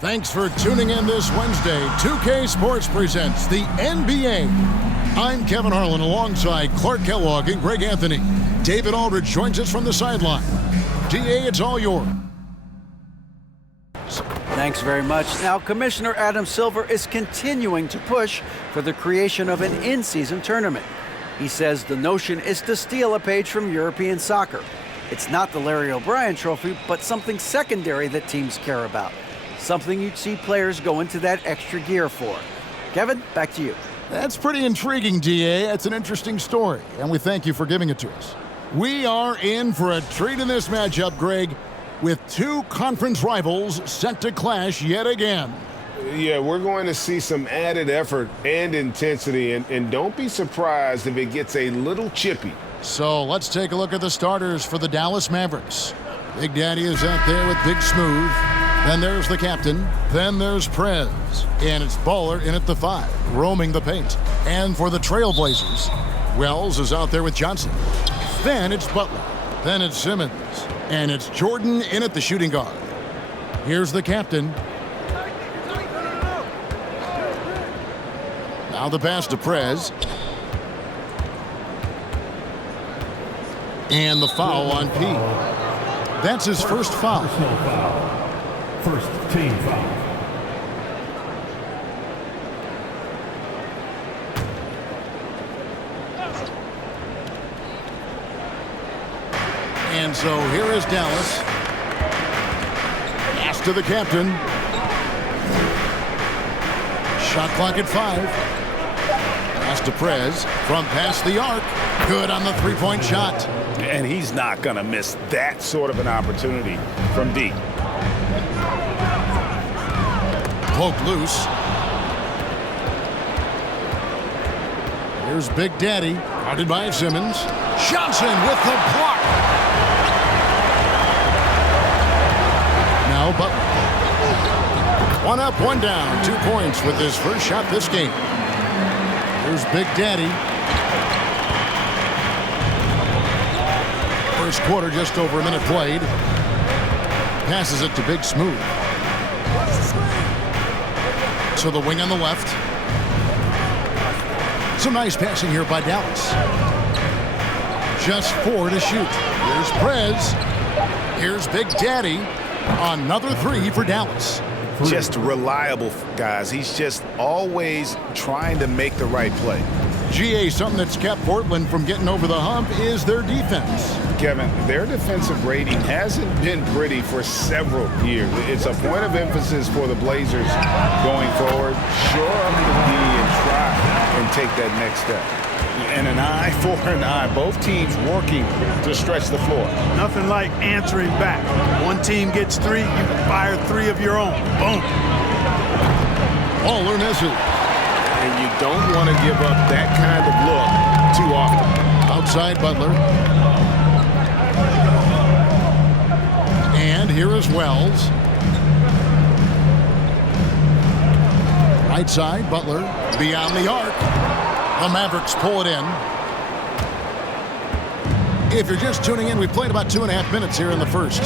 Thanks for tuning in this Wednesday. 2K Sports presents the NBA. I'm Kevin Harlan alongside Clark Kellogg and Greg Anthony. David Aldridge joins us from the sideline. DA, it's all yours. Thanks very much. Now, Commissioner Adam Silver is continuing to push for the creation of an in-season tournament. He says the notion is to steal a page from European soccer. It's not the Larry O'Brien Trophy, but something secondary that teams care about. Something you'd see players go into that extra gear for. Kevin, back to you. That's pretty intriguing, DA. That's an interesting story, and we thank you for giving it to us. We are in for a treat in this matchup, Greg, with two conference rivals set to clash yet again. Yeah, we're going to see some added effort and intensity, and don't be surprised if it gets a little chippy. So let's take a look at the starters for the Dallas Mavericks. Big Daddy is out there with Big Smooth. Then there's the captain. Then there's Prez. And it's Baller in at the 5, roaming the paint. And for the Trailblazers, Wells is out there with Johnson. Then it's Butler. Then it's Simmons. And it's Jordan in at the shooting guard. Here's the captain. Now the pass to Prez. And the foul on P. That's his first foul. First team foul. And so here is Dallas. Pass to the captain. Shot clock at 5. Pass to Prez from past the arc. Good on the three-point shot. And he's not going to miss that sort of an opportunity from deep. Poke loose. Here's Big Daddy, guarded by Simmons. Johnson with the block. Now Butler. One up, one down. 2 points with his first shot this game. Here's Big Daddy. First quarter, just over a minute played. Passes it to Big Smooth. To the wing on the left. Some nice passing here by Dallas. Just 4 to shoot. Here's Prez. Here's Big Daddy. Another 3 for Dallas. Just reliable, guys. He's just always trying to make the right play. GA, something that's kept Portland from getting over the hump is their defense. Kevin, their defensive rating hasn't been pretty for several years. It's a point of emphasis for the Blazers going forward. Shore up the D and try and take that next step. And an eye for an eye. Both teams working to stretch the floor. Nothing like answering back. One team gets 3, you fire 3 of your own. Boom. Baller misses. And you don't want to give up that kind of look too often. Outside Butler. And here is Wells. Right side, Butler. Beyond the arc. The Mavericks pull it in. If you're just tuning in, we played about 2.5 minutes here in the first.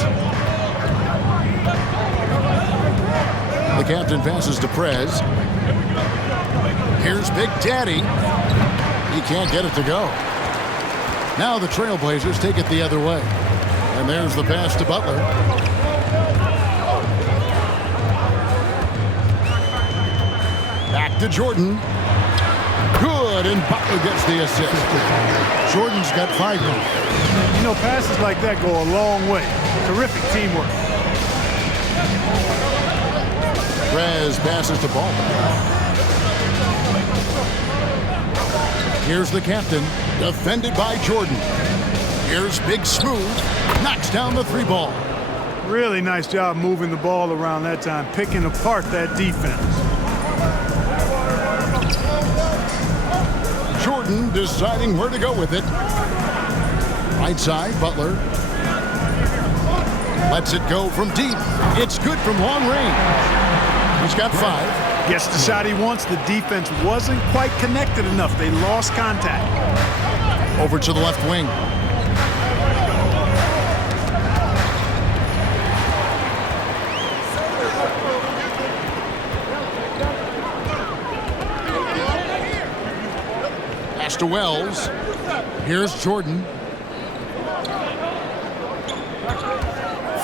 The captain passes to Prez. Here's Big Daddy. He can't get it to go. Now the Trailblazers take it the other way. And there's the pass to Butler. Back to Jordan. Good, and Butler gets the assist. Jordan's got 5 now. You know, passes like that go a long way. Terrific teamwork. Prez passes to Ball. Here's the captain, defended by Jordan. Here's Big Smooth, knocks down the 3 ball. Really nice job moving the ball around that time, picking apart that defense. Jordan deciding where to go with it. Right side, Butler. Lets it go from deep. It's good from long range. He's got 5. Gets the shot he wants. The defense wasn't quite connected enough. They lost contact. Over to the left wing. to Wells. Here's Jordan.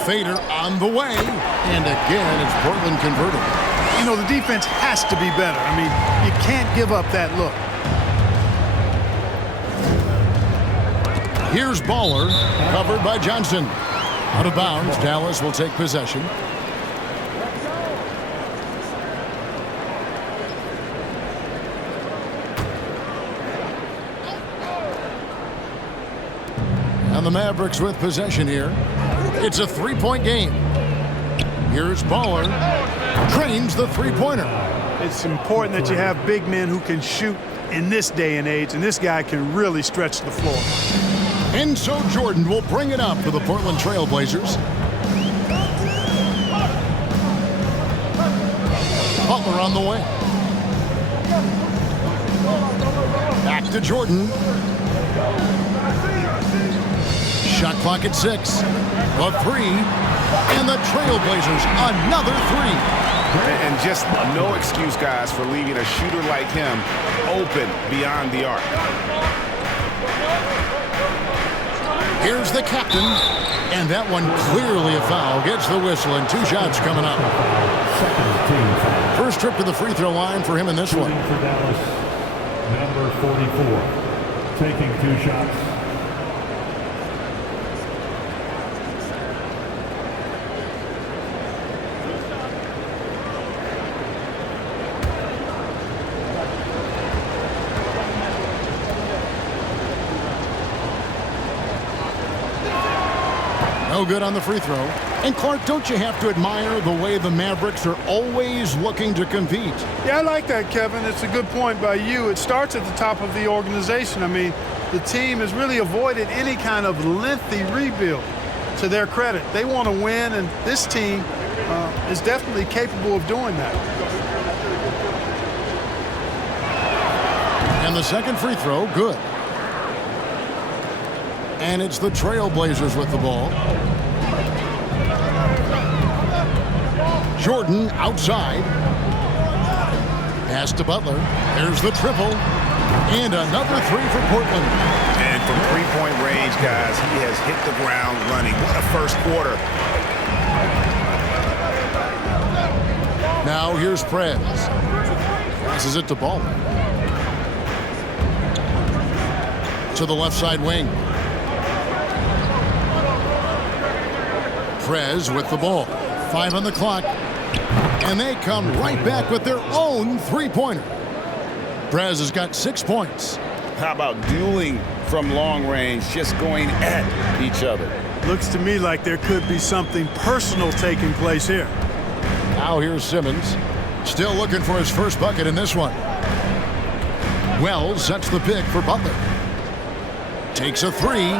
Fader on the way. And again, it's Portland converted. You know, the defense has to be better. I mean, you can't give up that look. Here's Baller, covered by Johnson. Out of bounds, Dallas will take possession. And the Mavericks with possession here. It's a three-point game. Here's Baller. Drains the three-pointer. It's important that you have big men who can shoot in this day and age, and this guy can really stretch the floor. And so Jordan will bring it up for the Portland Trail Blazers. Butler on the way. Back to Jordan. Shot clock at 6. A three. And the Trailblazers another three. And just no excuse, guys, for leaving a shooter like him open beyond the arc. Here's the captain. And that one clearly a foul. Gets the whistle and 2 shots coming up. First trip to the free throw line for him in this one. For Dallas, number 44, taking 2 shots. No good on the free throw. And Clark, don't you have to admire the way the Mavericks are always looking to compete? Yeah, I like that, Kevin. It's a good point by you. It starts at the top of the organization. I mean, the team has really avoided any kind of lengthy rebuild. To their credit, they want to win, and this team is definitely capable of doing that. And the second free throw, good. And it's the Trailblazers with the ball. Jordan outside. Pass to Butler. There's the triple. And another three for Portland. And from three-point range, guys, he has hit the ground running. What a first quarter. Now here's Prez. Passes it to Baller. To the left side wing. Prez with the ball. 5 on the clock. And they come right back with their own three-pointer. Prez has got 6 points. How about dueling from long range, just going at each other? Looks to me like there could be something personal taking place here. Now here's Simmons. Still looking for his first bucket in this one. Wells sets the pick for Butler. Takes a three.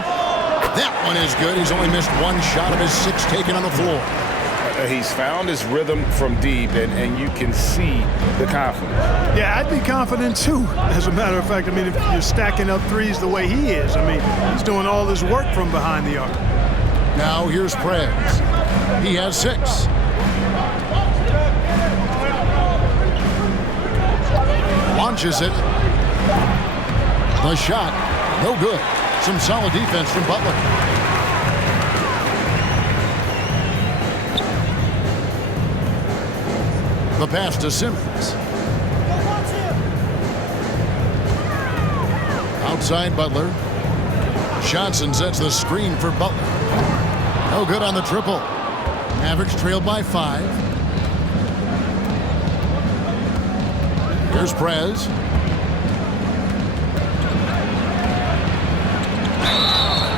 That one is good. He's only missed 1 shot of his 6 taken on the floor. He's found his rhythm from deep, and you can see the confidence. Yeah, I'd be confident too. As a matter of fact, I mean, if you're stacking up threes the way he is, I mean, he's doing all this work from behind the arc. Now here's Prez. He has 6. Launches it. The shot, no good. Some solid defense from Butler. The pass to Simmons. Outside Butler. Johnson sets the screen for Butler. No good on the triple. Mavericks trailed by 5. Here's Prez.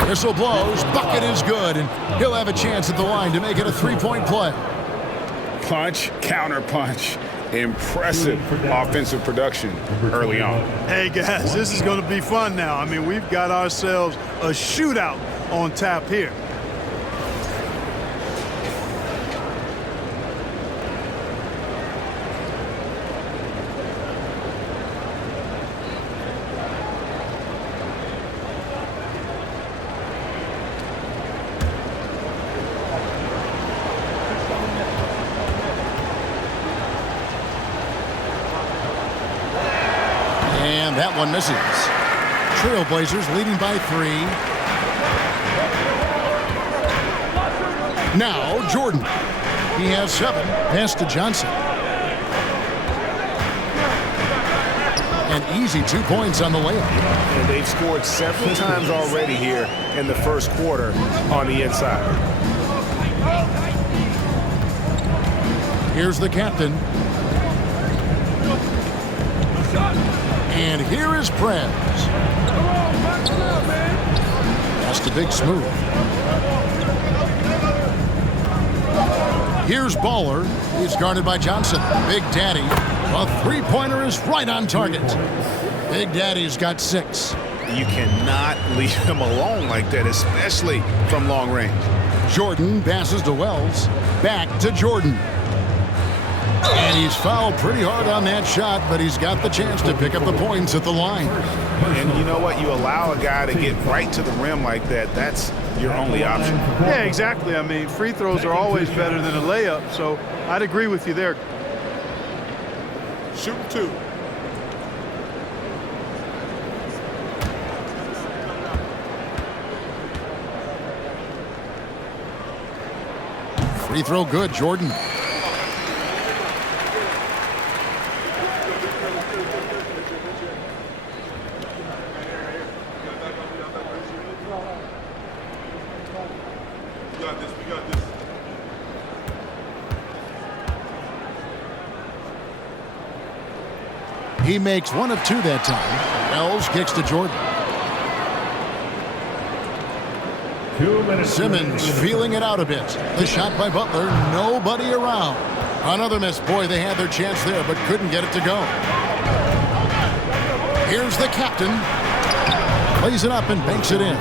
Whistle blows. Bucket is good, and he'll have a chance at the line to make it a 3-point play. Punch, counter punch. Impressive offensive production early on. Hey, guys, this is going to be fun now. I mean, we've got ourselves a shootout on tap here. And that one misses. Trailblazers leading by 3. Now Jordan. He has 7. Pass to Johnson. An easy 2 points on the layup. And they've scored several times already here in the first quarter on the inside. Here's the captain. And here is Prez. That's the Big Smooth. Here's Baller. He's guarded by Johnson. Big Daddy. A three-pointer is right on target. Big Daddy's got 6. You cannot leave him alone like that, especially from long range. Jordan passes to Wells. Back to Jordan. And he's fouled pretty hard on that shot, but he's got the chance to pick up the points at the line. And you know what? You allow a guy to get right to the rim like that, that's your only option. Yeah, exactly. I mean, free throws are always better than a layup, so I'd agree with you there. Shooting 2. Free throw good, Jordan. He makes 1 of 2 that time. Wells kicks to Jordan. 2 minutes. Simmons feeling it out a bit. The shot by Butler, nobody around. Another miss. Boy, they had their chance there, but couldn't get it to go. Here's the captain. Plays it up and banks it in.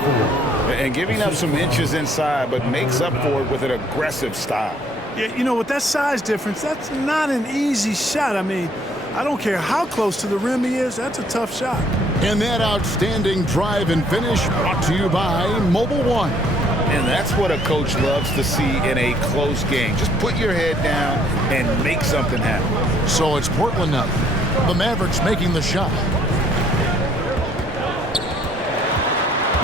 And giving up some inches inside, but makes up for it with an aggressive style. Yeah, you know, with that size difference, that's not an easy shot. I mean, I don't care how close to the rim he is, that's a tough shot. And that outstanding drive and finish brought to you by Mobile One. And that's what a coach loves to see in a close game. Just put your head down and make something happen. So it's Portland now. The Mavericks making the shot.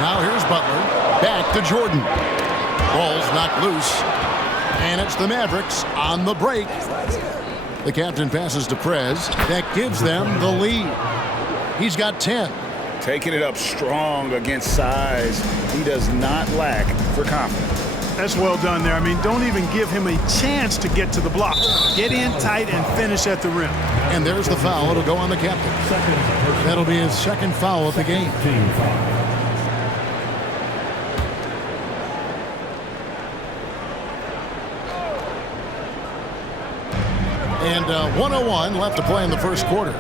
Now here's Butler. Back to Jordan. Ball's knocked loose. And it's the Mavericks on the break. The captain passes to Prez. That gives them the lead. He's got 10. Taking it up strong against size. He does not lack for confidence. That's well done there. I mean, don't even give him a chance to get to the block. Get in tight and finish at the rim. And there's the foul. It'll go on the captain. That'll be his second foul of the game. Team foul. And 1:01 left to play in the first quarter.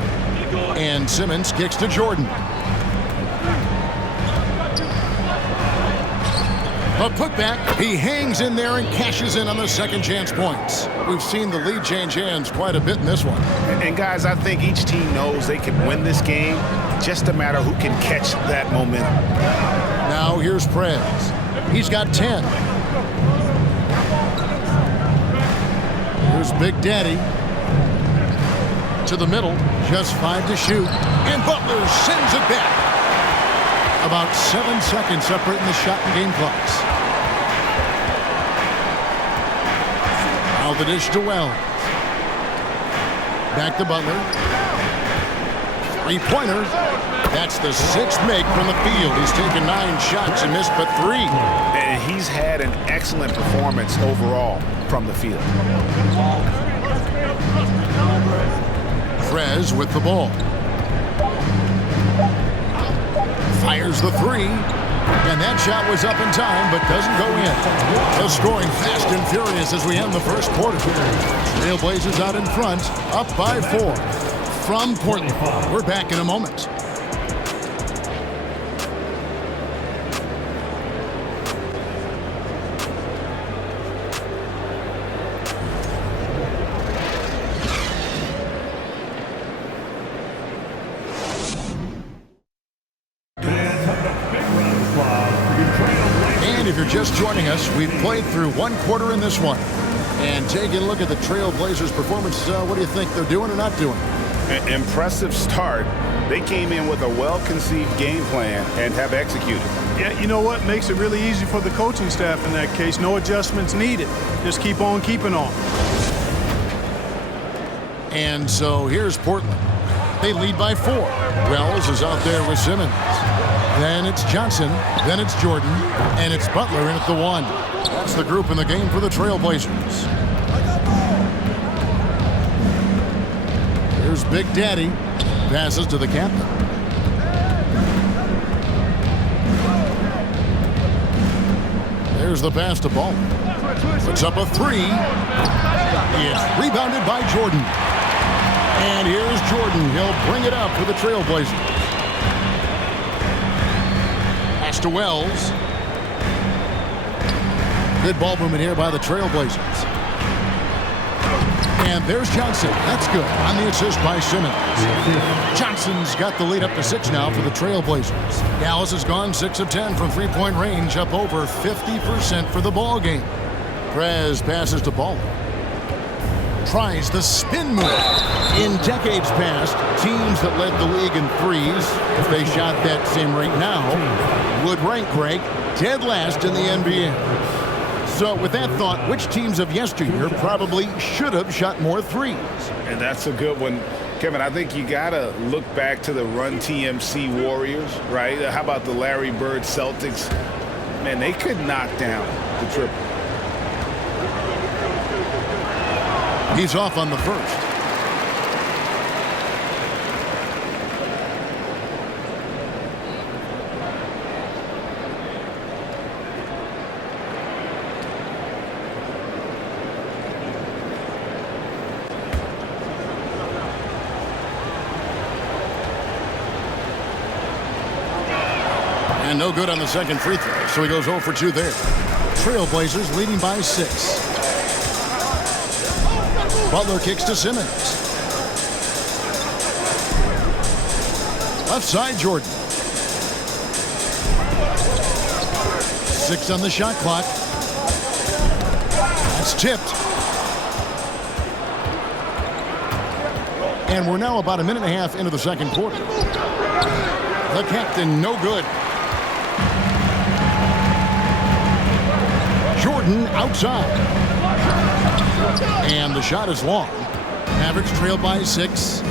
And Simmons kicks to Jordan. A putback. He hangs in there and cashes in on the second chance points. We've seen the lead change hands quite a bit in this one. And guys, I think each team knows they can win this game. Just a matter who can catch that momentum. Now here's Prez. He's got 10. Here's Big Daddy. To the middle, just 5 to shoot. And Butler sends it back. About 7 seconds separating the shot and game clocks. Now the dish to Wells. Back to Butler. Three-pointer. That's the 6th make from the field. He's taken 9 shots and missed but 3. And he's had an excellent performance overall from the field. Prez with the ball. Fires the 3. And that shot was up in time, but doesn't go in. The scoring fast and furious as we end the first quarter. Trailblazers out in front, up by 4. From Portland. We're back in a moment. If you're just joining us, we've played through 1 quarter in this one. And taking a look at the Trailblazers' performance, what do you think they're doing or not doing? Impressive start. They came in with a well-conceived game plan and have executed. Yeah, you know what? Makes it really easy for the coaching staff in that case. No adjustments needed. Just keep on keeping on. And so here's Portland. They lead by 4. Wells is out there with Simmons. Then it's Johnson. Then it's Jordan. And it's Butler in at the 1. That's the group in the game for the Trailblazers. Here's Big Daddy. Passes to the captain. There's the pass to Ball. Puts up a 3. It's rebounded by Jordan. And here's Jordan. He'll bring it up for the Trailblazers. Pass to Wells. Good ball movement here by the Trailblazers. And there's Johnson. That's good on the assist by Simmons. Johnson's got the lead up to 6 now for the Trailblazers. Dallas has gone 6 of 10 from three-point range, up over 50% for the ball game. Prez passes to Ball. Tries the spin move. In decades past, teams that led the league in threes, if they shot that same rate now, would rank, Greg, dead last in the NBA. So with that thought, which teams of yesteryear probably should have shot more threes? And that's a good one. Kevin, I think you got to look back to the Run TMC Warriors, right? How about the Larry Bird Celtics? Man, they could knock down the triple. He's off on the first. And no good on the second free throw, so he goes 0 for 2 there. Trailblazers leading by 6. Butler kicks to Simmons. Left side, Jordan. 6 on the shot clock. That's tipped. And we're now about a minute and a half into the second quarter. The captain, no good. Jordan outside. And the shot is long. Mavericks trail by 6.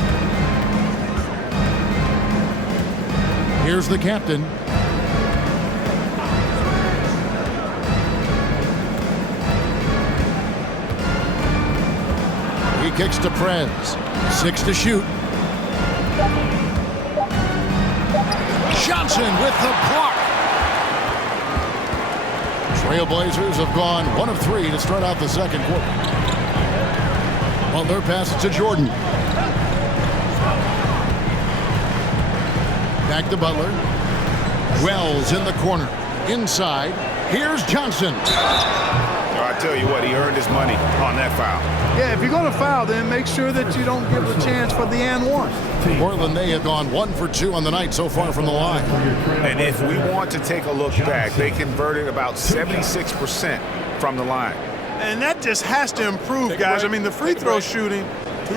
Here's the captain. He kicks to Prez. 6 to shoot. Johnson with the block. Trailblazers have gone 1 of 3 to start out the second quarter. Butler passes to Jordan. Back to Butler. Wells in the corner. Inside. Here's Johnson. I tell you what, he earned his money on that foul. Yeah, if you're going to foul, then make sure that you don't give a chance for the and one. Portland, they have gone 1 for 2 on the night so far from the line. And if we want to take a look back, they converted about 76% from the line. And that just has to improve, guys. I mean, the free throw shooting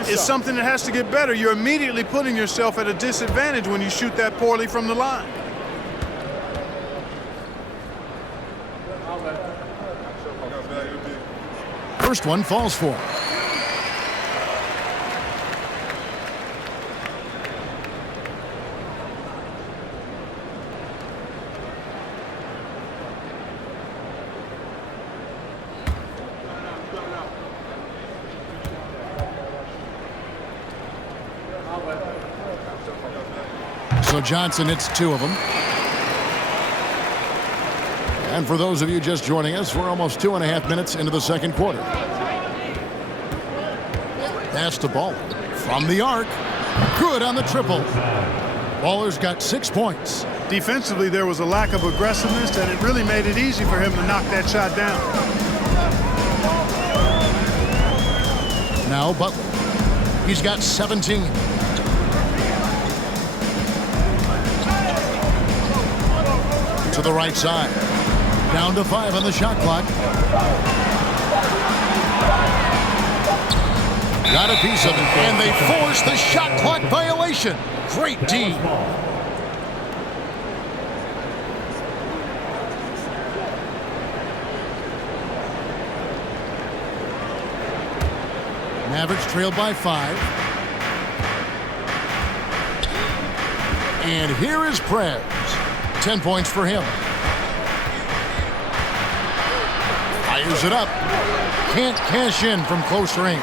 is something that has to get better. You're immediately putting yourself at a disadvantage when you shoot that poorly from the line. First one falls for him. So Johnson hits 2 of them. And for those of you just joining us, we're almost 2.5 minutes into the second quarter. Pass to Ball from the arc. Good on the triple. Baller's got 6 points. Defensively, there was a lack of aggressiveness, and it really made it easy for him to knock that shot down. Now Butler. He's got 17. To the right side. Down to 5 on the shot clock. Got a piece of it, and they force the shot clock violation. Great D. Mavericks trailed by 5. And here is Prez. 10 points for him. Fires it up. Can't cash in from close range.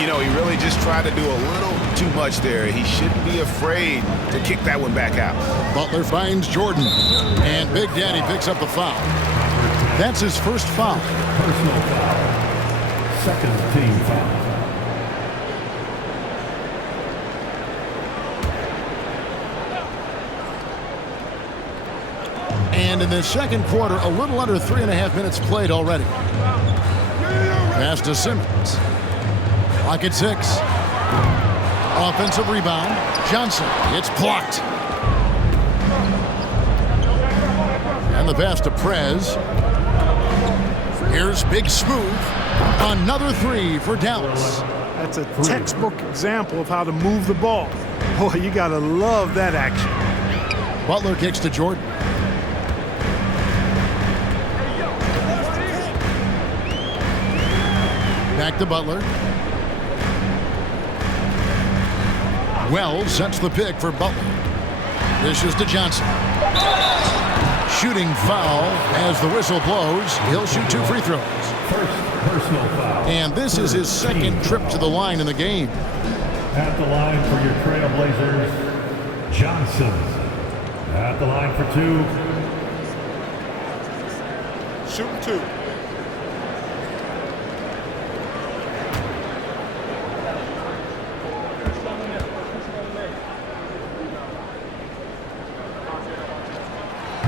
You know, he really just tried to do a little too much there. He shouldn't be afraid to kick that one back out. Butler finds Jordan. And Big Daddy picks up the foul. That's his first foul. Personal foul. Second team foul. And in the second quarter, a little under 3.5 minutes played already. Pass to Simmons. Clock at 6. Offensive rebound. Johnson. It's blocked. And the pass to Prez. Here's Big Smooth. Another 3 for Dallas. That's a textbook example of how to move the ball. Boy, you got to love that action. Butler kicks to Jordan. Back to Butler. Wells sets the pick for Butler. Dishes to Johnson. Shooting foul as the whistle blows. He'll shoot 2 free throws. First personal foul. And this is his second trip to the line in the game. At the line for your Trailblazers, Johnson. At the line for 2. Shooting 2.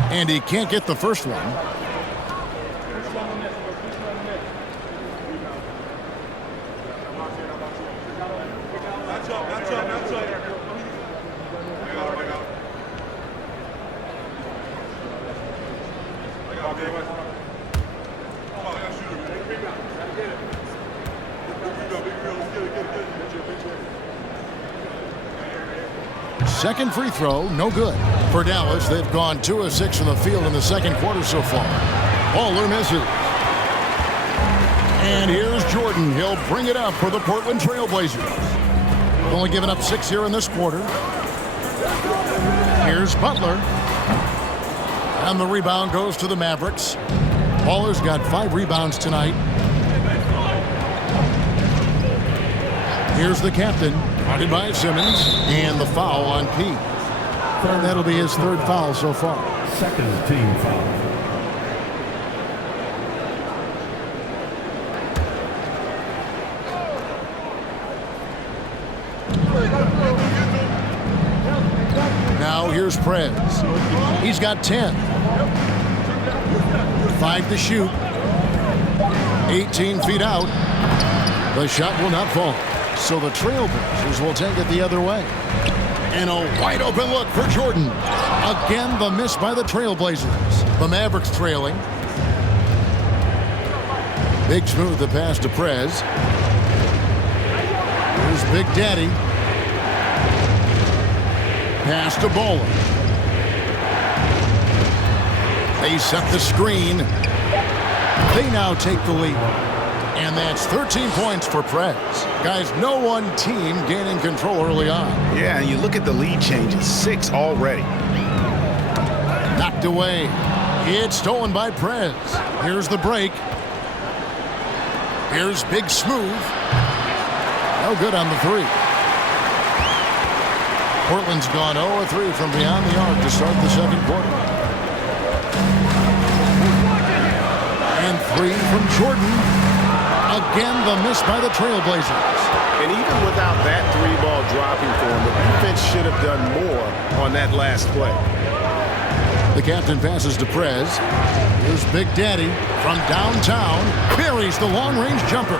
And he can't get the first one. Second free throw, no good. For Dallas, they've gone 2 of 6 from the field in the second quarter so far. Butler misses. And here's Jordan. He'll bring it up for the Portland Trailblazers. Only given up 6 here in this quarter. Here's Butler. And the rebound goes to the Mavericks. Baller's got 5 rebounds tonight. Here's the captain, guarded by Simmons, and the foul on P. And that'll be his 3rd foul so far. Second team foul. Now here's Prez. He's got 10. 5 to shoot. 18 feet out. The shot will not fall. So the Trailblazers will take it the other way. And a wide open look for Jordan. Again, the miss by the Trailblazers. The Mavericks trailing. Big Smooth the pass to Prez. Here's Big Daddy. Pass to Bowler. They set the screen. They now take the lead. And that's 13 points for Prez. Guys, no one team gaining control early on. Yeah, and you look at the lead changes. 6 already. Knocked away. It's stolen by Prez. Here's the break. Here's Big Smooth. No good on the 3. Portland's gone 0-3 from beyond the arc to start the second quarter. And 3 from Jordan. Again, the miss by the Trailblazers. And even without that 3-ball dropping for him, the defense should have done more on that last play. The captain passes to Prez. Here's Big Daddy from downtown. Buries the long-range jumper.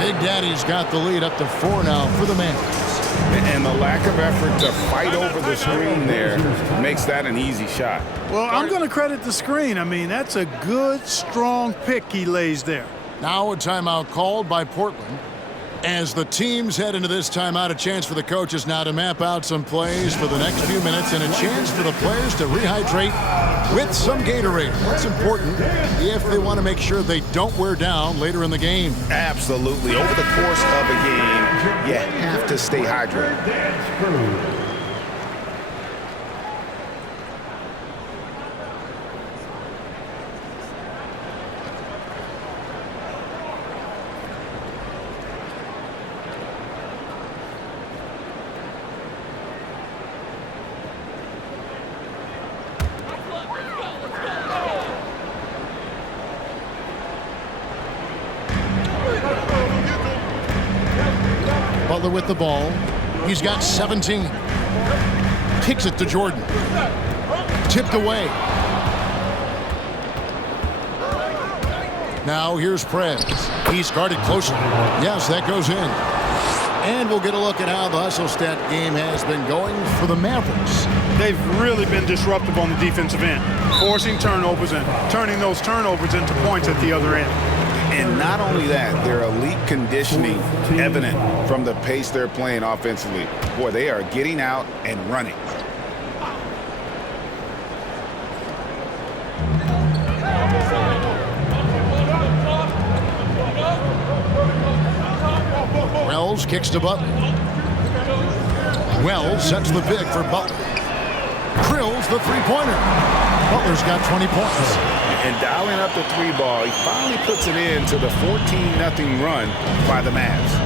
Big Daddy's got the lead up to 4 now for the Mavericks. And the lack of effort to fight over the screen there makes that an easy shot. Well, I'm going to credit the screen. I mean, that's a good, strong pick he lays there. Now a timeout called by Portland. As the teams head into this timeout, a chance for the coaches now to map out some plays for the next few minutes and a chance for the players to rehydrate with some Gatorade. That's important if they want to make sure they don't wear down later in the game. Absolutely. Over the course of a game, you have to stay hydrated. Dance crew. Butler with the ball. He's got 17. Kicks it to Jordan. Tipped away. Now here's Prez. He's guarded closely. Yes, that goes in. And we'll get a look at how the hustle stat game has been going for the Mavericks. They've really been disruptive on the defensive end, forcing turnovers and turning those turnovers into points at the other end. And not only that, their elite conditioning evident from the pace they're playing offensively. Boy, they are getting out and running. Wells kicks to Butler. Wells sets the pick for Butler. Drills the three-pointer. Butler's got 20 points. And dialing up the three ball, he finally puts it into the 14-0 run by the Mavs.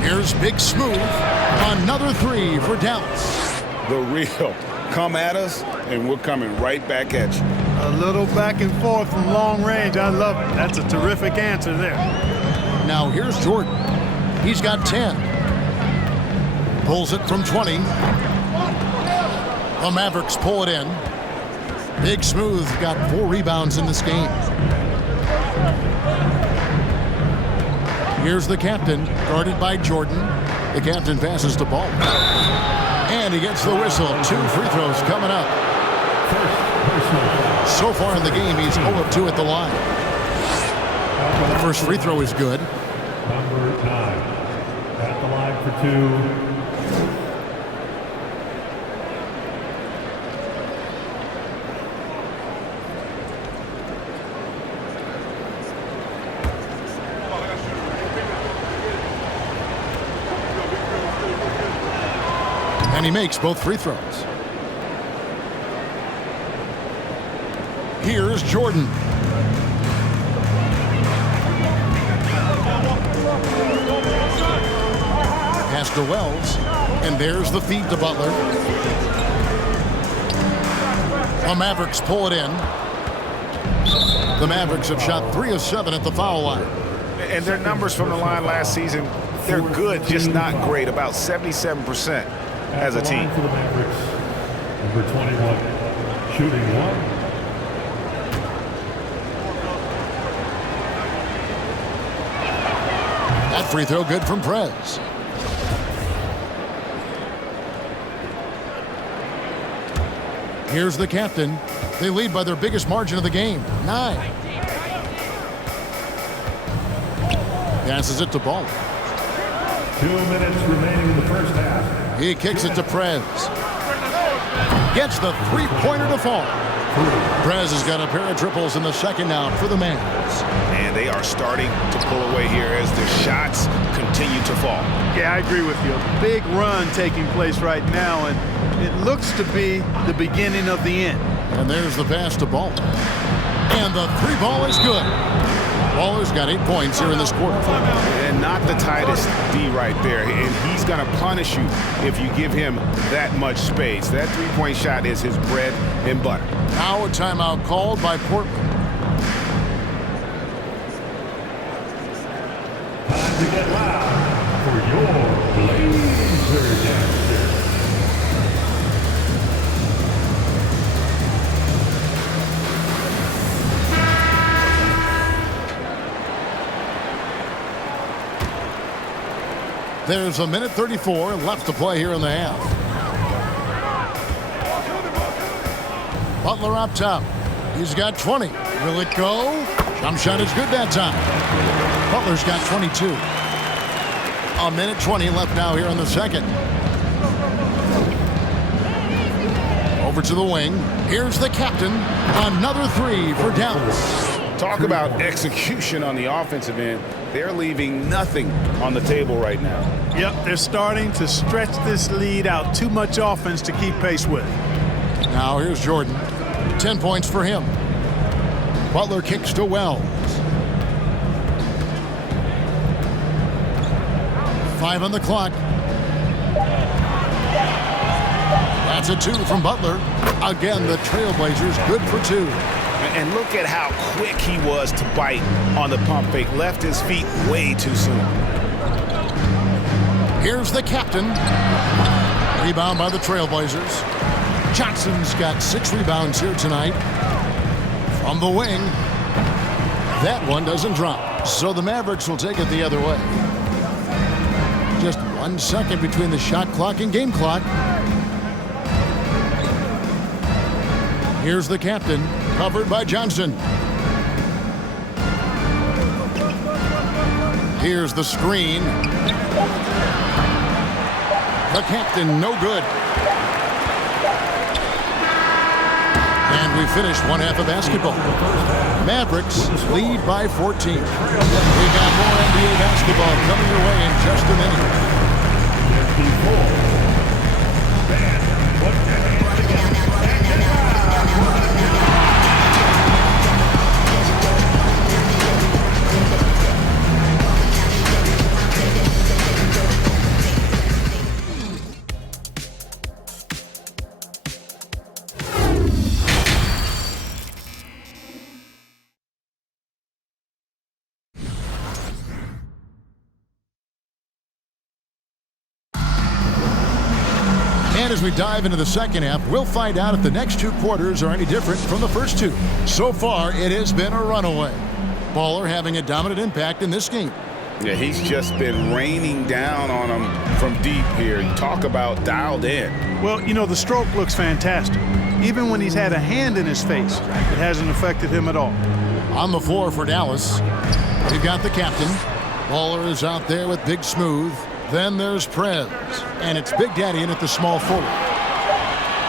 Here's Big Smooth. Another three for Dallas. The real come at us, and we're coming right back at you. A little back and forth from long range. I love it. That's a terrific answer there. Now here's Jordan. He's got 10. Pulls it from 20. The Mavericks pull it in. Big Smooth got 4 rebounds in this game. Here's the captain, guarded by Jordan. The captain passes to Ball. And he gets the whistle. 2 free throws coming up. So far in the game, he's 0 of 2 at the line. The first free throw is good. Number 9 at the line for 2. And he makes both free throws. Here's Jordan. Pass to Wells. And there's the feed to Butler. The Mavericks pull it in. The Mavericks have shot 3 of 7 at the foul line. And their numbers from the line last season, they're good, just not great. About 77% as a team. For the Mavericks, number 21, shooting 1. That free throw good from Prez. Here's the captain. They lead by their biggest margin of the game, 9. Passes it to Ball. 2 minutes remaining in the first half. He kicks it to Prez. Gets the three-pointer to fall. Prez has got a pair of triples in the second out for the Mavs. And they are starting to pull away here as the shots continue to fall. Yeah, I agree with you. A big run taking place right now, and it looks to be the beginning of the end. And there's the pass to Ball. And the three ball is good. Baller's got 8 points here in this quarter. And not the tightest D right there. And he's going to punish you if you give him that much space. That three-point shot is his bread and butter. Now a timeout called by Portland. Time to get loud for your Blazer Dancer. There's a minute 34 left to play here in the half. Butler up top. He's got 20. Will it go? Jump shot is good that time. Butler's got 22. A minute 20 left now here in the second. Over to the wing. Here's the captain. Another three for Dallas. Talk about execution on the offensive end. They're leaving nothing on the table right now. Yep, they're starting to stretch this lead out. Too much offense to keep pace with. Now here's Jordan. 10 points for him. Butler kicks to Wells. 5 on the clock. That's a 2 from Butler. Again, the Trailblazers good for 2. And look at how quick he was to bite on the pump fake. Left his feet way too soon. Here's the captain. Rebound by the Trailblazers. Johnson's got 6 rebounds here tonight. From the wing. That one doesn't drop. So the Mavericks will take it the other way. Just 1 second between the shot clock and game clock. Here's the captain, covered by Johnson. Here's the screen. The captain, no good. And we finish one half of basketball. Mavericks lead by 14. We got more NBA basketball coming your way in just a minute. And as we dive into the second half, we'll find out if the next 2 quarters are any different from the first 2. So far, it has been a runaway. Baller having a dominant impact in this game. Yeah, he's just been raining down on them from deep here. Talk about dialed in. Well, you know, the stroke looks fantastic. Even when he's had a hand in his face, it hasn't affected him at all. On the floor for Dallas, we've got the captain. Baller is out there with Big Smooth. Then there's Prez, and it's Big Daddy in at the small forward.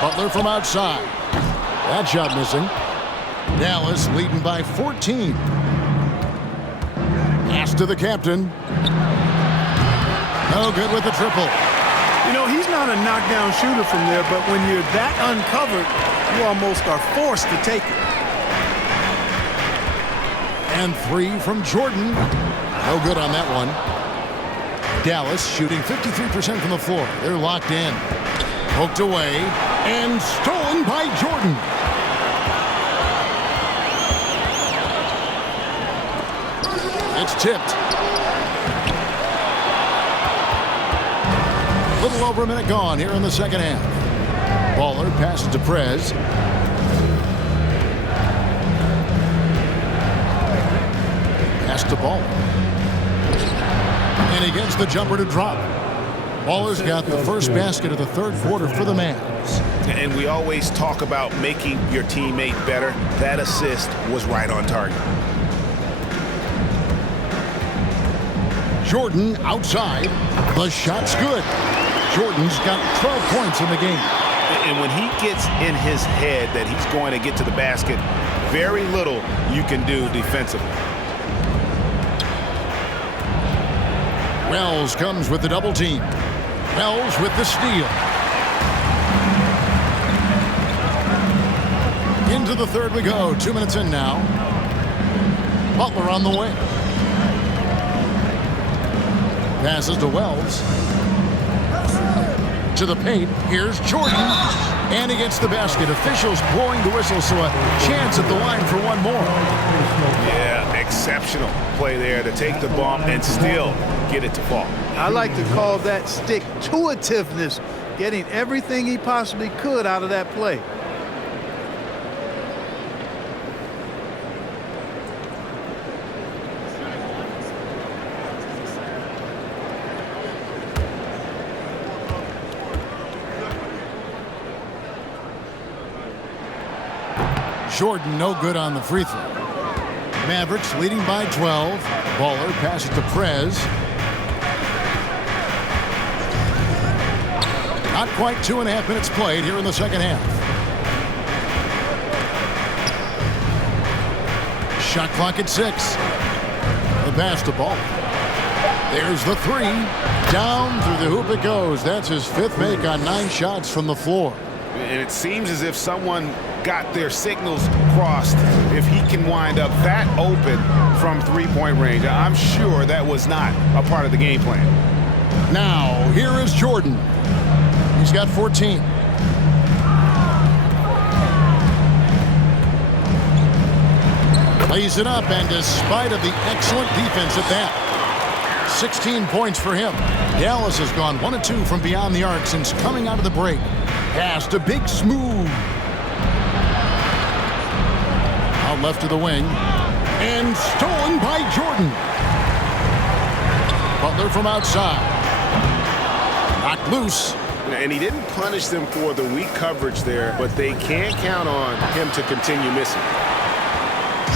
Butler from outside. That shot missing. Dallas leading by 14. Pass to the captain. No good with the triple. You know, he's not a knockdown shooter from there, but when you're that uncovered, you almost are forced to take it. And 3 from Jordan. No good on that one. Dallas shooting 53% from the floor. They're locked in. Poked away and stolen by Jordan. It's tipped. A little over a minute gone here in the second half. Baller passes to Prez. Pass to Baller. And he gets the jumper to drop. Baller's got the first basket of the third quarter for the Mavs. And we always talk about making your teammate better. That assist was right on target. Jordan outside. The shot's good. Jordan's got 12 points in the game. And when he gets in his head that he's going to get to the basket, very little you can do defensively. Wells comes with the double team. Wells with the steal. Into the third we go. 2 minutes in now. Butler on the wing. Passes to Wells. To the paint. Here's Jordan. And he gets the basket. Officials blowing the whistle, so a chance at the line for one more. Yeah, exceptional play there to take the bump and still get it to fall. I like to call that stick-to-itiveness, getting everything he possibly could out of that play. Jordan no good on the free throw. Mavericks leading by 12. Baller passes to Prez. Not quite 2.5 minutes played here in the second half. Shot clock at 6. The pass to Ball. There's the 3. Down through the hoop it goes. That's his 5th make on 9 shots from the floor. And it seems as if someone got their signals crossed if he can wind up that open from three-point range. I'm sure that was not a part of the game plan. Now, here is Jordan. He's got 14. Lays it up, and despite of the excellent defense at that, 16 points for him. Dallas has gone 1 of 2 from beyond the arc since coming out of the break. Pass to Big Smooth. Out left to the wing. And stolen by Jordan. Butler from outside. Knocked loose. And he didn't punish them for the weak coverage there, but they can't count on him to continue missing.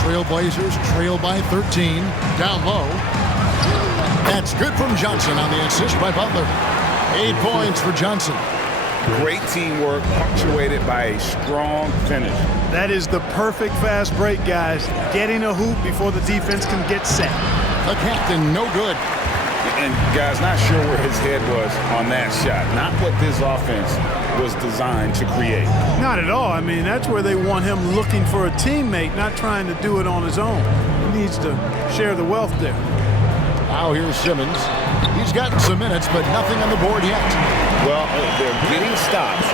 Trailblazers trail by 13. Down low. That's good from Johnson on the assist by Butler. 8 points for Johnson. Great teamwork punctuated by a strong finish. That is the perfect fast break, guys. Getting a hoop before the defense can get set. The captain, no good. And guys, not sure where his head was on that shot. Not what this offense was designed to create. Not at all. I mean, that's where they want him looking for a teammate, not trying to do it on his own. He needs to share the wealth there. Now here's Simmons. He's gotten some minutes, but nothing on the board yet. Well, they're getting stops,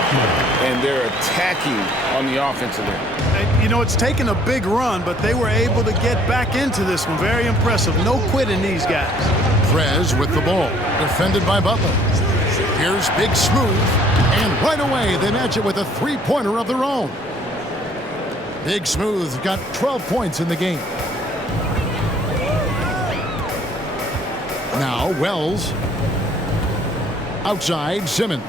and they're attacking on the offensive end. You know, it's taken a big run, but they were able to get back into this one. Very impressive. No quitting these guys. Prez with the ball, defended by Butler. Here's Big Smooth, and right away they match it with a three-pointer of their own. Big Smooth got 12 points in the game. Now Wells. Outside, Simmons.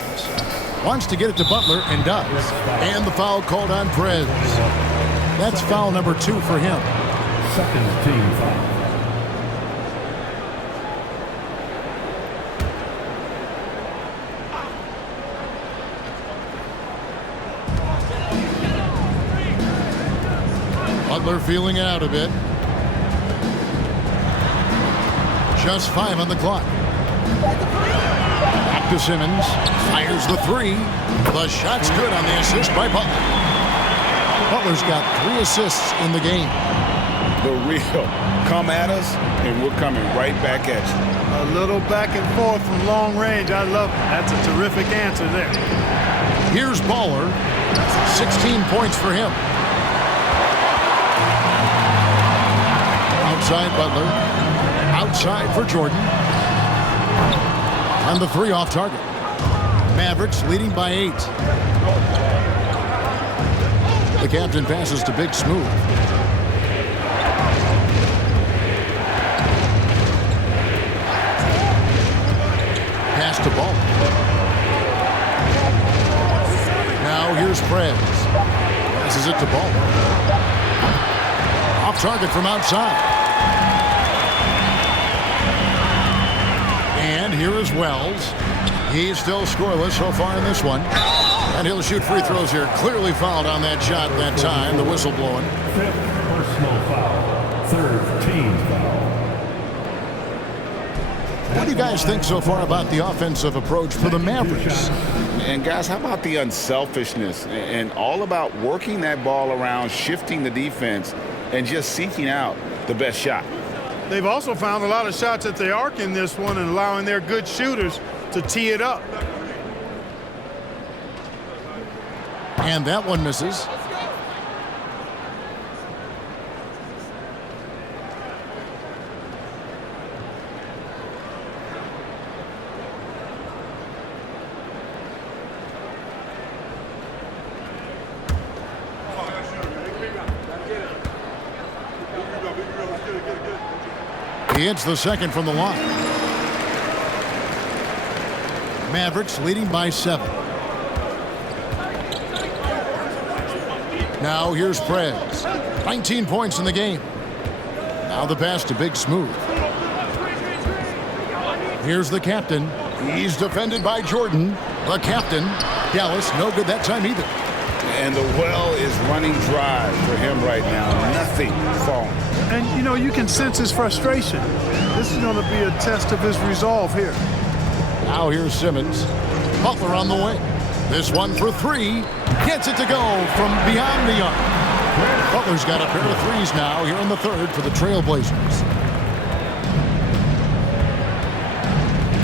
Wants to get it to Butler and does. And the foul called on Prez. That's foul number 2 for him. Second team foul. Butler feeling it out a bit. Just 5 on the clock. Back to Simmons. Fires the 3. The shot's good on the assist by Butler. Butler's got 3 assists in the game. The real come at us, and we're coming right back at you. A little back and forth from long range. I love it. That's a terrific answer there. Here's Baller. 16 points for him. Outside Butler. Outside for Jordan. And the 3 off target. Mavericks leading by 8. The captain passes to Big Smooth. Pass to Ball. Now here's Prez. Passes it to Ball. Off target from outside. And here is Wells. He's still scoreless so far in this one. And he'll shoot free throws here. Clearly fouled on that shot that time. The whistle blowing. 5th personal foul. 3rd team foul. What do you guys think so far about the offensive approach for the Mavericks? And guys, how about the unselfishness and all about working that ball around, shifting the defense, and just seeking out the best shot? They've also found a lot of shots at the arc in this one and allowing their good shooters to tee it up. And that one misses. He hits the second from the line. Mavericks leading by 7. Now here's Prez. 19 points in the game. Now the pass to Big Smooth. Here's the captain. He's defended by Jordan. The captain. Dallas, no good that time either. And the well is running dry for him right now. Nothing falling. And, you know, you can sense his frustration. This is going to be a test of his resolve here. Now here's Simmons. Butler on the wing. This one for three. Gets it to go from beyond the arc. Butler's got a pair of threes now here in the third for the Trailblazers.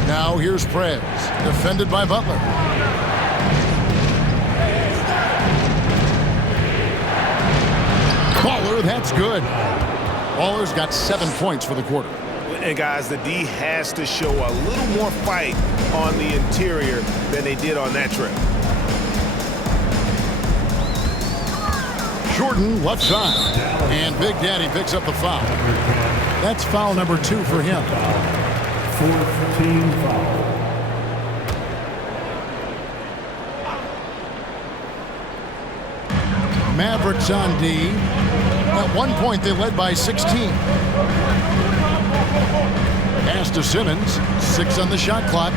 Now here's Prez. Defended by Butler. Baller, that's good. Baller's got 7 points for the quarter. And guys, the D has to show a little more fight on the interior than they did on that trip. Jordan left side. And Big Daddy picks up the foul. That's foul number 2 for him. 4th team foul. Mavericks on D. At one point, they led by 16. Pass to Simmons. 6 on the shot clock.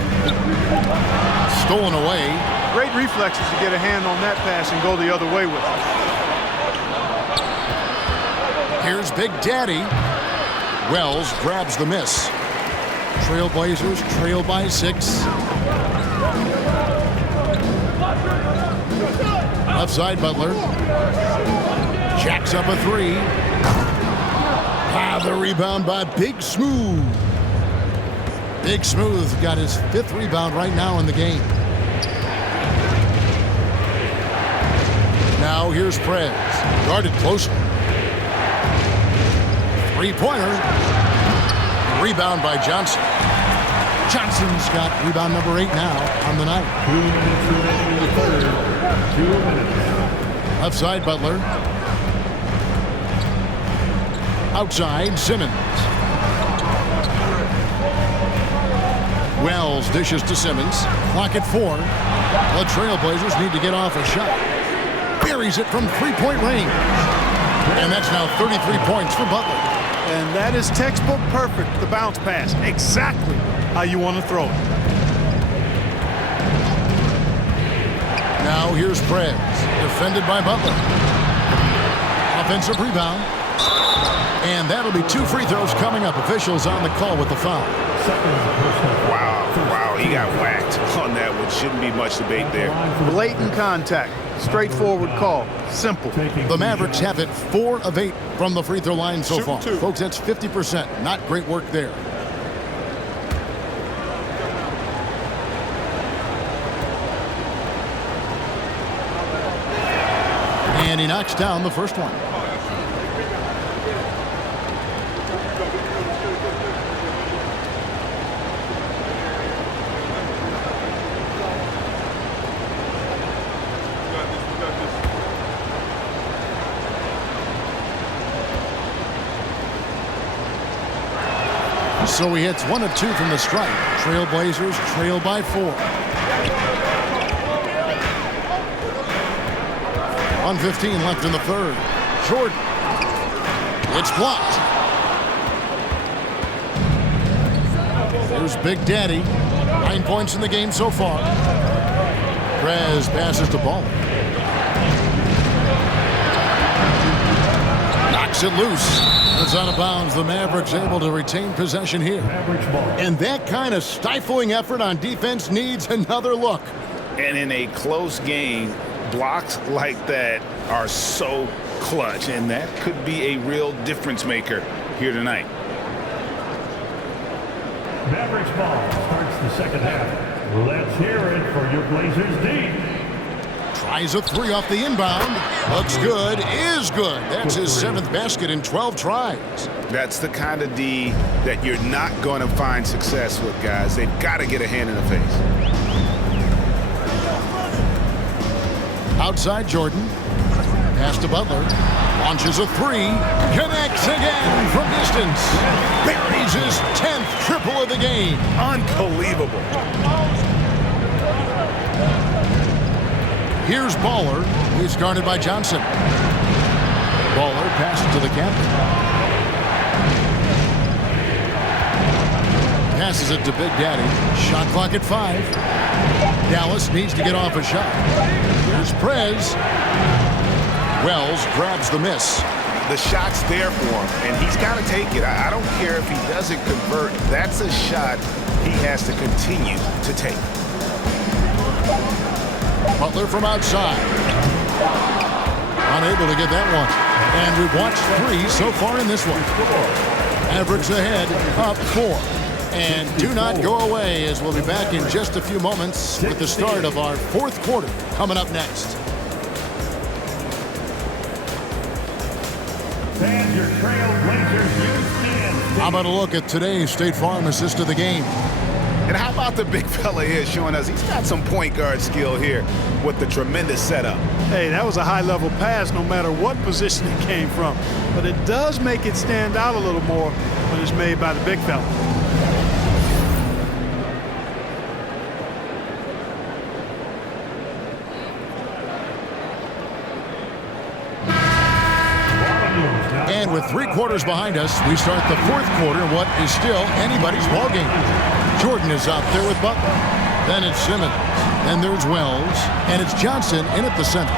Stolen away. Great reflexes to get a hand on that pass and go the other way with it. Here's Big Daddy. Wells grabs the miss. Trailblazers trail by 6. Left side, Butler. Jacks up a 3. The rebound by Big Smooth. Big Smooth got his 5th rebound right now in the game. Now here's Prez. Guarded closely. 3-pointer. Rebound by Johnson. Johnson's got rebound number 8 now on the night. 2 minutes remaining in the third. 2 minutes. Left side, Butler. Outside, Simmons. Wells dishes to Simmons. Clock at 4. The Trailblazers need to get off a shot. Buries it from 3-point range. And that's now 33 points for Butler. And that is textbook perfect, the bounce pass. Exactly how you want to throw it. Now here's Prez. Defended by Butler. Offensive rebound. And that'll be 2 free throws coming up. Officials on the call with the foul. Wow, he got whacked on that one. Shouldn't be much debate there. Blatant contact. Straightforward call. Simple. The Mavericks have it 4 of 8 from the free throw line so far. Folks, that's 50%. Not great work there. And he knocks down the first one. So he hits 1 of 2 from the stripe. Trailblazers trail by 4. 1:15 left in the third. Jordan. It's blocked. There's Big Daddy. 9 points in the game so far. Prez passes to Ball. Knocks it loose. It's out of bounds. The Mavericks able to retain possession here. And that kind of stifling effort on defense needs another look. And in a close game, blocks like that are so clutch, and that could be a real difference maker here tonight. Mavericks ball starts the second half. Let's hear it for your Blazers D. Tries a 3 off the inbound. Looks good. Is good. That's his 7th basket in 12 tries. That's the kind of D that you're not going to find success with, guys. They've got to get a hand in the face. Outside Jordan. Pass to Butler. Launches a 3. Connects again from distance. Buries his 10th triple of the game. Unbelievable. Here's Baller. He's guarded by Johnson. Baller passes to the captain. Passes it to Big Daddy. Shot clock at 5. Dallas needs to get off a shot. Here's Prez. Wells grabs the miss. The shot's there for him, and he's got to take it. I don't care if he doesn't convert. That's a shot he has to continue to take. Butler from outside. Unable to get that one. And we've watched 3 so far in this one. Mavericks ahead, up 4. And do not go away, as we'll be back in just a few moments with the start of our 4th quarter coming up next. And your Trailblazers Houston. How about a look at today's State Farm assist of the game? And how about the big fella here showing us he's got some point guard skill here with the tremendous setup. Hey, that was a high-level pass no matter what position it came from. But it does make it stand out a little more when it's made by the big fella. And with 3 quarters behind us, we start the 4th quarter in what is still anybody's ballgame. Jordan is out there with Butler. Then it's Simmons. Then there's Wells. And it's Johnson in at the center.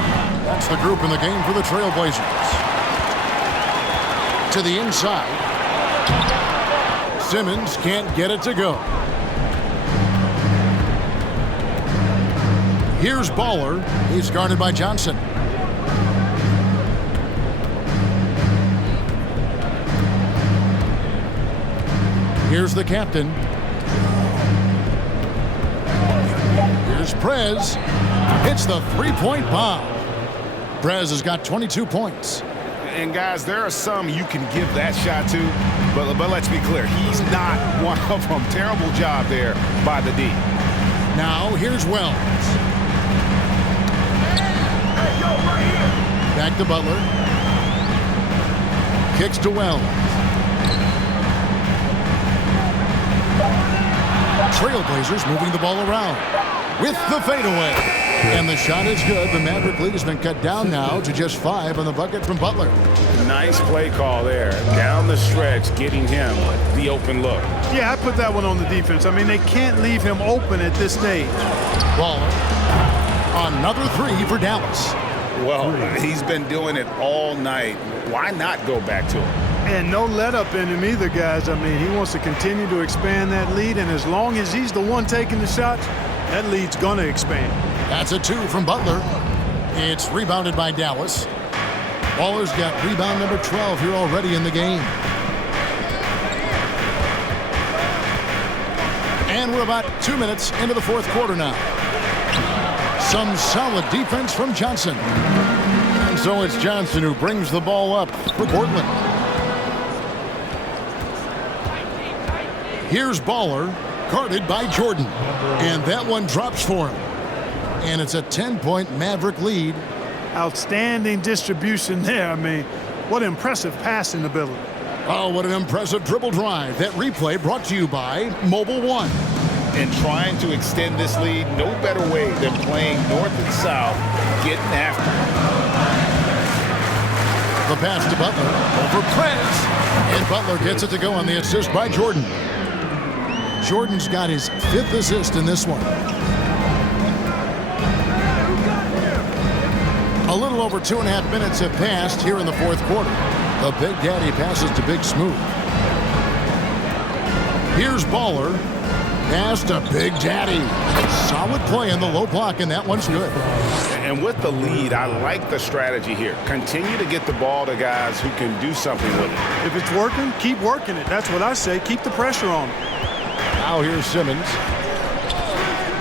That's the group in the game for the Trailblazers. To the inside. Simmons can't get it to go. Here's Baller. He's guarded by Johnson. Here's the captain. Here's Prez. Hits the 3-point bomb. Prez has got 22 points. And guys, there are some you can give that shot to, but let's be clear, he's not one of them. Terrible job there by the D. Now here's Wells. Back to Butler. Kicks to Wells. Trailblazers moving the ball around with the fadeaway. And the shot is good. The Maverick lead has been cut down now to just 5 on the bucket from Butler. Nice play call there. Down the stretch, getting him the open look. Yeah, I put that one on the defense. I mean, they can't leave him open at this stage. Baller. Another 3 for Dallas. Well, he's been doing it all night. Why not go back to him? And no let-up in him either, guys. I mean, he wants to continue to expand that lead, and as long as he's the one taking the shots, that lead's going to expand. That's a 2 from Butler. It's rebounded by Dallas. Baller's got rebound number 12 here already in the game. And we're about 2 minutes into the 4th quarter now. Some solid defense from Johnson. And so it's Johnson who brings the ball up for Portland. Here's Baller, guarded by Jordan. And that one drops for him. And it's a 10-point Maverick lead. Outstanding distribution there. I mean, what impressive passing ability. Oh, what an impressive dribble drive. That replay brought to you by Mobile One. And trying to extend this lead, no better way than playing north and south, getting after it. The pass to Butler over Prez. And Butler gets it to go on the assist by Jordan. Jordan's got his 5th assist in this one. A little over 2.5 minutes have passed here in the 4th quarter. The Big Daddy passes to Big Smooth. Here's Baller. Pass to Big Daddy. Solid play in the low block, and that one's good. And with the lead, I like the strategy here. Continue to get the ball to guys who can do something with it. If it's working, keep working it. That's what I say. Keep the pressure on him. Now here's Simmons.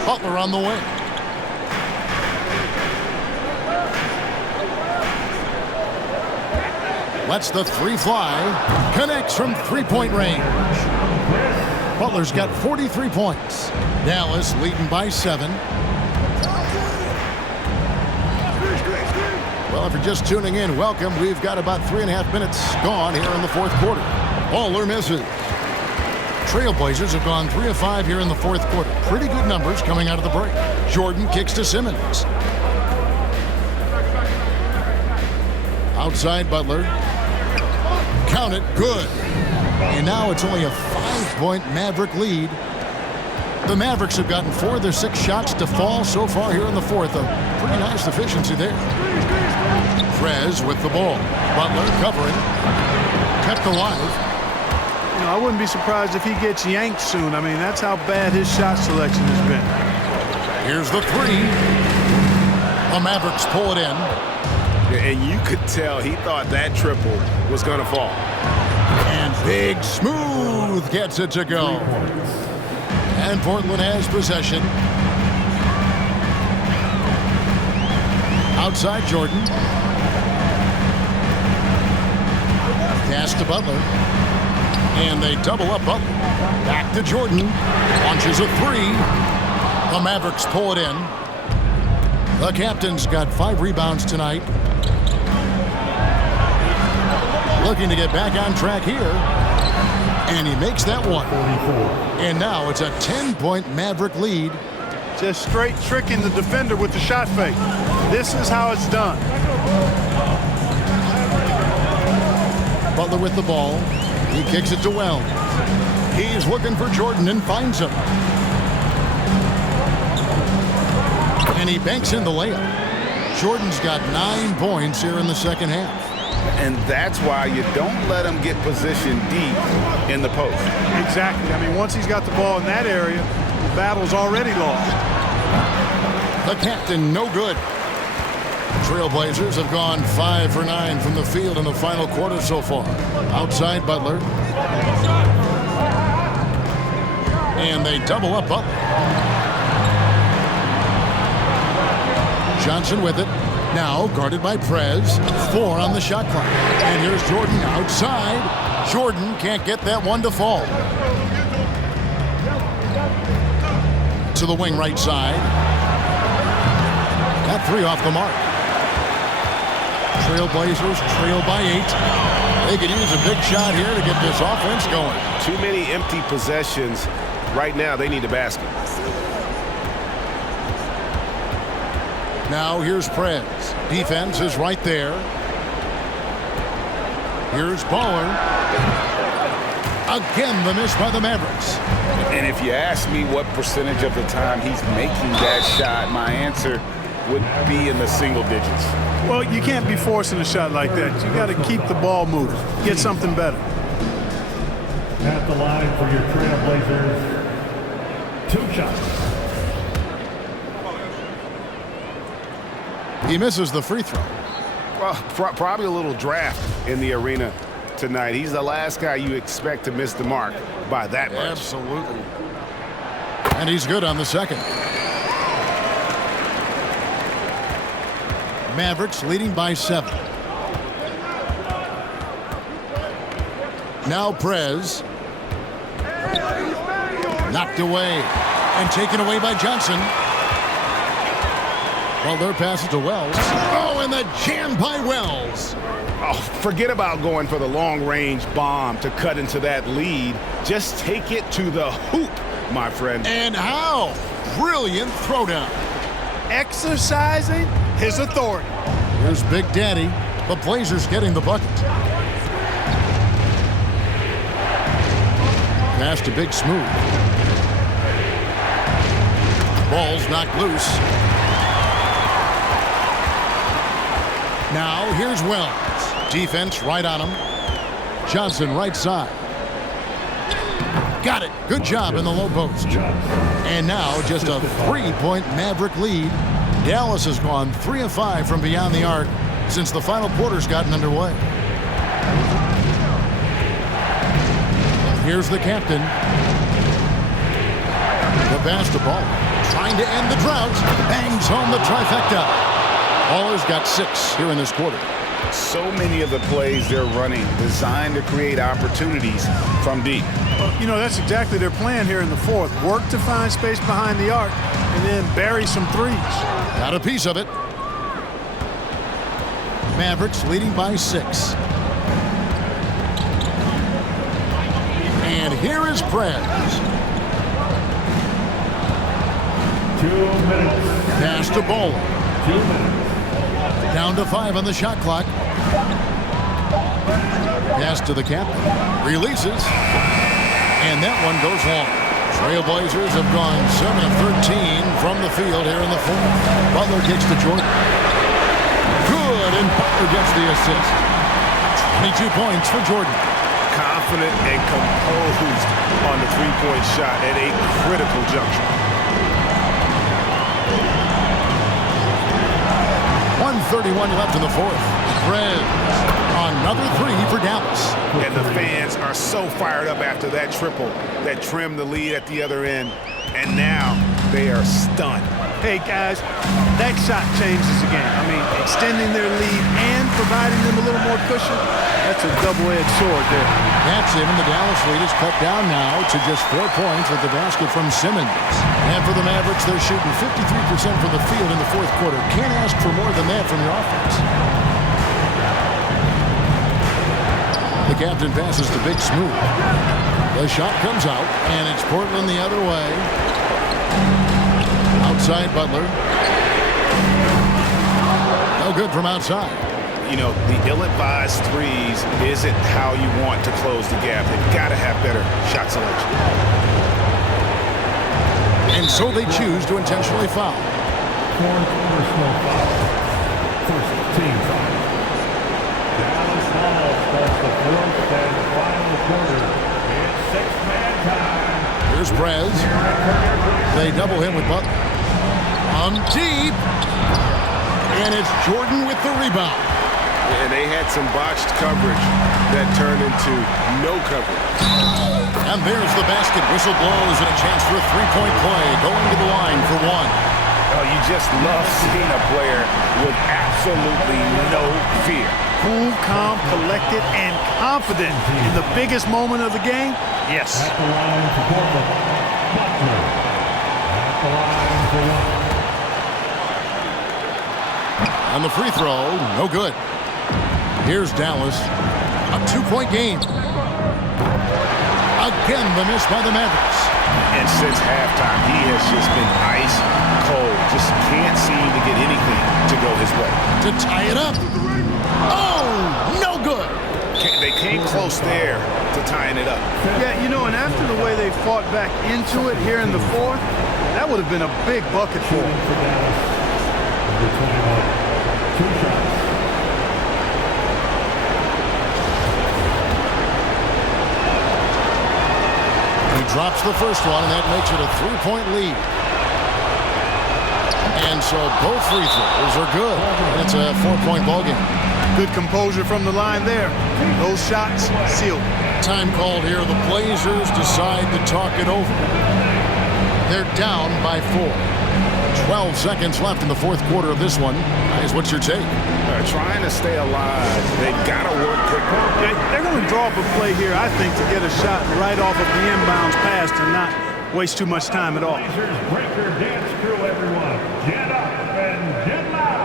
Butler on the wing. Lets the 3 fly. Connects from 3-point range. Butler's got 43 points. Dallas leading by 7. Well, if you're just tuning in, welcome. We've got about 3.5 minutes gone here in the 4th quarter. Baller misses. Trailblazers have gone 3 of 5 here in the 4th quarter. Pretty good numbers coming out of the break. Jordan kicks to Simmons. Outside Butler. Count it. Good. And now it's only a 5-point Maverick lead. The Mavericks have gotten 4 of their 6 shots to fall so far here in the fourth. A pretty nice efficiency there. Prez with the ball. Butler covering. Kept alive. You know, I wouldn't be surprised if he gets yanked soon. I mean, that's how bad his shot selection has been. Here's the three. The Mavericks pull it in. And you could tell he thought that triple was going to fall. And Big Smooth gets it to go. And Portland has possession. Outside Jordan. Pass to Butler. And they double up Butler. Back to Jordan. Launches a three. The Mavericks pull it in. The captain's got 5 rebounds tonight. Looking to get back on track here. And he makes that one. And now it's a 10-point Maverick lead. Just straight tricking the defender with the shot fake. This is how it's done. Butler with the ball. He kicks it to Wells. He's looking for Jordan and finds him. And he banks in the layup. Jordan's got 9 points here in the second half. And that's why you don't let him get positioned deep in the post. Exactly. I mean, once he's got the ball in that area, the battle's already lost. The captain, no good. Trailblazers have gone 5 for 9 from the field in the final quarter so far. Outside Butler. And they double up Butler. Johnson with it. Now guarded by Prez. 4 on the shot clock. And here's Jordan outside. Jordan can't get that one to fall. To the wing right side. That 3 off the mark. Trailblazers trail by 8. They could use a big shot here to get this offense going. Too many empty possessions. Right now, they need a basket. Now here's Prez. Defense is right there. Here's Baller. Again, the miss by the Mavericks. And if you ask me what percentage of the time he's making that shot, my answer would be in the single digits. Well, you can't be forcing a shot like that. You got to keep the ball moving. Get something better. At the line for your Trailblazers, 2 shots. He misses the free throw. Well, probably a little draft in the arena tonight. He's the last guy you expect to miss the mark by that much. Absolutely. And he's good on the second. Mavericks leading by 7. Now Prez. Knocked away and taken away by Johnson. Butler passes to Wells. Oh, and the jam by Wells. Oh, forget about going for the long-range bomb to cut into that lead. Just take it to the hoop, my friend. And how? Brilliant throwdown. Exercising his authority. Here's Big Daddy. The Blazers getting the bucket. Pass to Big Smooth. Ball's knocked loose. Now here's Wells. Defense right on him. Johnson right side. Got it. Good job in the low post. And now just a 3-point Maverick lead. Dallas has gone 3 of 5 from beyond the arc since the final quarter's gotten underway. Here's the captain. The pass to Baller. Trying to end the drought. Bangs home the trifecta. Baller's got 6 here in this quarter. So many of the plays they're running designed to create opportunities from deep. Well, you know, that's exactly their plan here in the fourth. Work to find space behind the arc and then bury some threes. Got a piece of it. Mavericks leading by 6. And here is Prez. 2 minutes. Pass to Baller. 2 minutes. Down to 5 on the shot clock. Pass to the captain. Releases. And that one goes long. Trailblazers have gone 7 of 13 from the field here in the fourth. Butler kicks to Jordan. Good, and Butler gets the assist. 22 points for Jordan. Confident and composed on the three-point shot at a critical juncture. 1:31 left in the fourth. Prez, another three for Dallas. And the fans are so fired up after that triple that trimmed the lead at the other end. And now they are stunned. Hey, guys, that shot changes the game. I mean, extending their lead and providing them a little more cushion, that's a double-edged sword there. That's it, and the Dallas lead is cut down now to just 4 points with the basket from Simmons. And for the Mavericks, they're shooting 53% from the field in the fourth quarter. Can't ask for more than that from your offense. The captain passes to Big Smooth. The shot comes out, and it's Portland the other way. Outside Butler. No good from outside. You know, the ill-advised threes isn't how you want to close the gap. They've got to have better shot selection. And so they choose to intentionally foul. Fourth personal foul. First team foul. Dallas Hall starts the fourth and final quarter. It's six-man time. Here's Prez. They double him with Butler. Deep. And it's Jordan with the rebound. And they had some botched coverage that turned into no coverage. And there's the basket. Whistle blows and a chance for a three-point play. Going to the line for one. Oh, you just love seeing a player with absolutely no fear. Cool, calm, collected, and confident in the biggest moment of the game. Yes. At the line for Portland. Butler. At the line for one. On the free throw, no good. Here's Dallas. A 2-point game. Again, the miss by the Mavericks. And since halftime, he has just been ice cold. Just can't seem to get anything to go his way. To tie it up. Oh, no good. They came close there to tying it up. Yeah, you know, and after the way they fought back into it here in the fourth, that would have been a big bucket for them. For Dallas. Number 21. 2 shots. He drops the first one, and that makes it a 3-point lead. And so both free throws are good. And it's a 4-point ballgame. Good composure from the line there. Those shots sealed. Time called here. The Blazers decide to talk it over. They're down by 4. 12 seconds left in the fourth quarter of this one. Guys, what's your take? Trying to stay alive. They've got to work quickly. They're going to draw up a play here, I think, to get a shot right off of the inbounds pass and not waste too much time at all. Blazers breaker dance crew, everyone. Get up and get loud.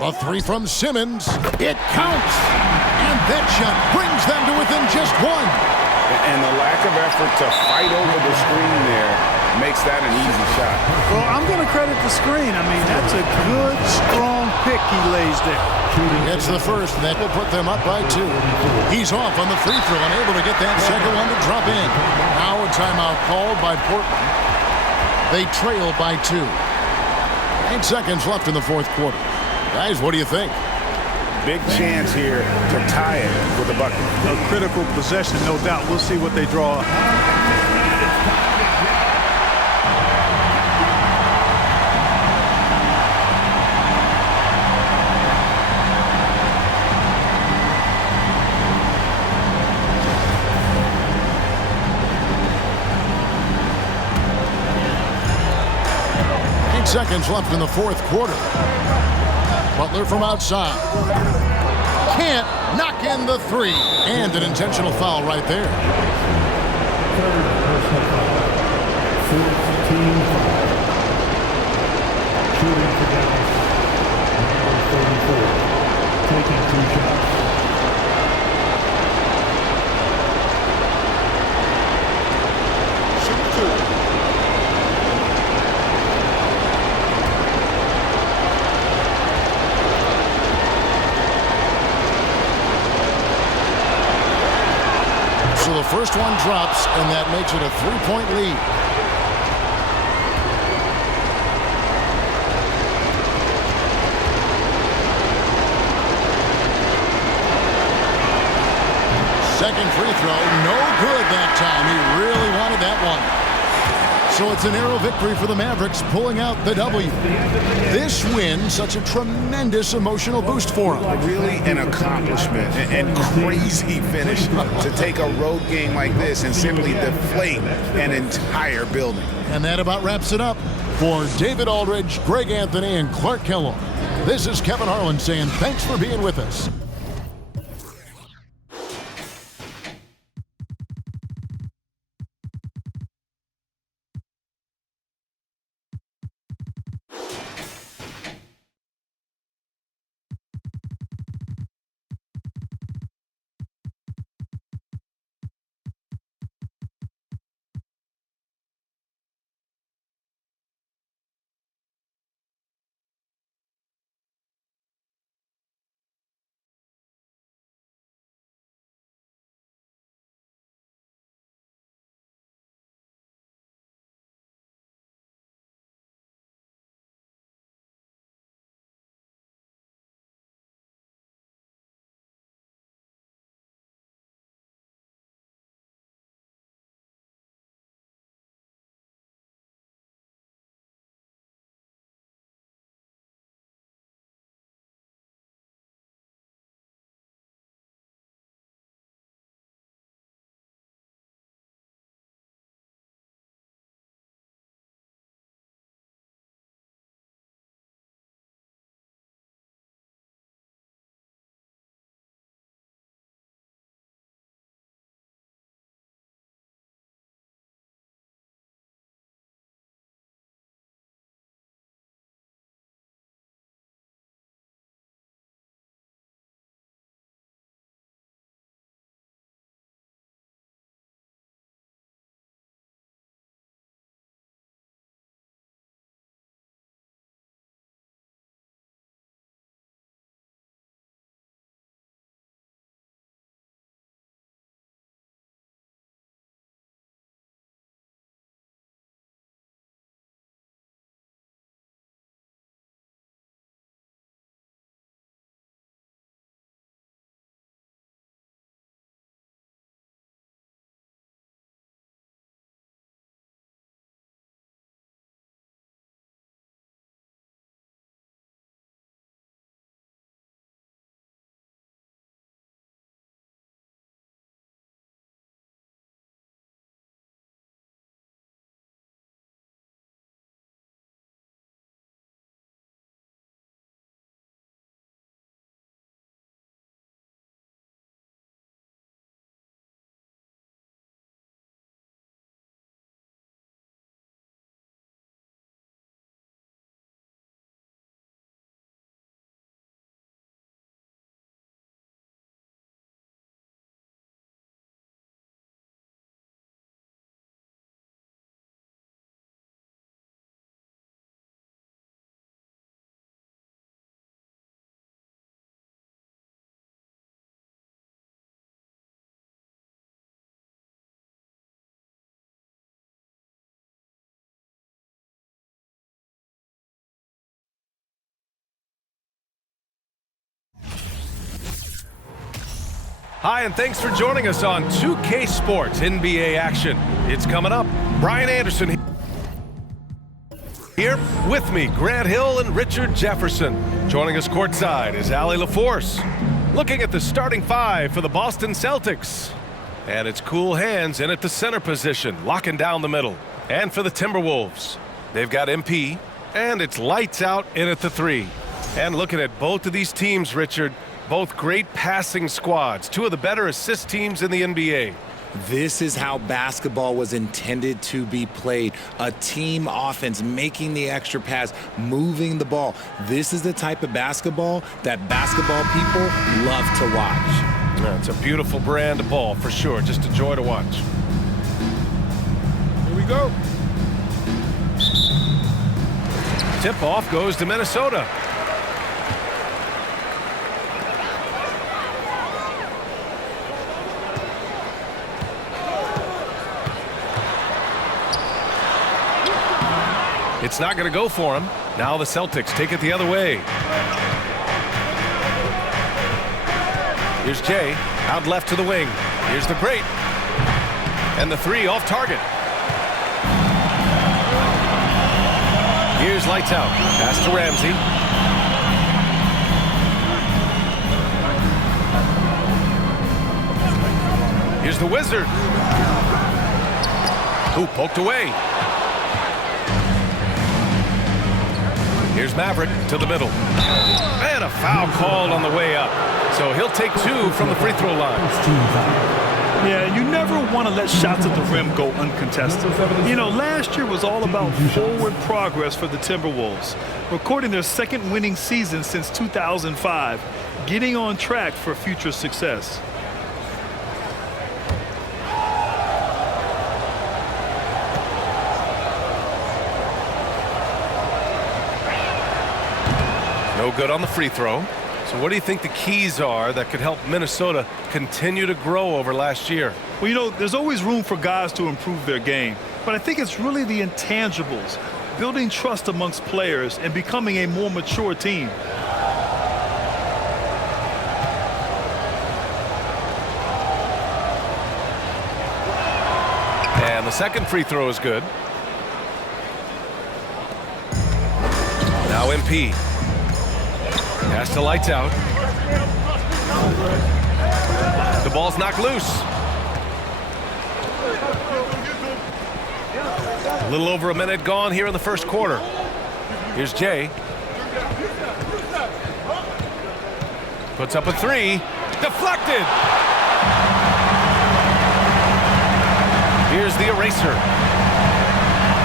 A three from Simmons. It counts. And that shot brings them to within just one. And the lack of effort to fight over the screen there makes that an easy shot. Well, I'm going to credit the screen. I mean, that's a good, strong pick he lays there. Gets the first, and that will put them up by 2. He's off on the free throw, unable to get that second one to drop in. Now a timeout called by Portland. They trail by 2. 8 seconds left in the fourth quarter. Guys, what do you think? Big chance here to tie it with a bucket. A critical possession, no doubt. We'll see what they draw up. Seconds left in the fourth quarter. Butler from outside. can't knock in the three. And an intentional foul right there. Third personal foul. Fourth team foul. Shooting for Dallas. Number 34. Taking 2 shots. So the first one drops, and that makes it a 3-point lead. Second free throw, no good that time. He really wanted that one. So it's a narrow victory for the Mavericks, pulling out the W. This win, such a tremendous emotional boost for them. Really an accomplishment and crazy finish to take a road game like this and simply deflate an entire building. And that about wraps it up. For David Aldridge, Greg Anthony, and Clark Kellogg, this is Kevin Harlan saying thanks for being with us. Hi, and thanks for joining us on 2K Sports NBA action. It's coming up. Brian Anderson here with me, Grant Hill and Richard Jefferson. Joining us courtside is Allie LaForce. Looking at the starting 5 for the Boston Celtics. And it's cool hands in at the center position, locking down the middle. And for the Timberwolves, they've got MP, and it's lights out in at the 3. And looking at both of these teams, Richard, Both great passing squads, two of the better assist teams in the NBA. This is how basketball was intended to be played. A team offense, making the extra pass, moving the ball. This is the type of basketball that basketball people love to watch. Yeah, it's a beautiful brand of ball for sure. Just a joy to watch. Here we go. Tip-off goes to Minnesota. It's not going to go for him. Now the Celtics take it the other way. Here's Jay, out left to the wing. Here's the great. And the three off target. Here's lights out. Pass to Ramsey. Here's the Wizard. Who poked away. Here's Maverick to the middle. And a foul called on the way up. So he'll take two from the free throw line. Yeah, you never want to let shots at the rim go uncontested. You know, last year was all about forward progress for the Timberwolves, recording their second winning season since 2005, getting on track for future success. No good on the free throw. So what do you think the keys are that could help Minnesota continue to grow over last year? Well, you know, there's always room for guys to improve their game, but I think it's really the intangibles, building trust amongst players and becoming a more mature team. And the second free throw is good. Now MP. Pass to lights out. The ball's knocked loose. A little over a minute gone here in the first quarter. Here's Jay. Puts up a three. Deflected. Here's the eraser.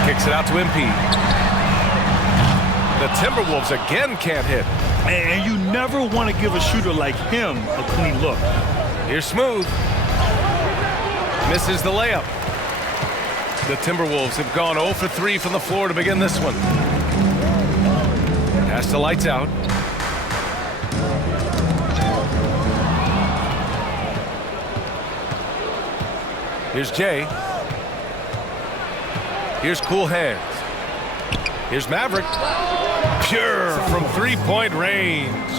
Kicks it out to MP. The Timberwolves again can't hit. And you never want to give a shooter like him a clean look. Here's Smooth. Misses the layup. The Timberwolves have gone 0 for 3 from the floor to begin this one. Pass to lights out. Here's Jay. Here's cool hands. Here's Maverick. Pure from three-point range.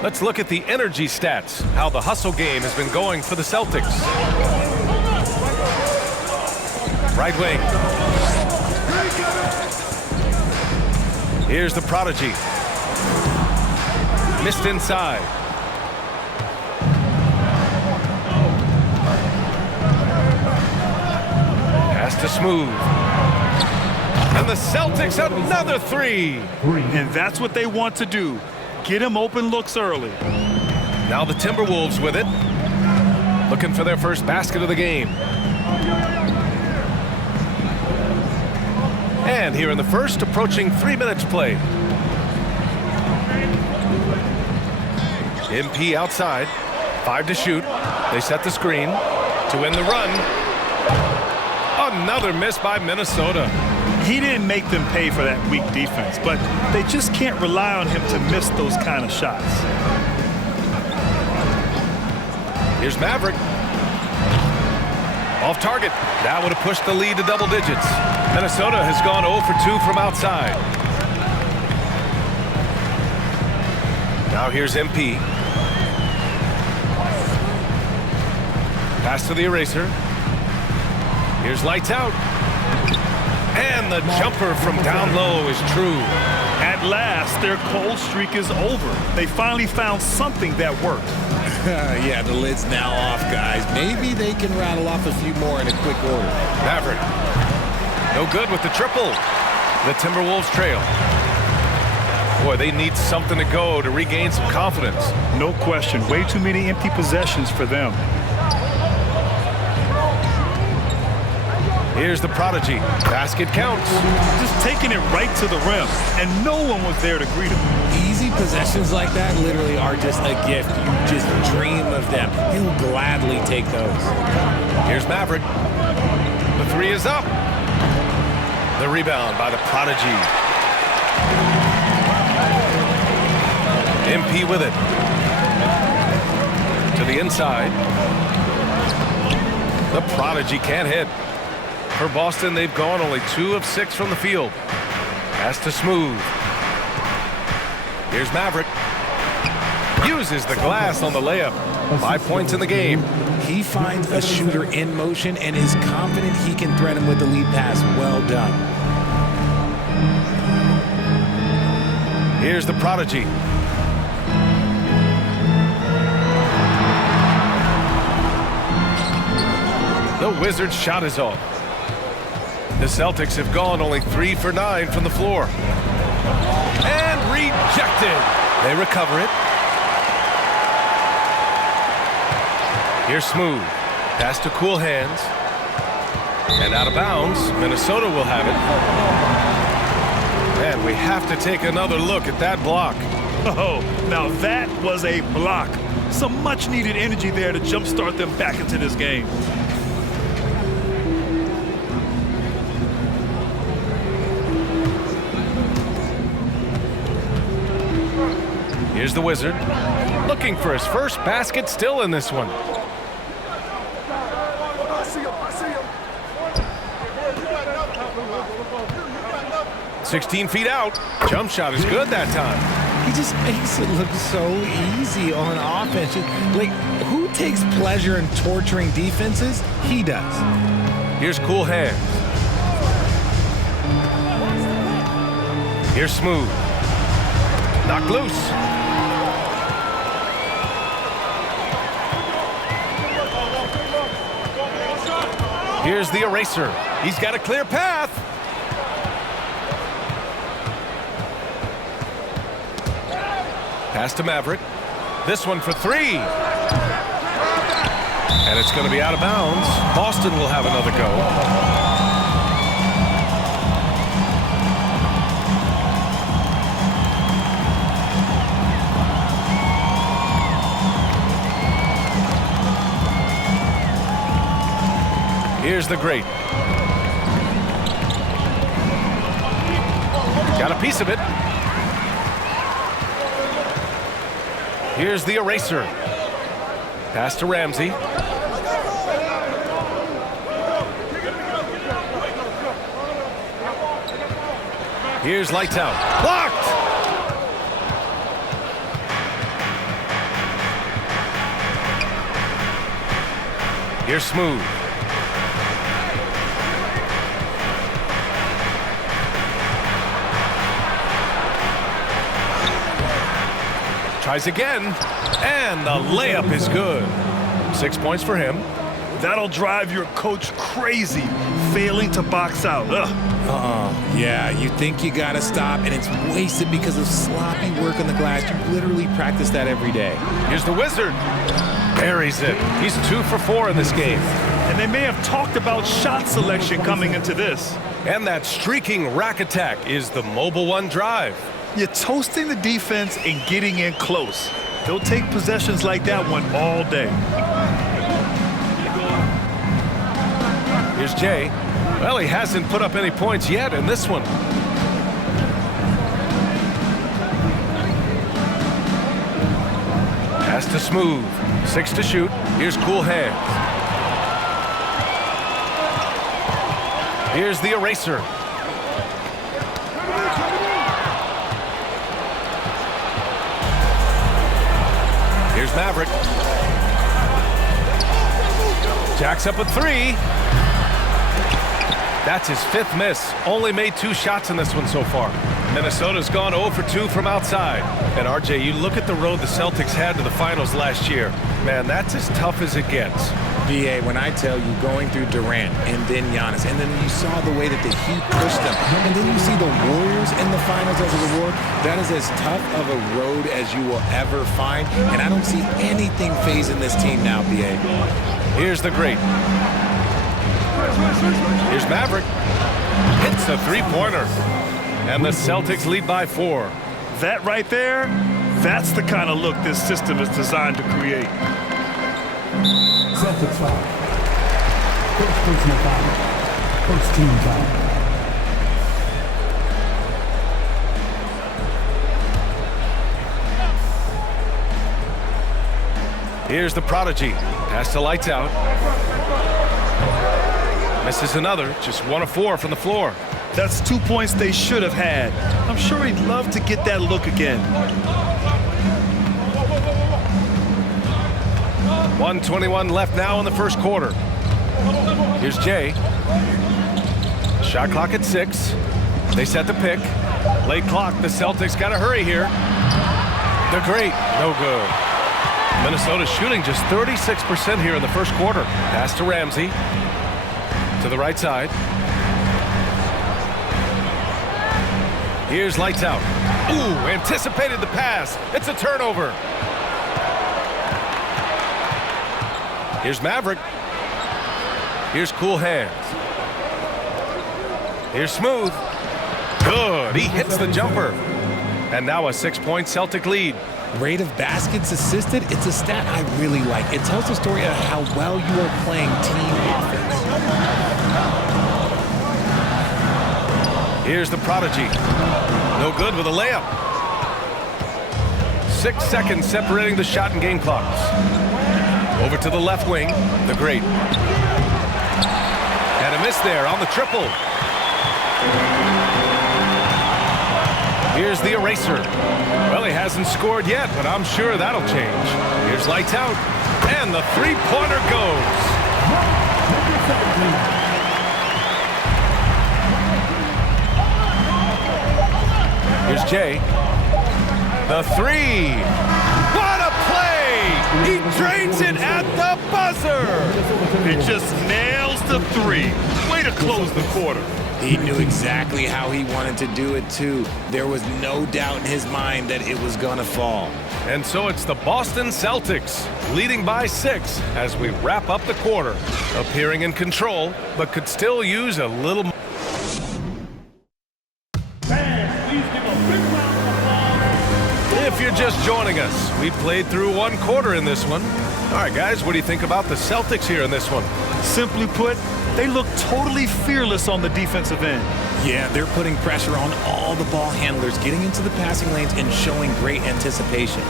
Let's look at the energy stats, how the hustle game has been going for the Celtics. Right wing. Here's the prodigy. Missed inside. Pass to Smooth. And the Celtics another three. And that's what they want to do. Get him open looks early. Now the Timberwolves with it. Looking for their first basket of the game. And here in the first, approaching 3 minutes played. MP outside. 5 to shoot. They set the screen to win the run. Another miss by Minnesota. He didn't make them pay for that weak defense, but they just can't rely on him to miss those kind of shots. Here's Maverick. Off target. That would have pushed the lead to double digits. Minnesota has gone 0 for 2 from outside. Now here's MP. Pass to the eraser. Here's lights out. And the jumper from down low is true. At last, their cold streak is over. They finally found something that worked. Yeah, the lid's now off, guys. Maybe they can rattle off a few more in a quick order. Maverick. No good with the triple. The Timberwolves trail. Boy, they need something to go to regain some confidence. No question. Way too many empty possessions for them. Here's the prodigy. Basket counts. Just taking it right to the rim, and no one was there to greet him. Easy possessions like that literally are just a gift. You just dream of them. He'll gladly take those. Here's Maverick. The three is up. The rebound by the prodigy. MP with it. To the inside. The prodigy can't hit. For Boston, they've gone only 2 of 6 from the field. Pass to Smooth. Here's Maverick. Uses the glass on the layup. 5 points in the game. He finds a shooter in motion and is confident he can thread him with the lead pass. Well done. Here's the prodigy. The Wizards' shot is off. The Celtics have gone only 3 for 9 from the floor. And rejected. They recover it. Here's Smooth. Pass to Cool Hands. And out of bounds. Minnesota will have it. And we have to take another look at that block. Oh, now that was a block. Some much-needed energy there to jumpstart them back into this game. Here's the Wizard, looking for his first basket, still in this one. I see him. 16 feet out. Jump shot is good that time. He just makes it look so easy on offense. Like, who takes pleasure in torturing defenses? He does. Here's Cool Hands. Here's Smooth. Knocked loose. Here's the eraser. He's got a clear path. Pass to Maverick. This one for 3. And it's going to be out of bounds. Boston will have another go. Here's the great. Got a piece of it. Here's the eraser. Pass to Ramsey. Here's lights out. Blocked! Here's Smooth. Tries again, and the layup is good. 6 points for him. That'll drive your coach crazy, failing to box out. Yeah, you think you gotta stop, and it's wasted because of sloppy work on the glass. You literally practice that every day. Here's the Wizard. Buries it. He's 2 for 4 in this game. And they may have talked about shot selection coming into this. And that streaking rack attack is the Mobile One drive. You're toasting the defense and getting in close. They'll take possessions like that one all day. Here's Jay. Well, he hasn't put up any points yet in this one. Pass to Smooth. 6 to shoot. Here's Cool Hands. Here's the eraser. Here's Maverick. Jacks up a 3. That's his 5th miss. Only made 2 shots in this one so far. Minnesota's gone 0 for 2 from outside. And RJ, you look at the road the Celtics had to the finals last year. Man, that's as tough as it gets. BA, when I tell you going through Durant and then Giannis, and then you saw the way that the Heat pushed them, and then you see the Warriors in the finals as a reward, that is as tough of a road as you will ever find, and I don't see anything phasing this team now, BA. Here's the great. Here's Maverick. Hits the three-pointer. And the Celtics lead by 4. That right there, that's the kind of look this system is designed to create. Celtics foul. First personal foul. First team foul. Here's the prodigy. Pass to Lights Out. Misses another. Just 1 of 4 from the floor. That's 2 points they should have had. I'm sure he'd love to get that look again. 1:21 left now in the first quarter. Here's Jay. Shot clock at 6. They set the pick. Late clock. The Celtics got to hurry here. The great. No good. Minnesota shooting just 36% here in the first quarter. Pass to Ramsey. To the right side. Here's Lights Out. Ooh, anticipated the pass. It's a turnover. Here's Maverick. Here's Cool Hands. Here's Smooth. Good. He hits the jumper. And now a 6-point Celtic lead. Rate of baskets assisted, it's a stat I really like. It tells the story of how well you are playing team offense. Here's the prodigy. No good with a layup. 6 seconds separating the shot and game clocks. Over to the left wing, the great. And a miss there on the triple. Here's the eraser. Well, he hasn't scored yet, but I'm sure that'll change. Here's Lights Out. And the three-pointer goes. Here's Jay. The three. What a play! He drains it at the buzzer. It just nails the 3. Way to close the quarter. He knew exactly how he wanted to do it, too. There was no doubt in his mind that it was going to fall. And so it's the Boston Celtics leading by 6 as we wrap up the quarter. Appearing in control, but could still use a little more. If you're just joining us, we played through 1 quarter in this one. All right, guys, what do you think about the Celtics here in this one? Simply put, they look totally fearless on the defensive end. Yeah, they're putting pressure on all the ball handlers, getting into the passing lanes and showing great anticipation.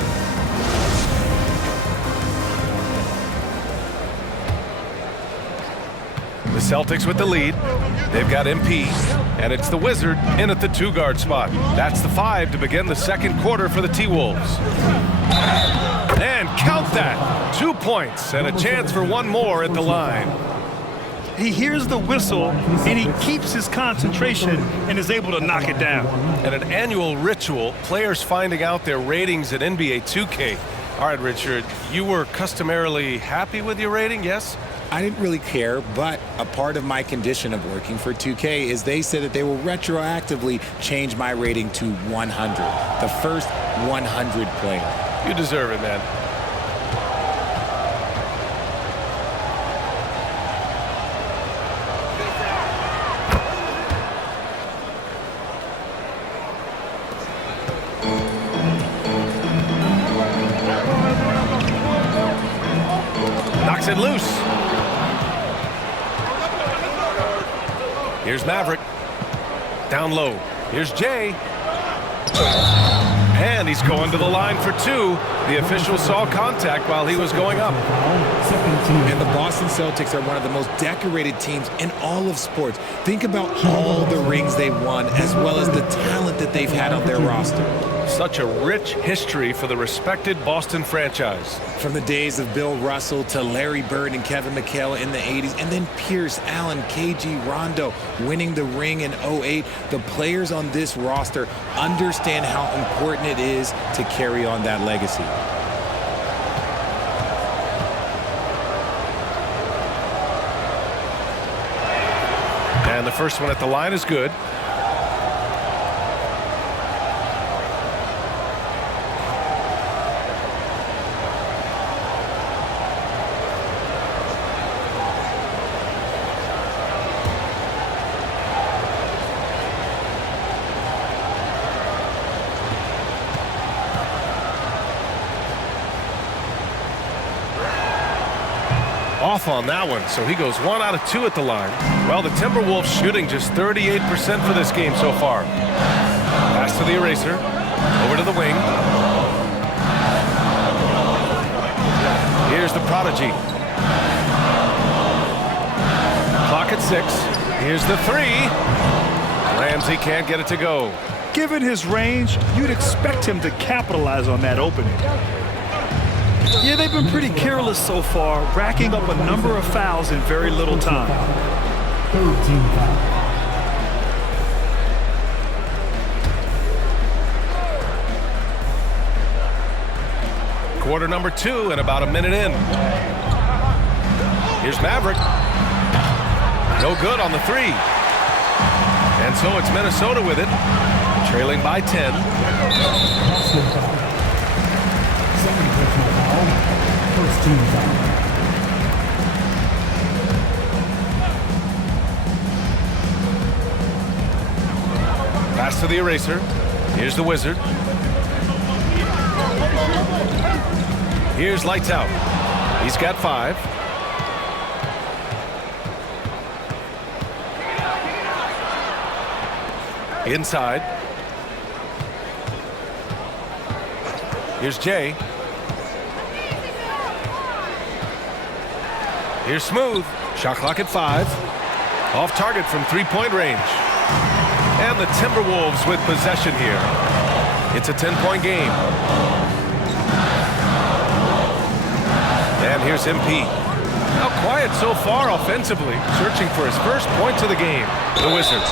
The Celtics with the lead. They've got MP, and it's the Wizard in at the 2-guard spot. That's the 5 to begin the second quarter for the T-Wolves. And count that. 2 points and a chance for 1 more at the line. He hears the whistle, and he keeps his concentration and is able to knock it down. And an annual ritual, players finding out their ratings at NBA 2K. All right, Richard, you were customarily happy with your rating, yes? I didn't really care, but a part of my condition of working for 2K is they said that they will retroactively change my rating to 100, the first 100 player. You deserve it, man. Knocks it loose. Here's Maverick. Down low. Here's Jay. And he's going to the line for 2. The official saw contact while he was going up. And the Boston Celtics are one of the most decorated teams in all of sports. Think about all the rings they've won, as well as the talent that they've had on their roster. Such a rich history for the respected Boston franchise. From the days of Bill Russell to Larry Bird and Kevin McHale in the 80s, and then Pierce, Allen, KG, Rondo winning the ring in 08, the players on this roster understand how important it is to carry on that legacy. first one at the line is good. Off on that one, so he goes 1 out of 2 at the line. Well, the Timberwolves shooting just 38% for this game so far. Pass to the eraser, over to the wing. Here's the prodigy. Clock at 6. Here's the 3. Ramsey can't get it to go. Given his range, you'd expect him to capitalize on that opening. Yeah, they've been pretty careless so far, racking up a number of fouls in very little time. Third team foul. Quarter number 2 and about a minute in. Here's Maverick. No good on the 3. And so it's Minnesota with it, trailing by 10. Second personal foul. First team foul. Pass to the eraser. Here's the Wizard. Here's Lights Out. He's got 5. Inside. Here's Jay. Here's Smooth. Shot clock at 5. Off target from 3-point range. And the Timberwolves with possession here. It's a 10-point game. And here's MP. Now quiet so far offensively, searching for his first points of the game. The Wizards.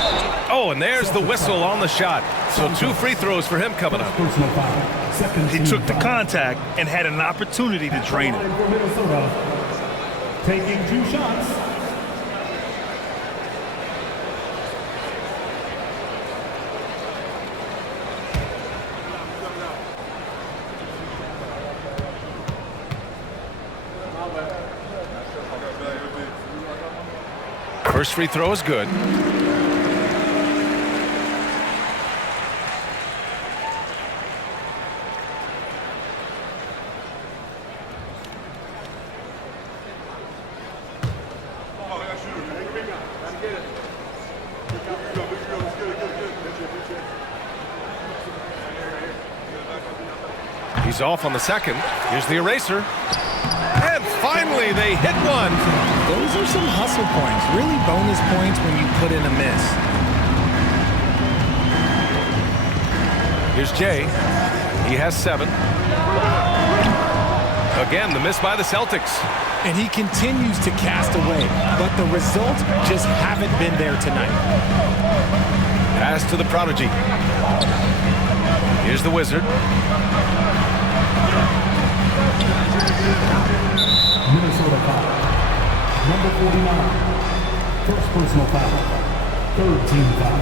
Oh, and there's the whistle on the shot. So 2 free throws for him coming up. Personal foul. Second He team took the foul. contact and had an opportunity to drain it. For Minnesota, taking 2 shots. First free throw is good. He's off on the second. Here's the eraser. And finally, they hit one. Those are some hustle points, really bonus points when you put in a miss. Here's Jay. He has 7. Again, the miss by the Celtics. And he continues to cast away, but the results just haven't been there tonight. Pass to the prodigy. Here's the Wizard. Minnesota foul. Number 49. First personal foul. Third team foul.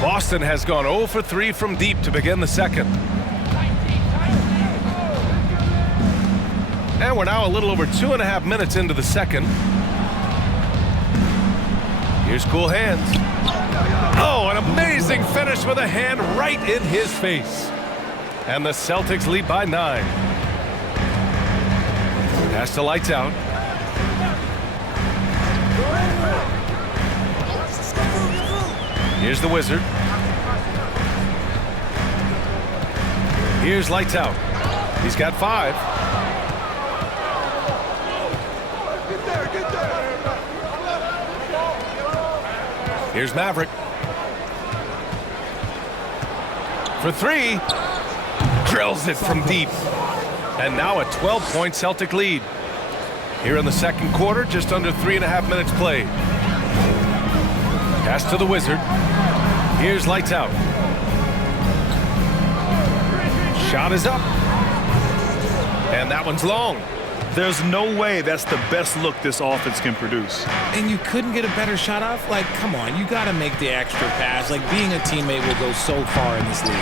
Boston has gone 0 for 3 from deep to begin the second. And we're now a little over 2.5 minutes into the second. Here's Cool Hands. Oh, an amazing finish with a hand right in his face. And the Celtics lead by 9. Pass to Lights Out. Here's the Wizard. Here's Lights Out. He's got 5. Here's Maverick. For 3. Drills it from deep. And now a 12-point Celtic lead. Here in the second quarter, just under 3.5 minutes played. Pass to the Wizard. Here's Lights Out. Shot is up. And that one's long. There's no way that's the best look this offense can produce. And you couldn't get a better shot off? Like, come on, you got to make the extra pass. Like, being a teammate will go so far in this league.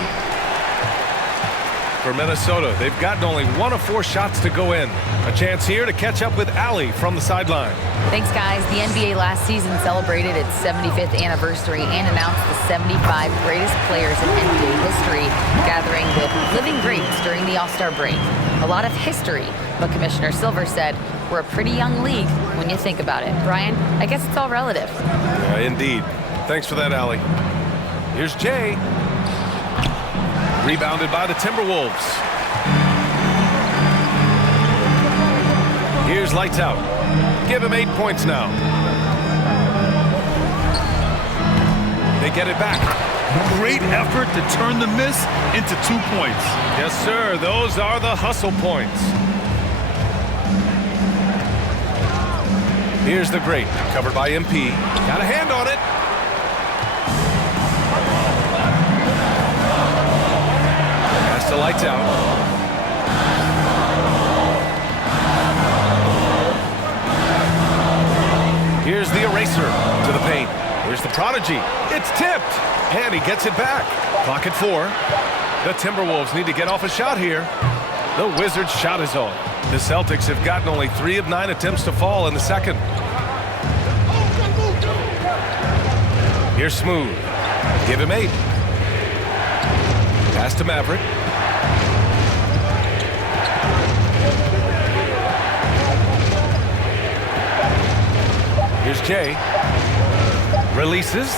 For Minnesota, they've gotten only 1 of 4 shots to go in. A chance here to catch up with Allie from the sideline. Thanks, guys. The NBA last season celebrated its 75th anniversary and announced the 75 greatest players in NBA history, gathering with living greats during the All-Star break. A lot of history, but Commissioner Silver said, we're a pretty young league when you think about it. Brian, I guess it's all relative. Indeed. Thanks for that, Allie. Here's Jay. Rebounded by the Timberwolves. Here's Lights Out. Give him 8 points now. They get it back. Great effort to turn the miss into 2 points. Yes, sir. Those are the hustle points. Here's the Great. Covered by MP. Got a hand on it. That's the Lights Out. Here's the Eraser to the paint. Here's the Prodigy. It's tipped. And he gets it back. Clock at 4. The Timberwolves need to get off a shot here. The Wizards' shot is on. The Celtics have gotten only 3 of 9 attempts to fall in the second. Here's Smooth. Give him 8. Pass to Maverick. Here's Jay. Releases.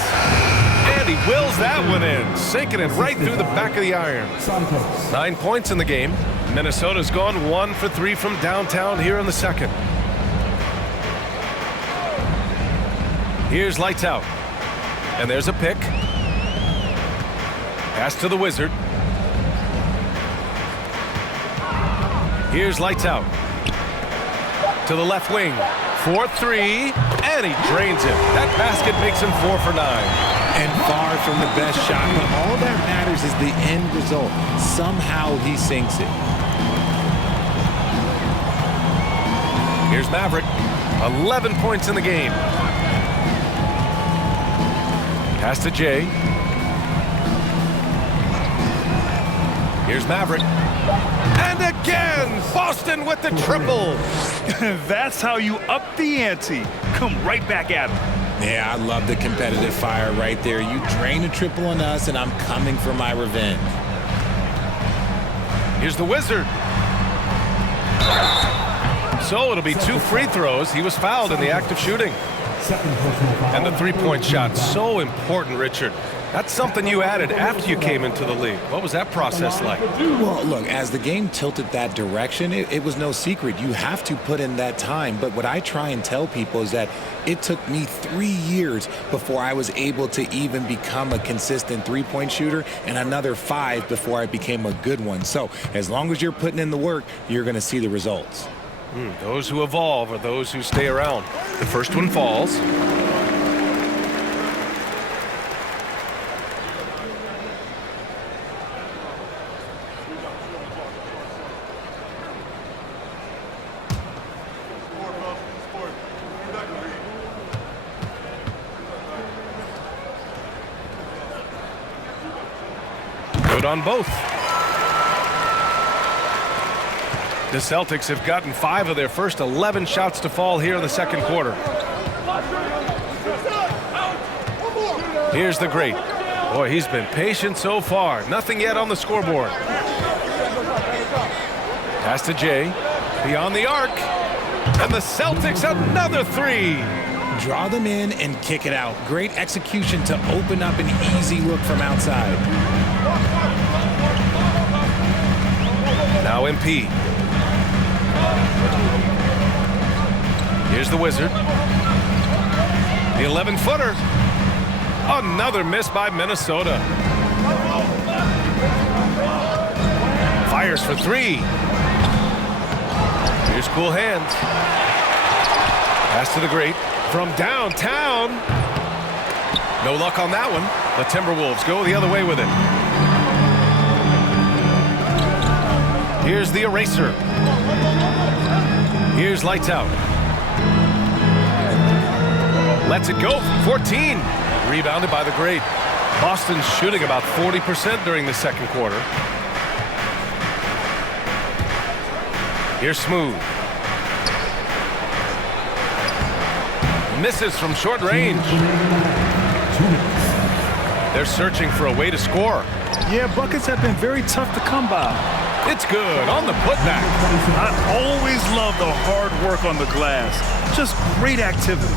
And he wills that one in. Sinking it right through the back of the iron. 9 points in the game. Minnesota's gone 1 for 3 from downtown here in the second. Here's Lights Out. And there's a pick. Pass to the Wizard. Here's Lights Out. To the left wing. 4-3. And he drains it. That basket makes him 4 for 9. And far from the best shot, but all that matters is the end result. Somehow he sinks it. Here's Maverick. 11 points in the game. Pass to Jay. Here's Maverick. And again, Boston with the triple. That's how you up the ante. Come right back at him. Yeah, I love the competitive fire right there. You drain a triple on us, and I'm coming for my revenge. Here's the Wizard. So it'll be 2 free throws. He was fouled in the act of shooting. And the 3-point shot, so important, Richard. That's something you added after you came into the league. What was that process like? Well, look, as the game tilted that direction, it was no secret. You have to put in that time. But what I try and tell people is that it took me 3 years before I was able to even become a consistent 3-point shooter, and another 5 before I became a good one. So as long as you're putting in the work, you're going to see the results. Those who evolve are those who stay around. The first one falls. Good on both. The Celtics have gotten 5 of their first 11 shots to fall here in the second quarter. Here's the Great. Boy, he's been patient so far. Nothing yet on the scoreboard. Pass to Jay. Beyond the arc. And the Celtics another 3. Draw them in and kick it out. Great execution to open up an easy look from outside. Now MP. Here's the Wizard. The 11-footer. Another miss by Minnesota. Fires for 3. Here's cool hands. Pass to the Great from downtown. No luck on that one. The Timberwolves go the other way with it. Here's the Eraser. Here's lights out. Lets it go from 14. Rebounded by the great. Boston's shooting about 40% during the second quarter. Here's Smooth. Misses from short range. They're searching for a way to score. Yeah, buckets have been very tough to come by. It's good on the putback. I always love the hard work on the glass. Just great activity.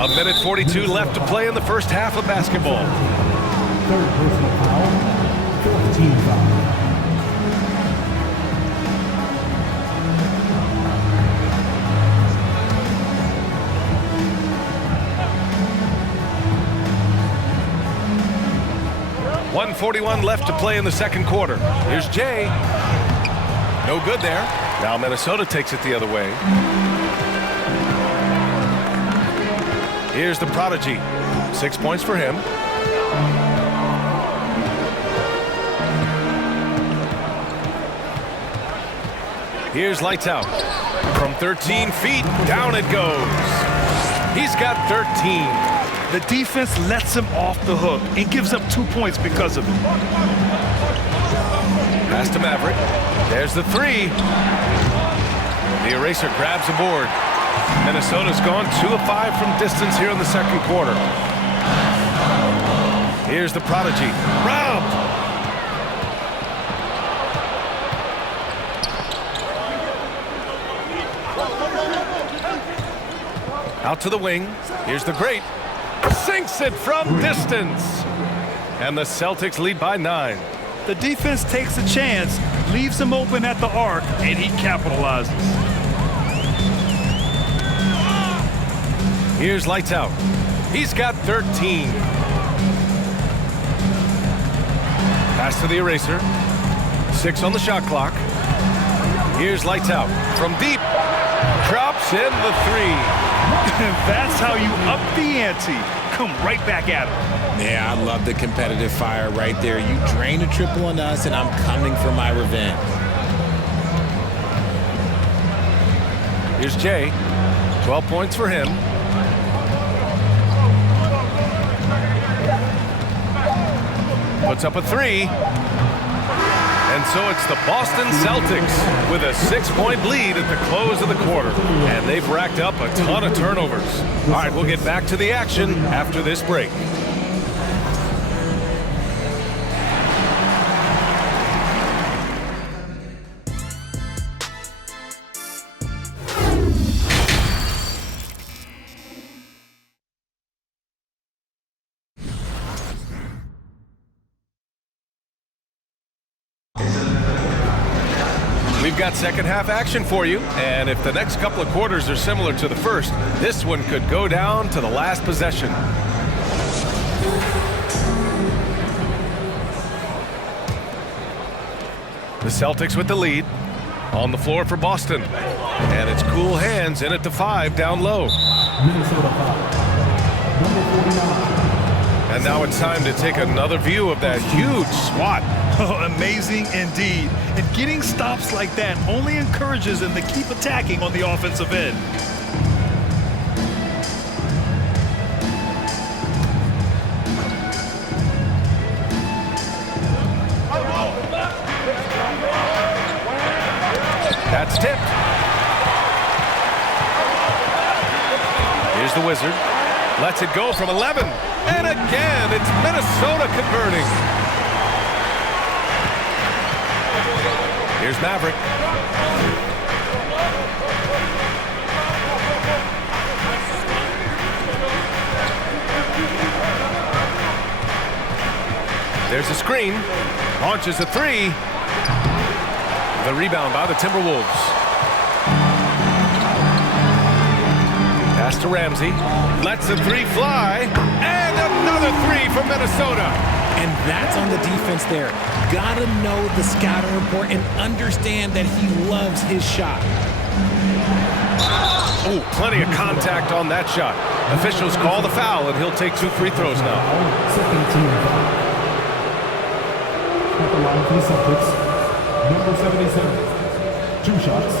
A minute 42 left to play in the first half of basketball. Third personal foul, 14 foul. .141 left to play in the second quarter. Here's Jay. No good there. Now Minnesota takes it the other way. Here's the prodigy. 6 points for him. Here's lights out. From 13 feet, down it goes. He's got 13. The defense lets him off the hook and gives up 2 points because of it. Pass to Maverick. There's the three. The eraser grabs a board. Minnesota's gone 2 of 5 from distance here in the second quarter. Here's the prodigy. Robbed. Out to the wing. Here's the great. Sinks it from distance. And the Celtics lead by 9. The defense takes a chance, leaves him open at the arc, and he capitalizes. Here's lights out. He's got 13. Pass to the eraser. 6 on the shot clock. Here's lights out. From deep. Drops in the 3. That's how you up the ante. Come right back at him. Yeah, I love the competitive fire right there. You drain a triple on us, and I'm coming for my revenge. Here's Jay. 12 points for him. Puts up a 3. And so it's the Boston Celtics with a 6-point lead at the close of the quarter. And they've racked up a ton of turnovers. All right, we'll get back to the action after this break. We've got second half action for you, and if the next couple of quarters are similar to the first, this one could go down to the last possession. The Celtics with the lead. On the floor for Boston. And it's cool hands in at the 5 down low. Minnesota foul. Number 49. And now it's time to take another view of that huge swat. Oh, amazing indeed. And getting stops like that only encourages them to keep attacking on the offensive end. That's tipped. Here's the Wizard. Lets it go from 11. And again, it's Minnesota converting. Here's Maverick. There's a screen. Launches a 3. The rebound by the Timberwolves. Pass to Ramsey. Lets the 3 fly. And another 3 from Minnesota. And that's on the defense there. Gotta know the scouting report and understand that he loves his shot. Ooh, plenty of contact on that shot. Officials call the foul, and he'll take 2 free throws now. Second team foul. At the line for the Celtics, Number 77, 2 shots.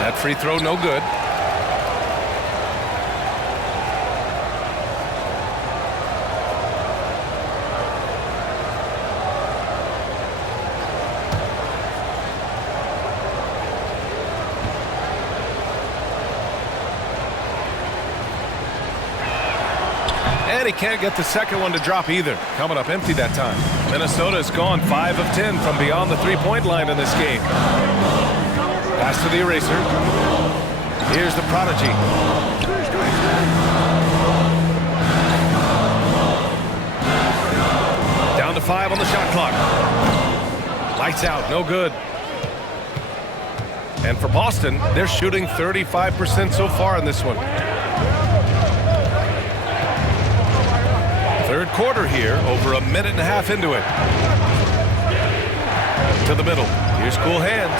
That free throw, no good. And he can't get the second one to drop either. Coming up empty that time. Minnesota has gone 5 of 10 from beyond the three-point line in this game. Pass to the eraser. Here's the prodigy. Down to 5 on the shot clock. Lights out, no good. And for Boston, they're shooting 35% so far in this one. Third quarter here, over a minute and a half into it. To the middle. Here's cool hands.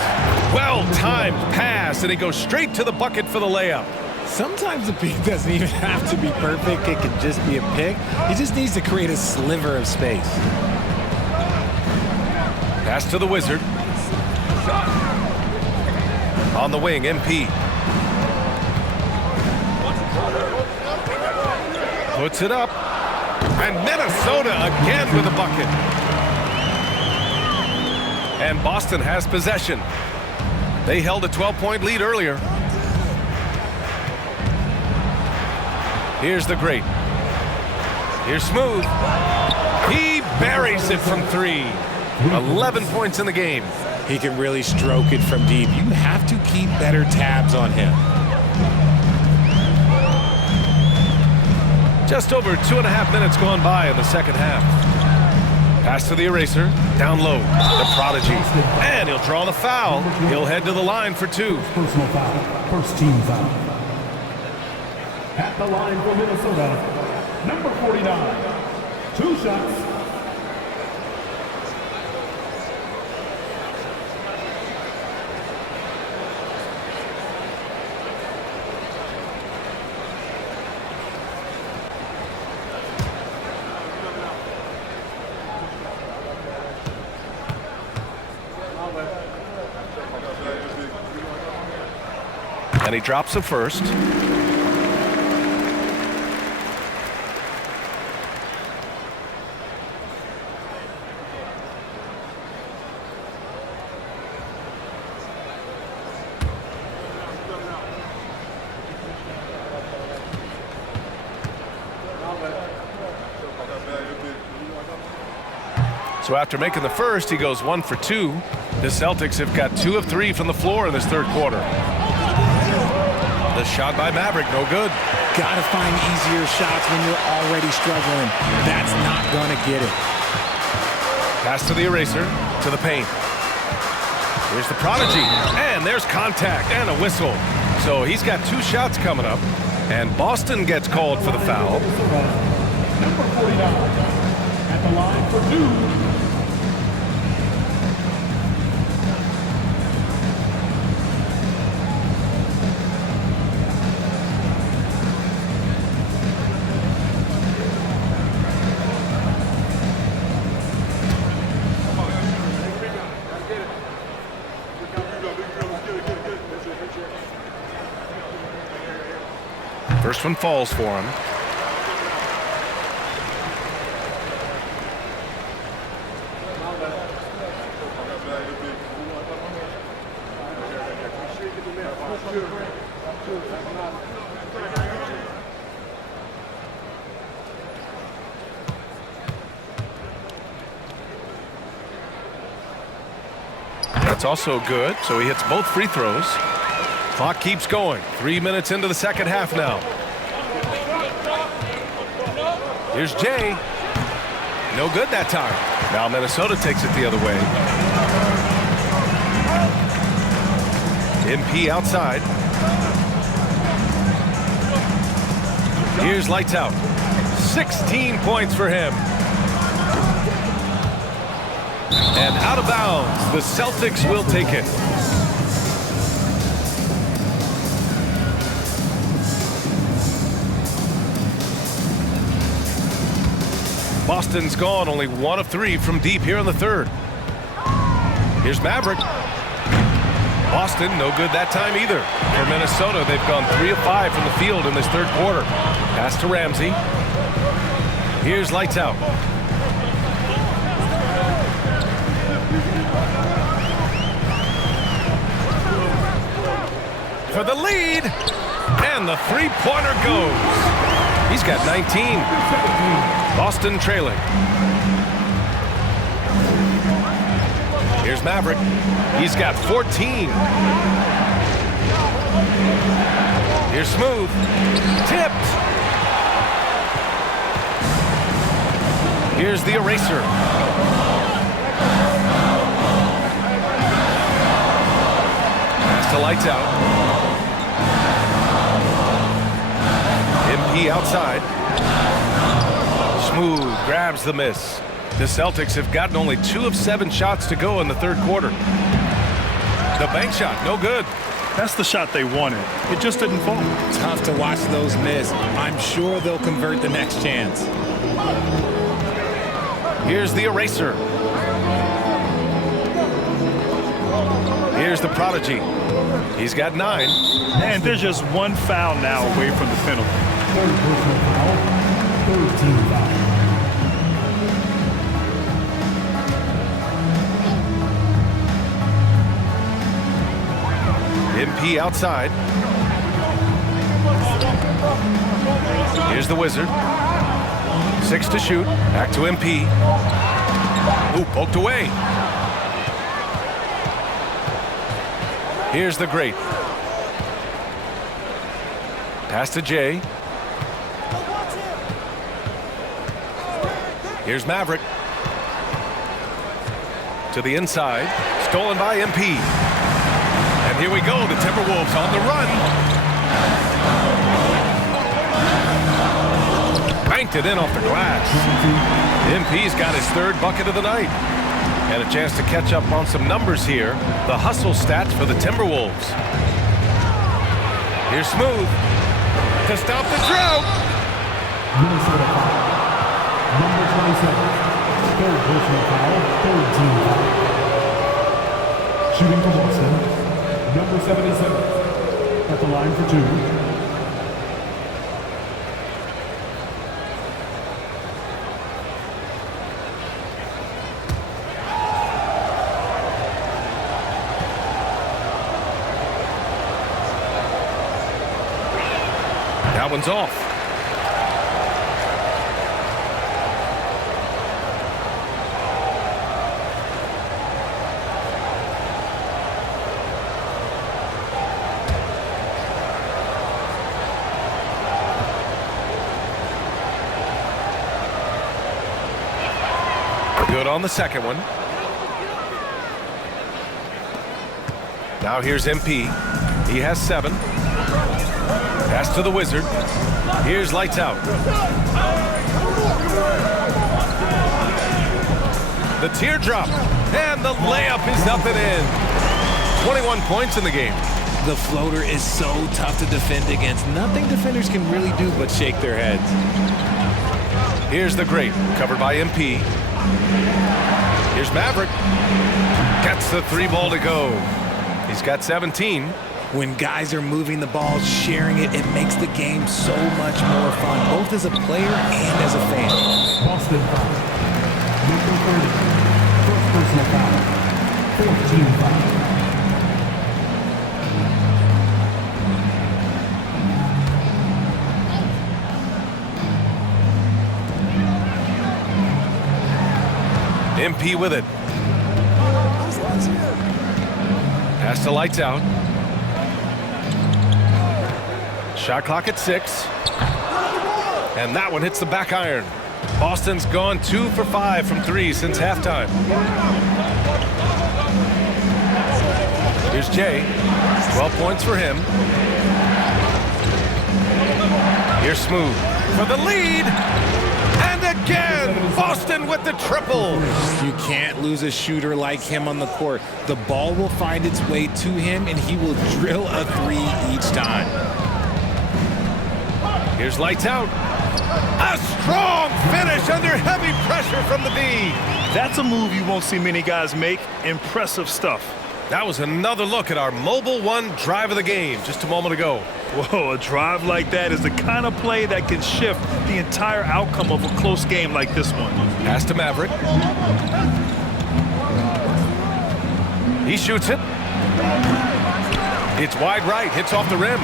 Well-timed pass, and he goes straight to the bucket for the layup. Sometimes the pick doesn't even have to be perfect. It can just be a pick. He just needs to create a sliver of space. Pass to the Wizard. On the wing, MP. Puts it up. And Minnesota again with a bucket. And Boston has possession. They held a 12-point lead earlier. Here's the great. Here's Smooth. He buries it from 3. 11 points in the game. He can really stroke it from deep. You have to keep better tabs on him. Just over 2.5 minutes gone by in the second half. Pass to the eraser. Down low. The prodigy. And he'll draw the foul. He'll head to the line for 2. Personal foul. First team foul. At the line for Minnesota, number 49. 2 shots. And he drops a first. So after making the first, he goes 1 for 2. The Celtics have got 2 of 3 from the floor in this third quarter. The shot by Maverick, no good. Gotta find easier shots when you're already struggling. That's not gonna get it. Pass to the eraser, to the paint. Here's the prodigy, and there's contact and a whistle. So he's got 2 shots coming up, and Boston gets called for the foul. Number 49 at the line for 2. First one falls for him. That's also good, so he hits both free throws. Clock keeps going. 3 minutes into the second half now. Here's Jay. No good that time. Now Minnesota takes it the other way. MP outside. Here's lights out. 16 points for him. And out of bounds. The Celtics will take it. Boston's gone only 1 of 3 from deep here in the third. Here's Maverick. Boston, no good that time either. For Minnesota, they've gone 3 of 5 from the field in this third quarter. Pass to Ramsey. Here's Lights Out. For the lead. And the three-pointer goes. He's got 19. Boston trailing. Here's Maverick. He's got 14. Here's Smooth. Tipped. Here's the eraser. Pass to Lights Out. MP outside. Smooth grabs the miss. The Celtics have gotten only 2 of 7 shots to go in the third quarter. The bank shot, no good. That's the shot they wanted. It just didn't fall. Tough to watch those miss. I'm sure they'll convert the next chance. Here's the eraser. Here's the prodigy. He's got 9. And there's just one foul now away from the penalty. Third personal foul. Third team foul. MP outside. Here's the Wizard. 6 to shoot. Back to MP. Ooh, poked away. Here's the Great. Pass to Jay. Here's Maverick. To the inside. Stolen by MP. And here we go. The Timberwolves on the run. Banked it in off the glass. MP's got his 3rd bucket of the night. And a chance to catch up on some numbers here. The hustle stats for the Timberwolves. Here's Smooth. To stop the drought. Minnesota foul. Number 27. Third personal foul. Third team foul. Shooting for Boston. Number 77. At the line for 2. That one's off. Good on the second one. Now here's MP. He has 7. Pass to the Wizard. Here's Lights Out. The teardrop. And the layup is up and in. 21 points in the game. The floater is so tough to defend against. Nothing defenders can really do but shake their heads. Here's the Great. Covered by MP. Here's Maverick. Gets the 3-ball to go. He's got 17. When guys are moving the ball, sharing it, it makes the game so much more fun, both as a player and as a fan. Boston foul. Number 30. First personal foul. Fourth team foul. MP with it. Pass to Lights Out. Shot clock at 6. And that one hits the back iron. Boston's gone 2 for 5 from 3 since halftime. Here's Jay. 12 points for him. Here's Smooth for the lead. And again! again. Boston with the triple. You can't lose a shooter like him on the court. The ball will find its way to him, and he will drill a three each time. Here's lights out. A strong finish under heavy pressure from the D. That's a move you won't see many guys make. Impressive stuff. That was another look at our Mobile One drive of the game just a moment ago. Whoa, a drive like that is the kind of play that can shift the entire outcome of a close game like this one. Pass to Maverick. He shoots it. It's wide right, hits off the rim.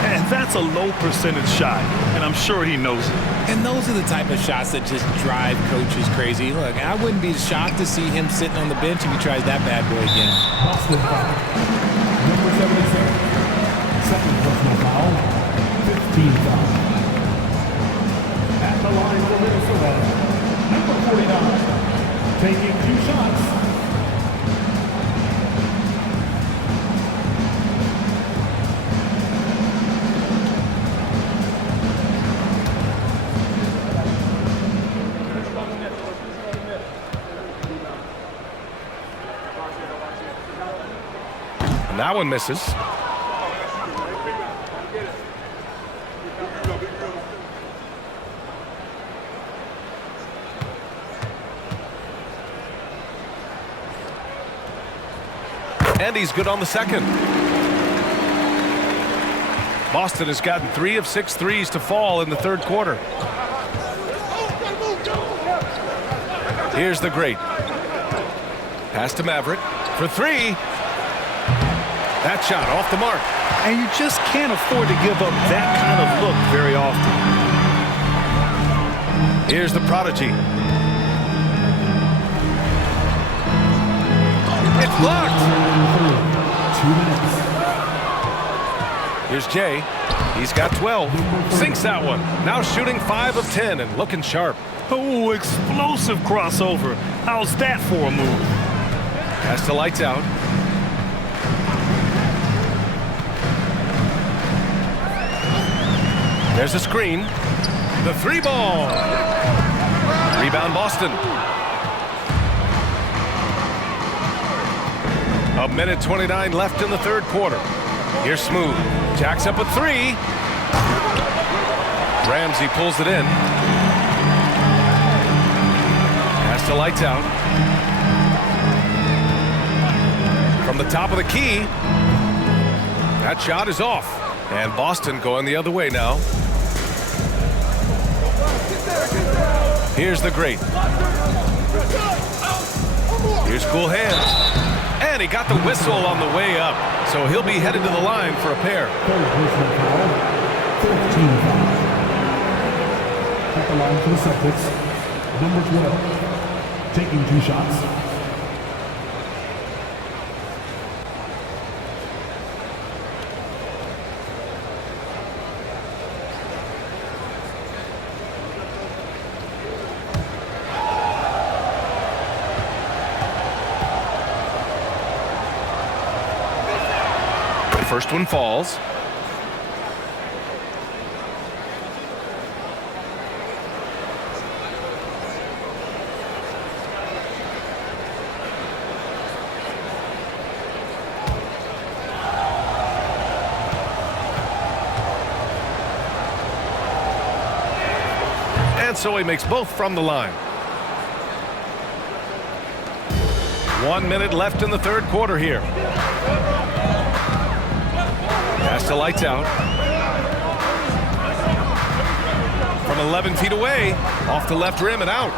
And that's a low percentage shot, and I'm sure he knows it. And those are the type of shots that just drive coaches crazy. Look, I wouldn't be shocked to see him sitting on the bench if he tries that bad boy again. Boston foul. Number 77. Second personal foul. 15 foul. At the line for Minnesota, number 49. Taking 2 shots. That one misses. And he's good on the second. Boston has gotten 3 of 6 threes to fall in the third quarter. Here's the great. Pass to Maverick for 3. That shot off the mark. And you just can't afford to give up that kind of look very often. Here's the prodigy. It's blocked. 2 minutes. Here's Jay. He's got 12. Sinks that one. Now shooting 5 of 10 and looking sharp. Oh, explosive crossover. How's that for a move? Pass to lights out. There's a screen. The 3 ball. Rebound Boston. A minute 29 left in the third quarter. Here's Smooth. Jacks up a 3. Ramsey pulls it in. Pass to lights out. From the top of the key. That shot is off. And Boston going the other way now. Here's the great. Here's cool hands. And he got the whistle on the way up. So he'll be headed to the line for a pair. Third personal foul. 15 foul. At the line for the Celtics, number 12. Taking 2 shots. First one falls. And so he makes both from the line. 1 minute left in the third quarter here. Pass to lights out. From 11 feet away, off the left rim and out.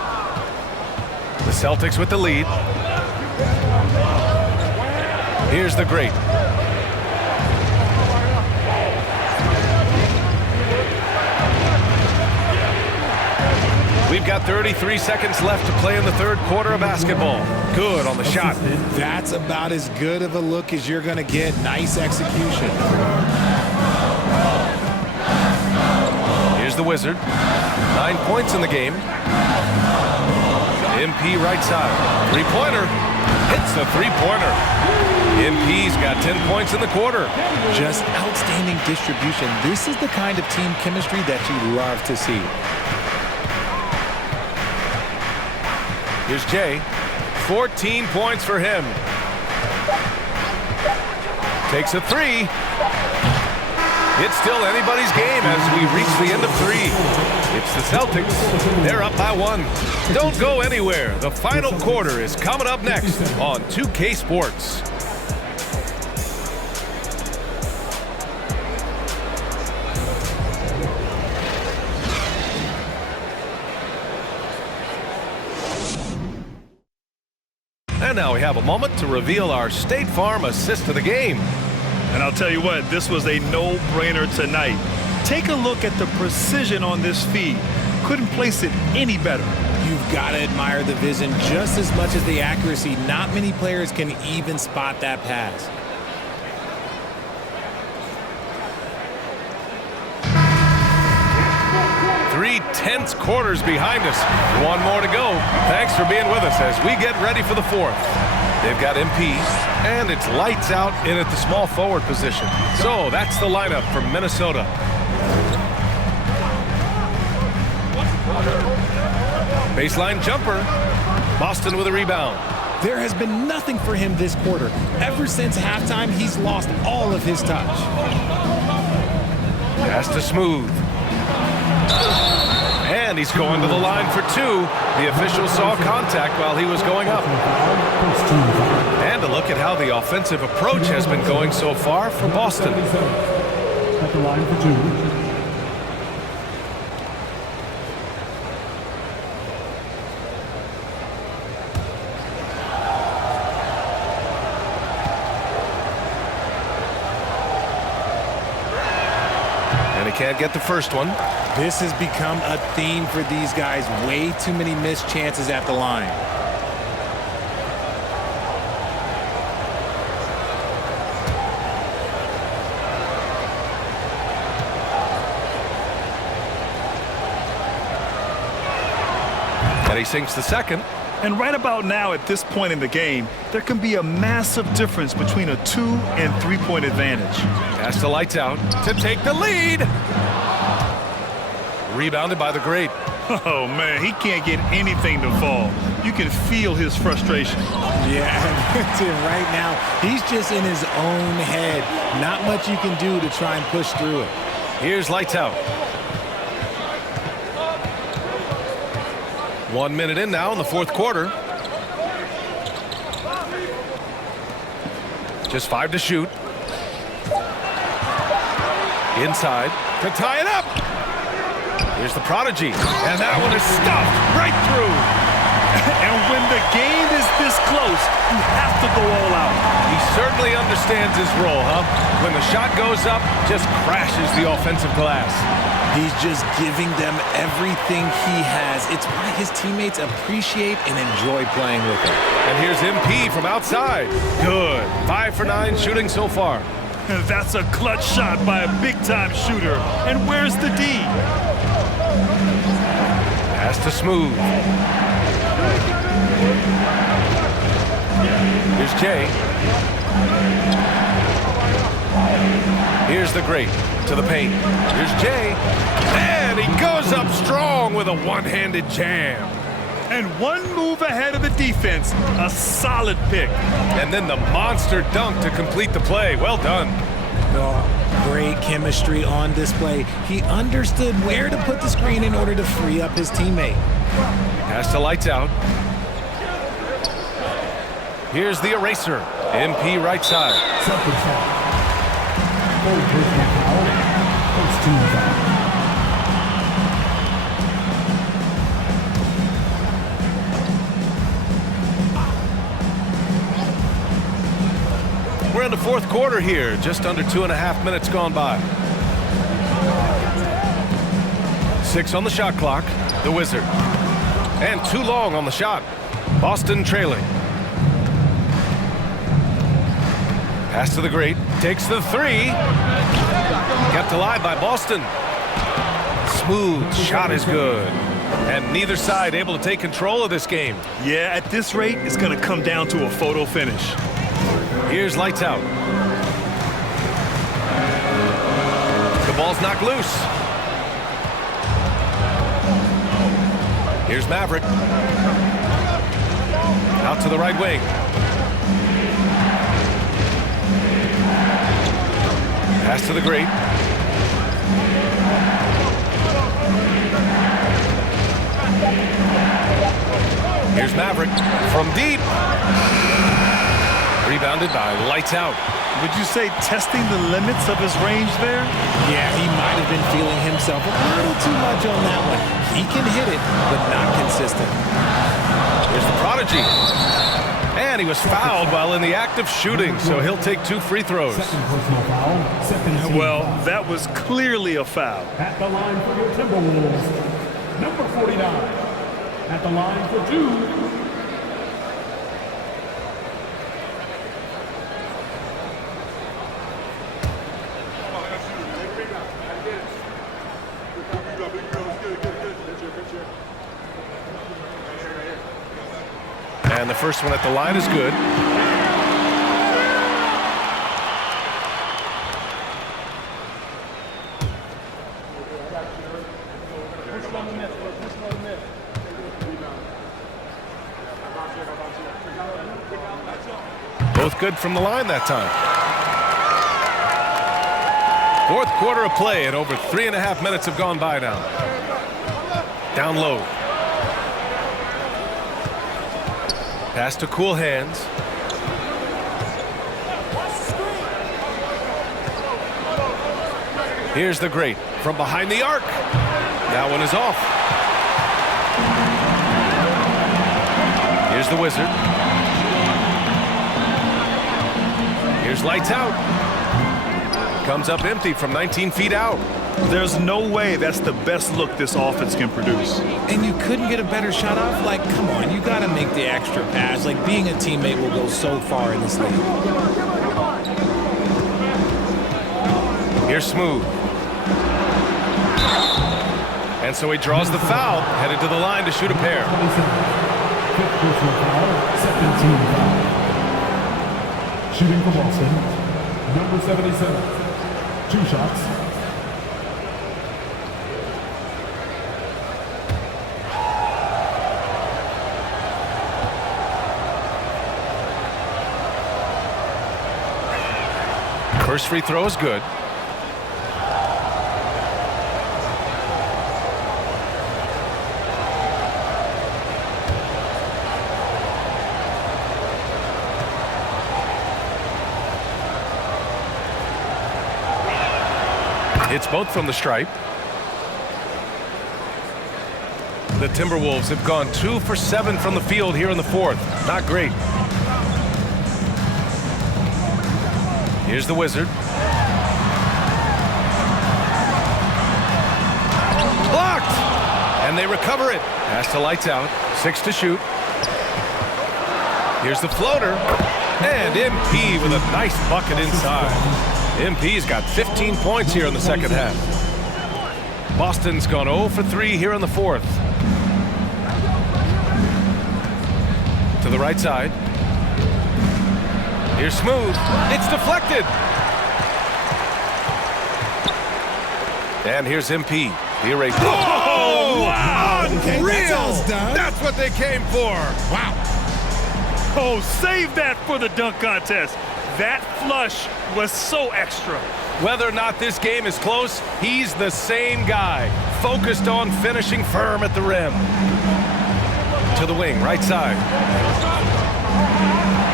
The Celtics with the lead. Here's the great. We've got 33 seconds left to play in the third quarter of basketball. Good on the shot. That's about as good of a look as you're going to get. Nice execution. Here's the Wizard. 9 points in the game. MP right side. Three-pointer. Hits the three-pointer. MP's got 10 points in the quarter. Just outstanding distribution. This is the kind of team chemistry that you love to see. Here's Jay. 14 points for him. Takes a three. It's still anybody's game as we reach the end of 3. It's the Celtics. They're up by 1. Don't go anywhere. The final quarter is coming up next on 2K Sports. And now we have a moment to reveal our State Farm assist of the game. And I'll tell you what, this was a no-brainer tonight. Take a look at the precision on this feed. Couldn't place it any better. You've got to admire the vision just as much as the accuracy. Not many players can even spot that pass. Three tense quarters behind us. One more to go. Thanks for being with us as we get ready for the 4th. They've got MP, and it's lights out in at the small forward position. So that's the lineup for Minnesota. Baseline jumper. Boston with a rebound. There has been nothing for him this quarter. Ever since halftime, he's lost all of his touch. Pass to Smooth. And he's going to the line for 2. The official saw contact while he was going up. And a look at how the offensive approach has been going so far for Boston. At the line for 2. Can't get the first one. This has become a theme for these guys. Way too many missed chances at the line. And he sinks the second. And right about now, at this point in the game, there can be a massive difference between a 2- and 3-point advantage. Pass the lights out to take the lead. Rebounded by the great. Oh, man, he can't get anything to fall. You can feel his frustration. Yeah, right now, he's just in his own head. Not much you can do to try and push through it. Here's lights out. 1 minute in now in the 4th quarter. Just 5 to shoot. Inside to tie it up. Here's the prodigy. And that one is stuffed right through. And when the game is this close, you have to go all out. He certainly understands his role, huh? When the shot goes up, just crashes the offensive glass. He's just giving them everything he has. It's why his teammates appreciate and enjoy playing with him. And here's MP from outside. Good. 5 for 9 shooting so far. That's a clutch shot by a big-time shooter. And where's the D? Pass to Smooth. Here's Jay. Here's the great to the paint. Here's Jay. And he goes up strong with a one-handed jam. And one move ahead of the defense. A solid pick. And then the monster dunk to complete the play. Well done. Oh, great chemistry on display. He understood where to put the screen in order to free up his teammate. Pass to lights out. Here's the eraser. MP right side. We're in the 4th quarter here. Just under 2.5 minutes gone by. 6 on the shot clock. The Wizard. And too long on the shot. Boston trailing. Pass to the great. Takes the 3. Kept alive by Boston. Smooth shot is good. And neither side able to take control of this game. Yeah, at this rate, it's going to come down to a photo finish. Here's lights out. The ball's knocked loose. Here's Maverick. Out to the right wing. Pass to the great. Here's Maverick from deep. Rebounded by Lights Out. Would you say testing the limits of his range there? Yeah, he might have been feeling himself a little too much on that one. He can hit it, but not consistent. Here's the prodigy. And he was fouled while in the act of shooting, so he'll take 2 free throws. Well, that was clearly a foul. At the line for your Timberwolves, number 49. At the line for 2. And the first one at the line is good. Both good from the line that time. Fourth quarter of play, and over 3.5 minutes have gone by now. Down low. Pass to Cool Hands. Here's the great from behind the arc. That one is off. Here's the wizard. Here's Lights Out. Comes up empty from 19 feet out. There's no way that's the best look this offense can produce. And you couldn't get a better shot off? Like, come on, you got to make the extra pass. Like, being a teammate will go so far in this league. Here's Smooth. And so he draws the foul, headed to the line to shoot a pair. Fifth personal foul, second team foul. Shooting for Boston, number 77. 2 shots. First free throw is good. It's both from the stripe. The Timberwolves have gone 2 for 7 from the field here in the fourth. Not great. Here's the wizard. Blocked! And they recover it. Pass to Lights Out. 6 to shoot. Here's the floater. And MP with a nice bucket inside. MP's got 15 points here in the second half. Boston's gone 0 for 3 here in the fourth. To the right side. Here's Smooth. It's deflected. And here's MP. The erase. Oh, wow! Unreal! That's what they came for. Wow. Oh, save that for the dunk contest. That flush was so extra. Whether or not this game is close, he's the same guy, focused on finishing firm at the rim. To the wing, right side.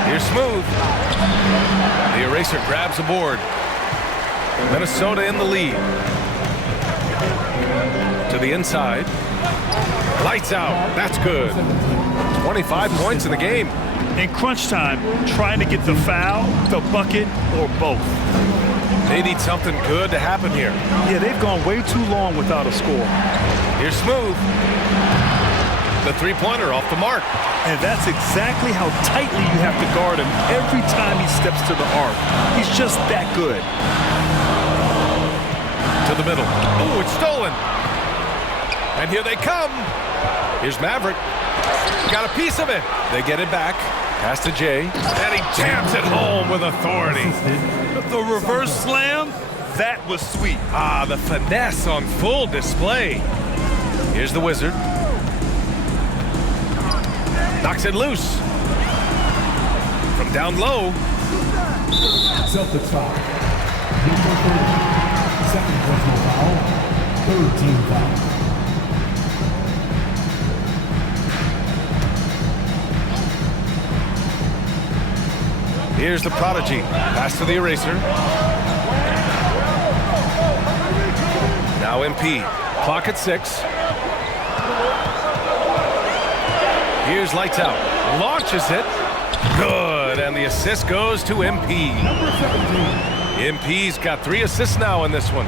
Here's Smooth. The eraser grabs a board. Minnesota in the lead. To the inside. Lights Out. That's good. 25 points in the game. In crunch time, trying to get the foul, the bucket, or both. They need something good to happen here. Yeah, they've gone way too long without a score. Here's Smooth. The three-pointer off the mark. And that's exactly how tightly you have to guard him every time he steps to the arc. He's just that good. To the middle. Oh, it's stolen. And here they come. Here's Maverick. Got a piece of it. They get it back. Pass to Jay. And he jams it home with authority. The reverse slam, that was sweet. Ah, the finesse on full display. Here's the wizard. Knocks it loose. from down low. Celtics foul. Number 30. Second personal foul. Third team foul. Here's the prodigy. Pass to the eraser. Now MP. Clock at 6. Here's lights out. Launches it. Good. And the assist goes to MP. MP's got 3 assists now in this one.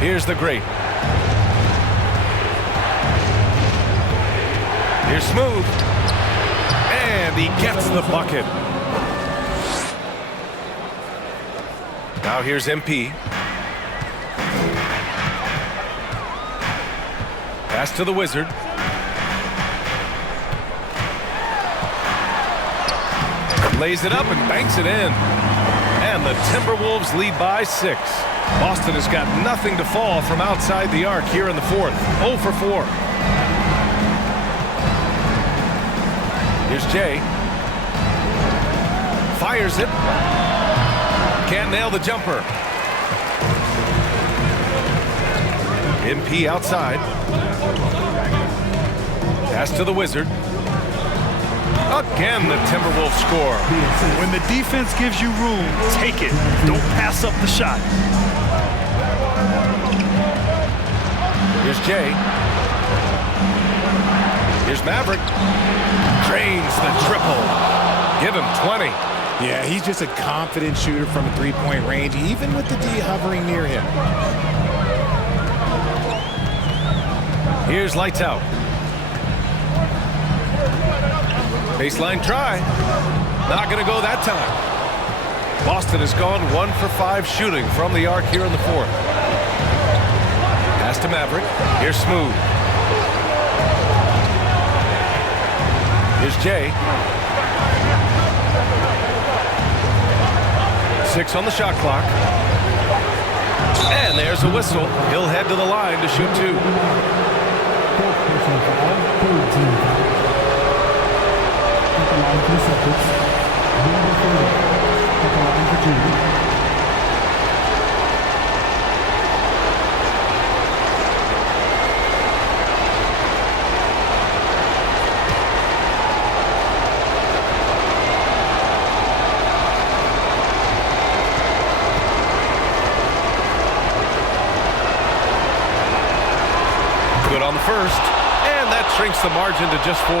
Here's the great. Here's Smooth. And he gets the bucket. Now here's MP. Pass to the Wizard. Lays it up and banks it in. And the Timberwolves lead by 6. Boston has got nothing to fall from outside the arc here in the 4th. 0 for 4. Here's Jay. Fires it. Can't nail the jumper. MP outside. Pass to the Wizard. Again, the Timberwolves score. When the defense gives you room, take it. Don't pass up the shot. Here's Jay. Here's Maverick. Drains the triple. Give him 20. Yeah, he's just a confident shooter from a three-point range, even with the D hovering near him. Here's lights out. Baseline try. Not going to go that time. Boston has gone 1 for 5 shooting from the arc here in the 4th. Pass to Maverick. Here's Smooth. Here's Jay. 6 on the shot clock. And there's a whistle. He'll head to the line to shoot 2. Fourth personal foul. Third team foul. At the line for the Celtics. Number 30. At the line for Jimmy. Good on the first, and that shrinks the margin to just 4.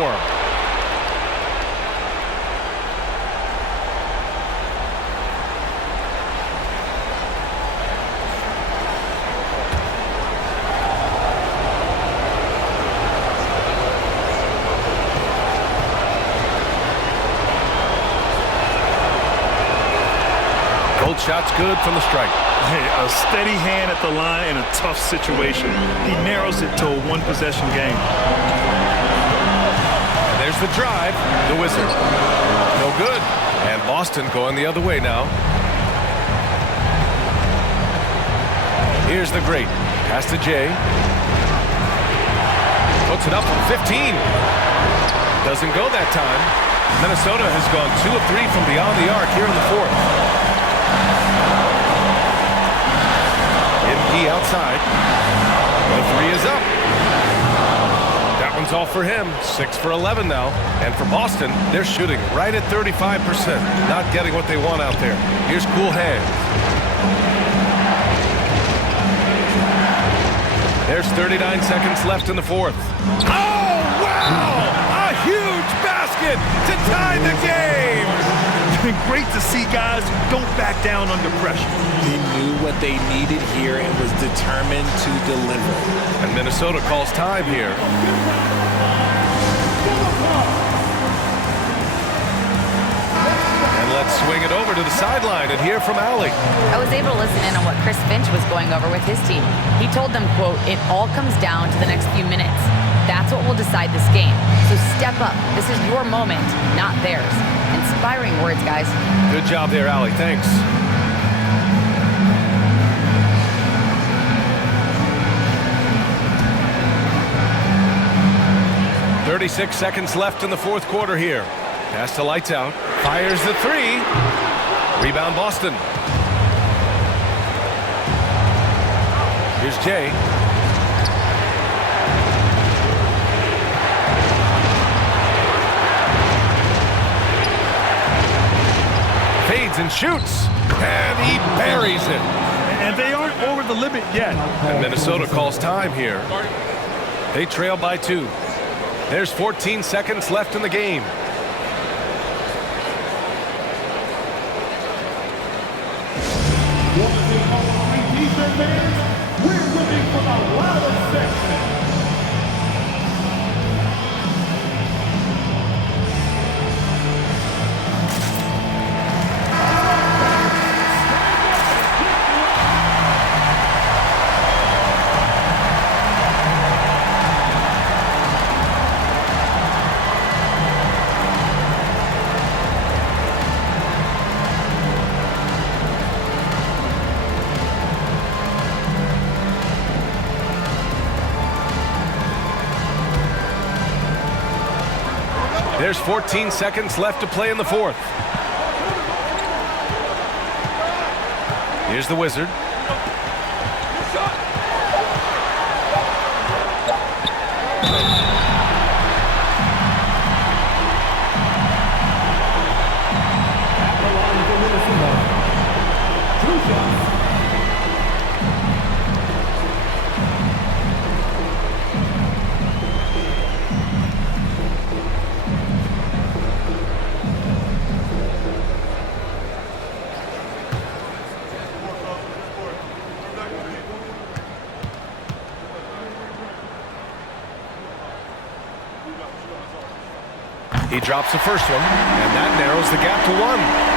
Gold shot's good from the strike. Hey, a steady hand at the line in a tough situation. He narrows it to a one-possession game. There's the drive. The Wizard. No good. And Boston going the other way now. Here's the great. Pass to Jay. Puts it up from 15. Doesn't go that time. Minnesota has gone 2 of 3 from beyond the arc here in the 4th. MP outside. The 3 is up. That one's all for him. 6 for 11 now. And for Boston, they're shooting right at 35%. Not getting what they want out there. Here's cool hands. There's 39 seconds left in the 4th. Oh, wow! A huge basket to tie the game! Great to see guys who don't back down under pressure. They knew what they needed here and was determined to deliver. And Minnesota calls time here. And let's swing it over to the sideline and hear from Allie. I was able to listen in on what Chris Finch was going over with his team. He told them, quote, "It all comes down to the next few minutes. That's what will decide this game. So step up. This is your moment, not theirs." Inspiring words, guys. Good job there, Allie. Thanks. 36 seconds left in the fourth quarter here. Pass to Lights Out. Fires the three. Rebound Boston. Here's Jay. Fades and shoots. And he buries it. And they aren't over the limit yet. And Minnesota calls time here. They trail by 2. There's 14 seconds left in the game. We're looking for the loudest section. There's 14 seconds left to play in the fourth. Here's the Wizard. He drops the first one, and that narrows the gap to 1.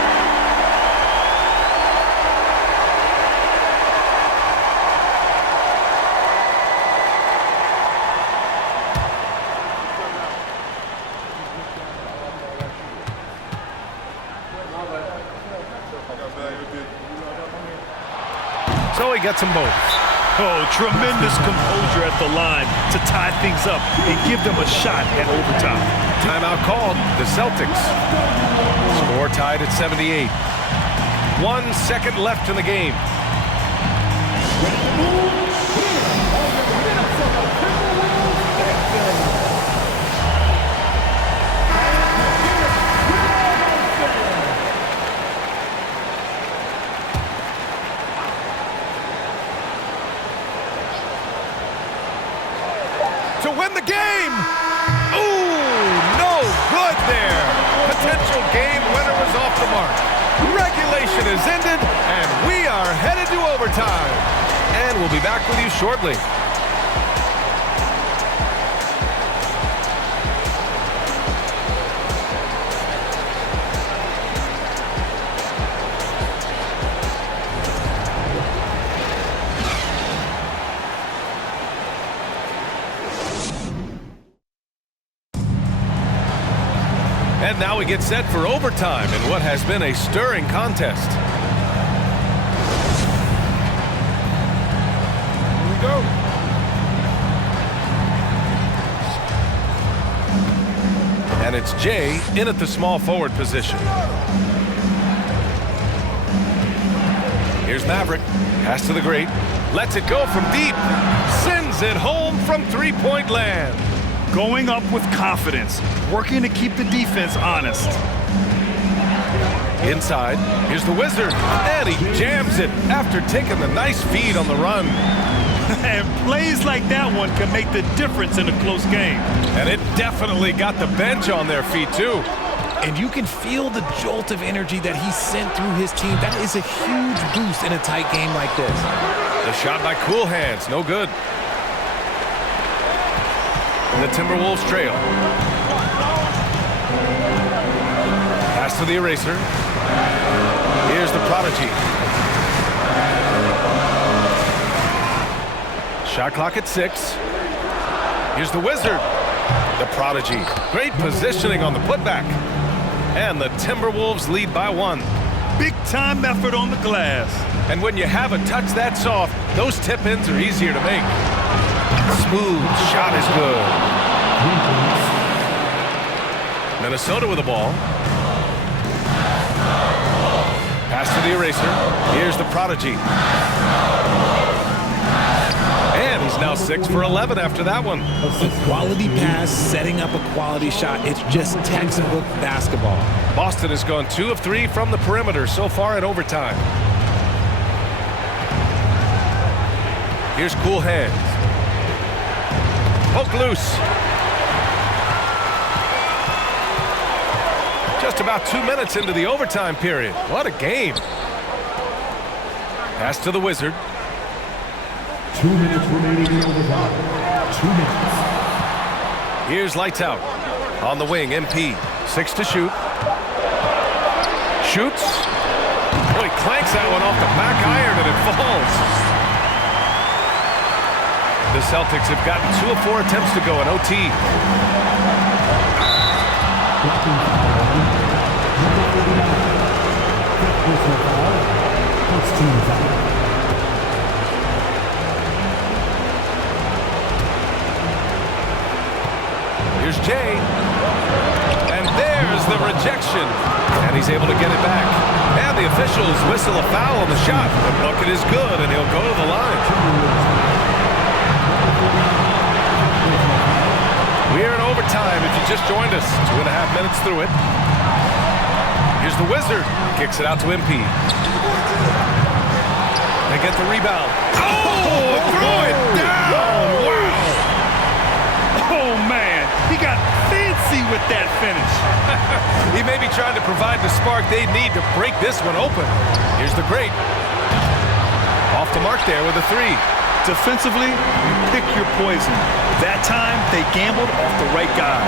So he gets them both. Oh, tremendous composure at the line to tie things up and give them a shot at overtime. Timeout called. The Celtics. Score tied at 78. 1 second left in the game. To win the game! Ooh, no good there. Potential game winner was off the mark. Regulation is ended, and we are headed to overtime. And we'll be back with you shortly. And now we get set for overtime in what has been a stirring contest. Here we go. And it's Jay in at the small forward position. Here's Maverick. Pass to the great. Lets it go from deep. Sends it home from three-point land. Going up with confidence, working to keep the defense honest. Inside, here's the Wizard, and he jams it after taking the nice feed on the run. And plays like that one can make the difference in a close game. And it definitely got the bench on their feet, too. And you can feel the jolt of energy that he sent through his team. That is a huge boost in a tight game like this. The shot by Cool Hands, no good. The Timberwolves trail. Pass to the eraser. Here's the Prodigy. Shot clock at 6. Here's the Wizard. The Prodigy. Great positioning on the putback. And the Timberwolves lead by 1. Big time effort on the glass. And when you have a touch that soft, those tip-ins are easier to make. Smooth shot is good. Minnesota with the ball. Pass to the eraser. Here's the prodigy. And he's now 6 for 11 after that one. A quality pass, setting up a quality shot. It's just textbook basketball. Boston has gone 2 of 3 from the perimeter so far in overtime. Here's cool hands. Poke loose. Just about 2 minutes into the overtime period. What a game. Pass to the Wizard. 2 minutes remaining in overtime. 2 minutes. Here's lights out. On the wing, MP. 6 to shoot. Shoots. Oh, he clanks that one off the back iron and it falls. The Celtics have gotten 2 of 4 attempts to go in OT. Here's Jay. And there's the rejection. And he's able to get it back. And the officials whistle a foul on the shot. The bucket is good, and he'll go to the line. We are in overtime if you just joined us. 2.5 minutes through it. Here's the Wizard. Kicks it out to MP. They get the rebound. Oh, throw it down. Wow. Oh, man. He got fancy with that finish. He may be trying to provide the spark they need to break this one open. Here's the great. Off the mark there with a 3. Defensively, you pick your poison. That time, they gambled off the right guy.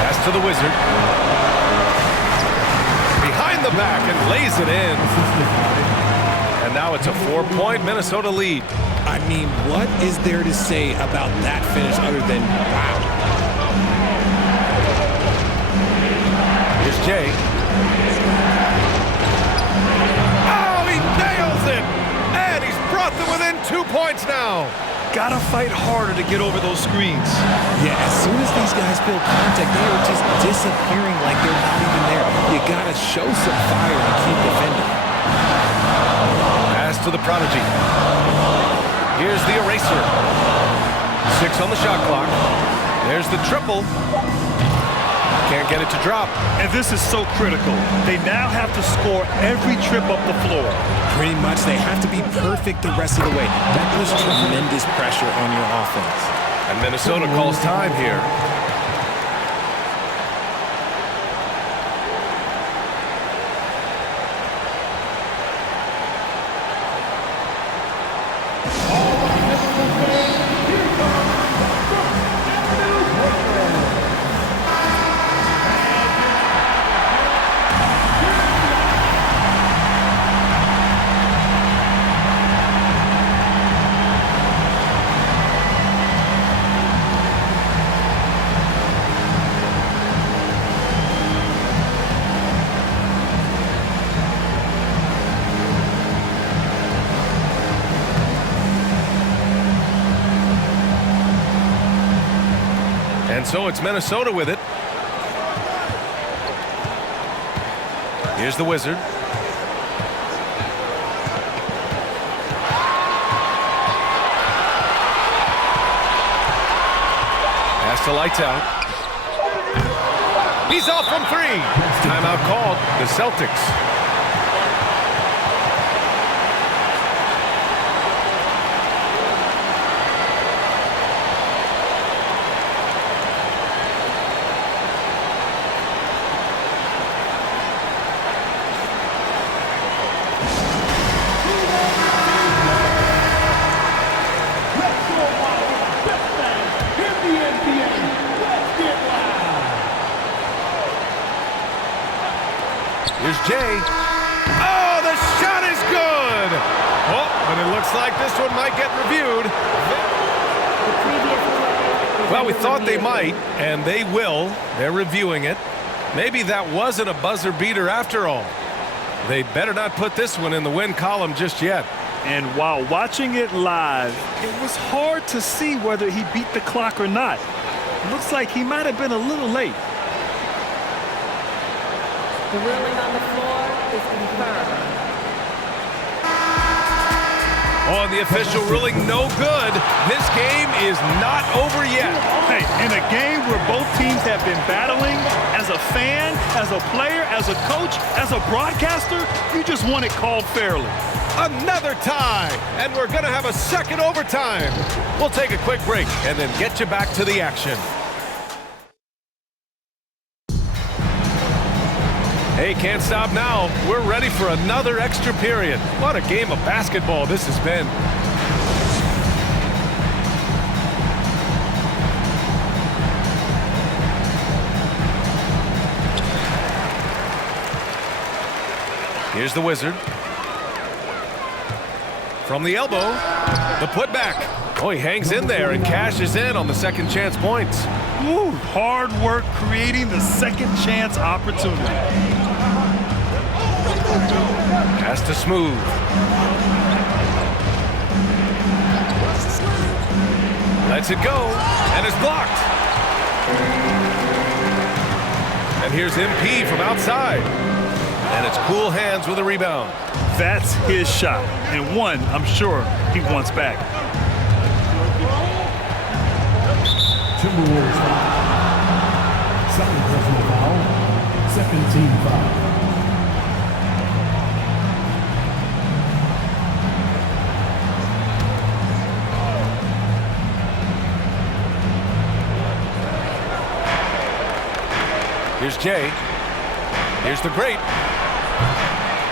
Pass to the Wizard. Behind the back and lays it in. And now it's a 4-point Minnesota lead. I mean, what is there to say about that finish other than wow? Here's Jay. Oh, he nails it! And he's brought them within 2 points now. Gotta fight harder to get over those screens. Yeah, as soon as these guys feel contact, they are just disappearing like they're not even there. You gotta show some fire and keep defending. Pass to the prodigy. Here's the eraser. 6 on the shot clock. There's the triple. Can't get it to drop. And this is so critical. They now have to score every trip up the floor. Pretty much, they have to be perfect the rest of the way. That puts tremendous pressure on your offense. And Minnesota calls time here. And so it's Minnesota with it. Here's the Wizard. Pass to lights out. He's off from 3. Timeout called. The Celtics. Here's Jay. Oh, the shot is good. Oh, but it looks like this one might get reviewed. Well, we thought they might, and they will. They're reviewing it. Maybe that wasn't a buzzer beater after all. They better not put this one in the win column just yet. And while watching it live, it was hard to see whether he beat the clock or not. Looks like he might have been a little late. The ruling on the floor is confirmed. On the official ruling, no good. This game is not over yet. Hey, in a game where both teams have been battling, as a fan, as a player, as a coach, as a broadcaster, you just want it called fairly. Another tie, and we're going to have a second overtime. We'll take a quick break and then get you back to the action. Hey, can't stop now. We're ready for another extra period. What a game of basketball this has been. Here's the Wizard. From the elbow, the putback. Oh, he hangs in there and cashes in on the second chance points. Woo, hard work creating the second chance opportunity. Pass to Smooth. Lets it go, and is blocked. And here's MP from outside. And it's cool hands with a rebound. That's his shot, and one I'm sure he wants back. Timberwolves foul. Second personal foul. Second team foul. Here's Jay. Here's the great.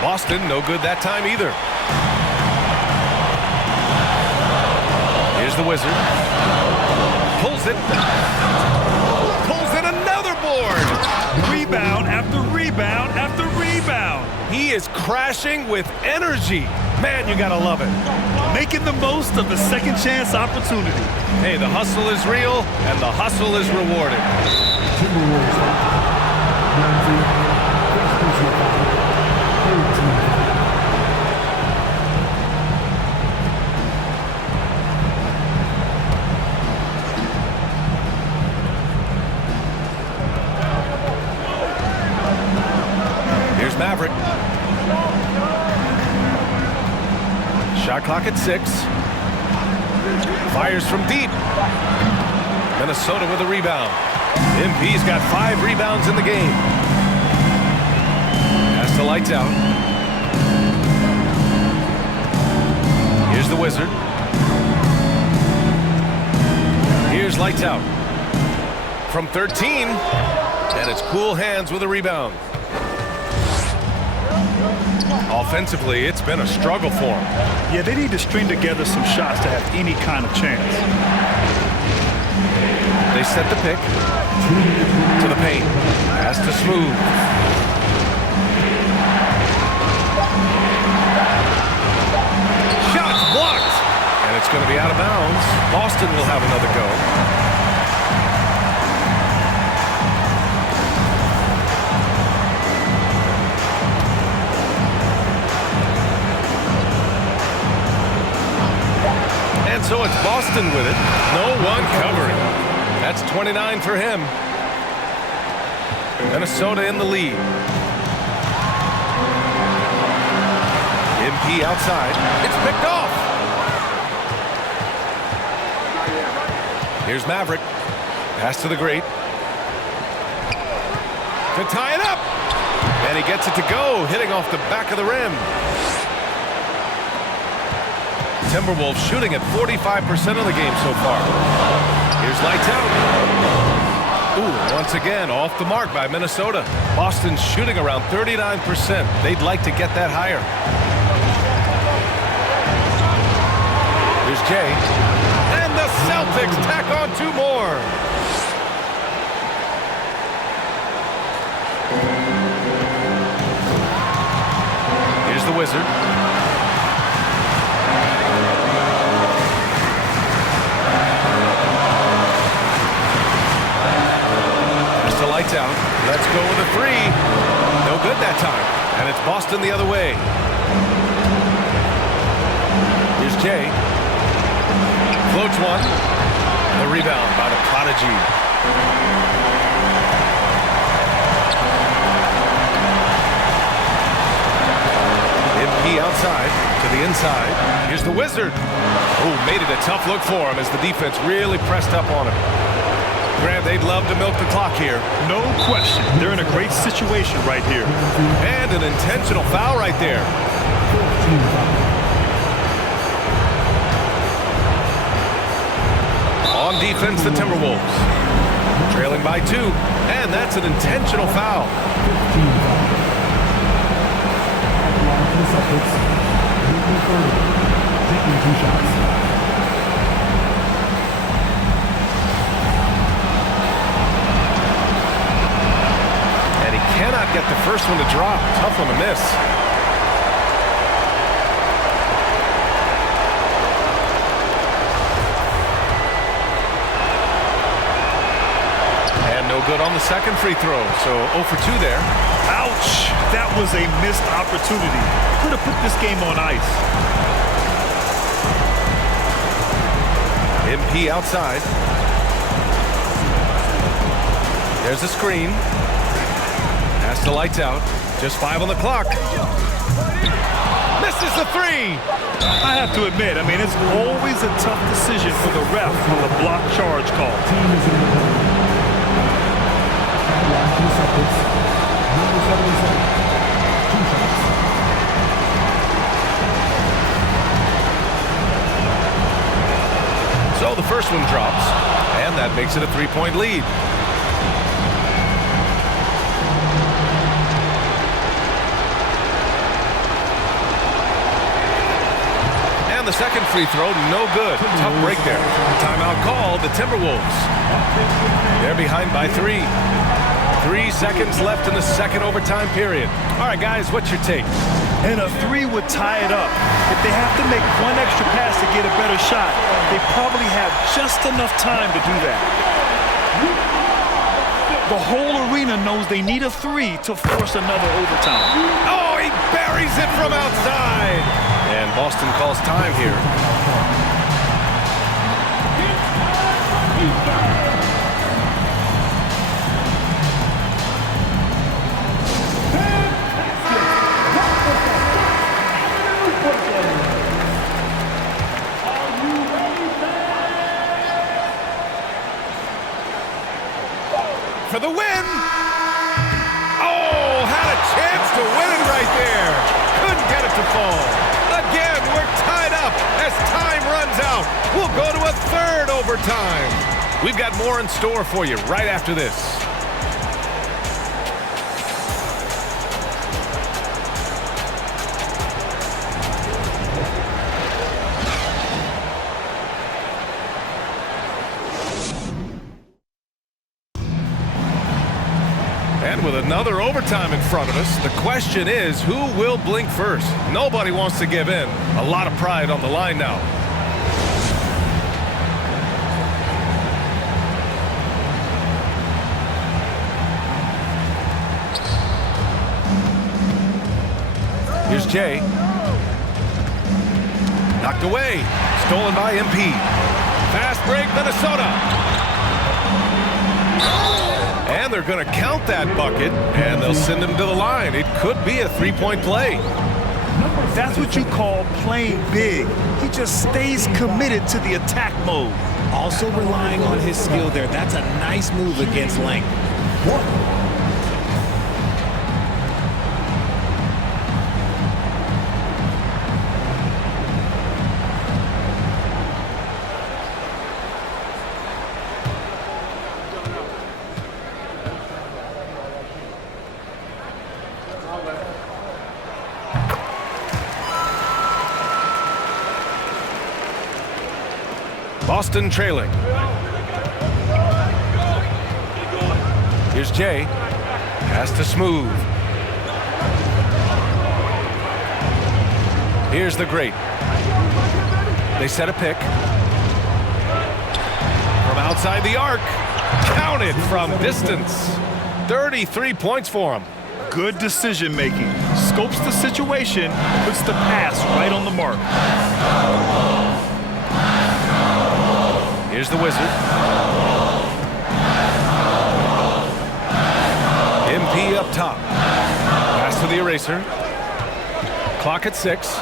Boston, no good that time either. Here's the Wizard. Pulls it. Pulls in another board. Rebound after rebound after rebound. He is crashing with energy. Man, you gotta love it. Making the most of the second chance opportunity. Hey, the hustle is real, and the hustle is rewarded. Timberwolves foul. First personal foul. Third team foul. Here's Maverick. Shot clock at 6. Fires from deep. Minnesota with a rebound. MP's got 5 rebounds in the game. Pass to Lights Out. Here's the Wizard. Here's Lights Out. From 13. And it's cool hands with a rebound. Offensively, it's been a struggle for them. Yeah, they need to string together some shots to have any kind of chance. They set the pick to the paint. Pass to Smooth. Shots blocked. And it's going to be out of bounds. Boston will have another go. And so it's Boston with it. No one covering. That's 29 for him. Minnesota in the lead. MP outside. It's picked off. Here's Maverick. Pass to the great. To tie it up. And he gets it to go, hitting off the back of the rim. Timberwolves shooting at 45% of the game so far. Here's Lights Out. Ooh, once again, off the mark by Minnesota. Boston's shooting around 39%. They'd like to get that higher. Here's Jay. And the Celtics tack on 2 more. Here's the Wizard. Lights Out. Let's go with a 3. No good that time. And it's Boston the other way. Here's Jay. Floats one. The rebound by the Prodigy. outside to the inside. Here's the Wizard. Oh, made it a tough look for him as the defense really pressed up on him. Grant, they'd love to milk the clock here. No question. They're in a great situation right here. And an intentional foul right there. On defense, the Timberwolves. Trailing by 2, and that's an intentional foul. And he cannot get the first one to drop. Tough one to miss. No good on the second free throw, so 0 for 2 there. Ouch! That was a missed opportunity. Could have put this game on ice. MP outside. There's a screen. Pass to lights out. Just 5 on the clock. Misses the 3. I have to admit, it's always a tough decision for the ref on the block charge call. So the first one drops, and that makes it a 3-point lead. And the second free throw, no good. Tough break there. Timeout called, the Timberwolves. They're behind by 3. 3 seconds left in the second overtime period. All right, guys, what's your take? And a 3 would tie it up. If they have to make one extra pass to get a better shot, they probably have just enough time to do that. The whole arena knows they need a 3 to force another overtime. Oh, he buries it from outside. And Boston calls time here. For the win! Oh, had a chance to win it right there. Couldn't get it to fall. Again, we're tied up as time runs out. We'll go to a third overtime. We've got more in store for you right after this. And with another overtime in front of us, the question is, who will blink first? Nobody wants to give in. A lot of pride on the line now. Here's Jay. Knocked away. Stolen by MP. Fast break, Minnesota. And they're going to count that bucket, and they'll send him to the line. It could be a 3-point play. That's what you call playing big. He just stays committed to the attack mode. Also relying on his skill there. That's a nice move against length. Boston trailing. Here's Jay. Pass to Smooth. Here's the Great. They set a pick. From outside the arc. Counted from distance. 33 points for him. Good decision making. Scopes the situation, puts the pass right on the mark. Here's the Wizard. MP up top. Pass to the eraser. Clock at 6.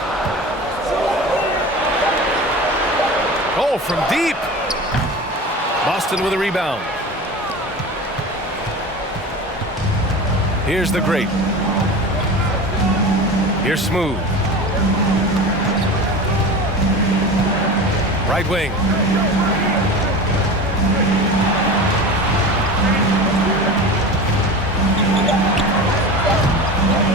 Oh, from deep. Boston with a rebound. Here's the great. Here's Smooth. Right wing.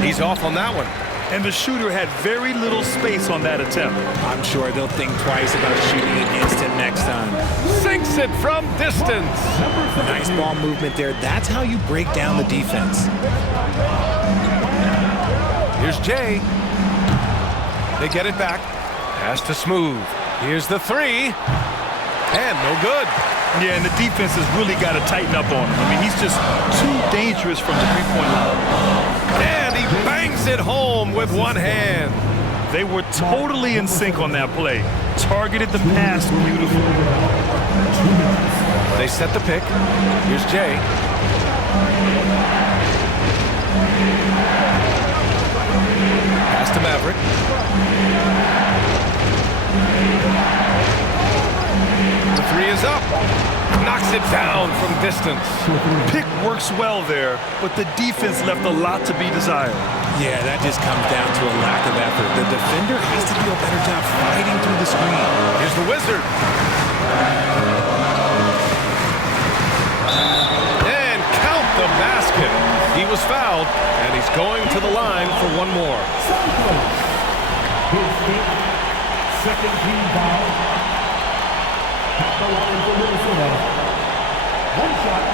He's off on that one. And the shooter had very little space on that attempt. I'm sure they'll think twice about shooting against him next time. Sinks it from distance. Nice ball movement there. That's how you break down the defense. Here's Jay. They get it back. Pass to Smooth. Here's the three. And no good. Yeah, and the defense has really got to tighten up on him. I mean, he's just too dangerous from the three-point line. And he bangs it home with one hand. They were totally in sync on that play. Targeted the pass beautifully. They set the pick. Here's Jay. Pass to Maverick. The three is up. Knocks it down from distance. Pick works well there, but the defense left a lot to be desired. Yeah, that just comes down to a lack of effort. The defender has to do a better job fighting through the screen. Here's the Wizard. And count the basket. He was fouled, and he's going to the line for one more. Second team foul. At the line for Minnesota. One shot.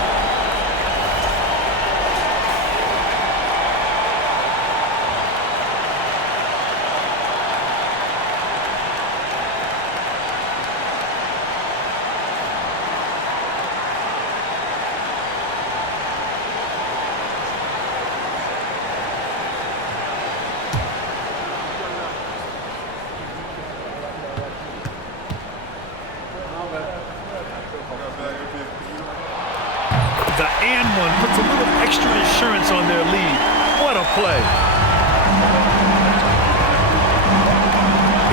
The and one puts a little extra insurance on their lead. What a play.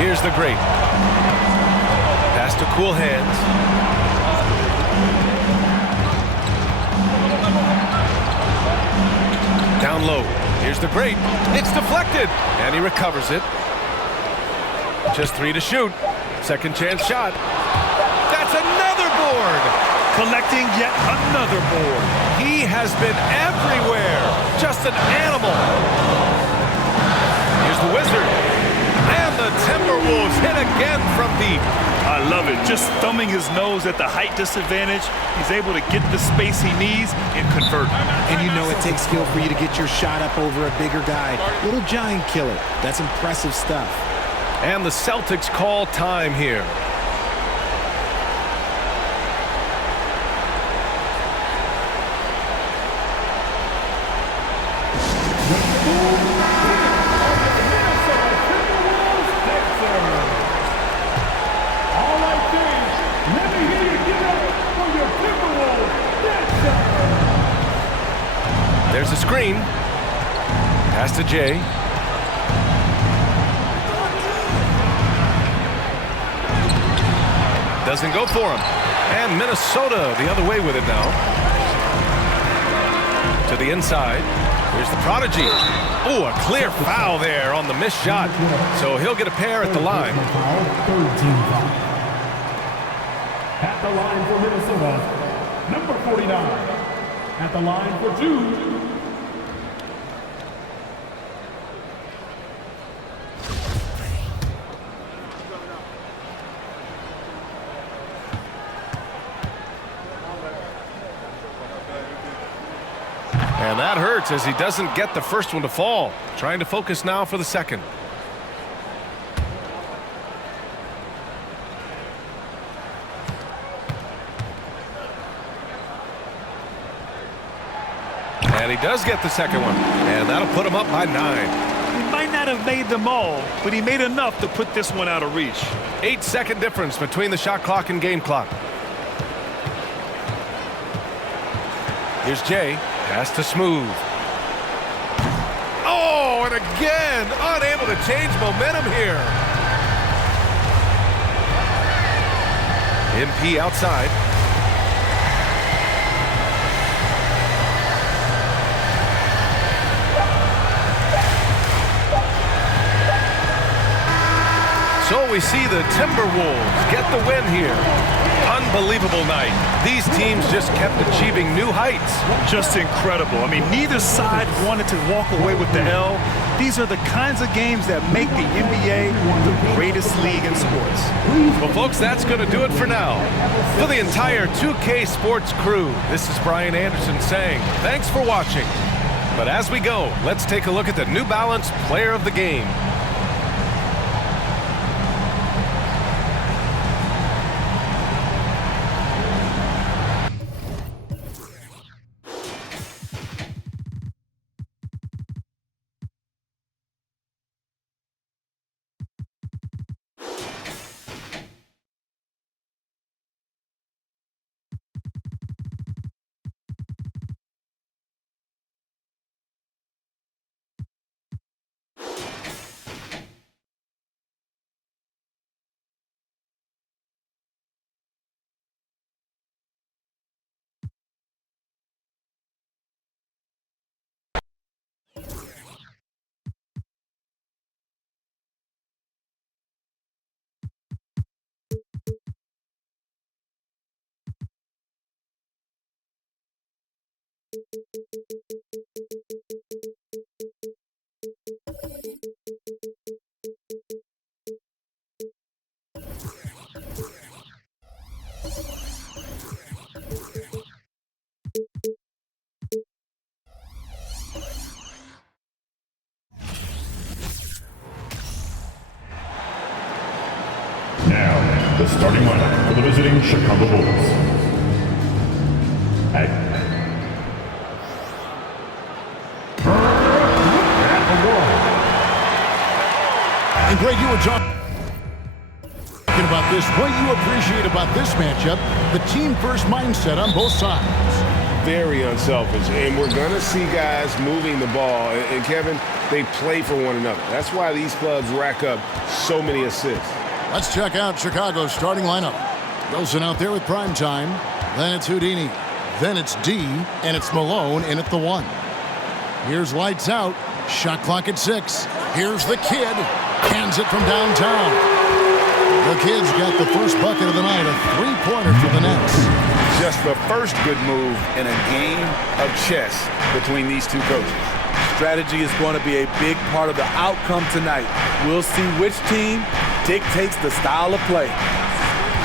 Here's the great. Pass to cool hands. Down low. Here's the great. It's deflected. And he recovers it. Just three to shoot. Second chance shot. That's another board. Collecting yet another board. He has been everywhere. Just an animal. Here's the Wizard. And the Timberwolves hit again from deep. I love it. Just thumbing his nose at the height disadvantage. He's able to get the space he needs and convert. And you know it takes skill for you to get your shot up over a bigger guy. Little giant killer. That's impressive stuff. And the Celtics call time here. There's a screen. Pass to Jay. Doesn't go for him. And Minnesota the other way with it now. To the inside. Here's the Prodigy. Oh, a clear foul there on the missed shot. So he'll get a pair at the line. At the line for Minnesota, number 49. At the line for two. And that hurts as he doesn't get the first one to fall. Trying to focus now for the second. And he does get the second one. And that'll put him up by 9. He might not have made them all, but he made enough to put this one out of reach. 8-second difference between the shot clock and game clock. Here's Jay. Pass to Smooth. Oh, and again, unable to change momentum here. MP outside. So we see the Timberwolves get the win here. Unbelievable night. These teams just kept achieving new heights. Just incredible. I mean, neither side wanted to walk away with the L. These are the kinds of games that make the NBA the greatest league in sports. Well, folks, that's going to do it for now. For the entire 2K Sports crew, this is Brian Anderson saying thanks for watching. But as we go, let's take a look at the New Balance Player of the Game. Now, the starting lineup for the visiting Chicago Bulls. At And Greg, you were talking about this. What you appreciate about this matchup, the team-first mindset on both sides. Very unselfish, and we're going to see guys moving the ball. And Kevin, they play for one another. That's why these clubs rack up so many assists. Let's check out Chicago's starting lineup. Wilson out there with prime time. Then it's Houdini. Then it's D, and it's Malone in at the 1. Here's lights out. Shot clock at 6. Here's the kid. Hands it from downtown. The kid's got the first bucket of the night, a three-pointer for the Nets. Just the first good move in a game of chess between these two coaches. Strategy is going to be a big part of the outcome tonight. We'll see which team dictates the style of play.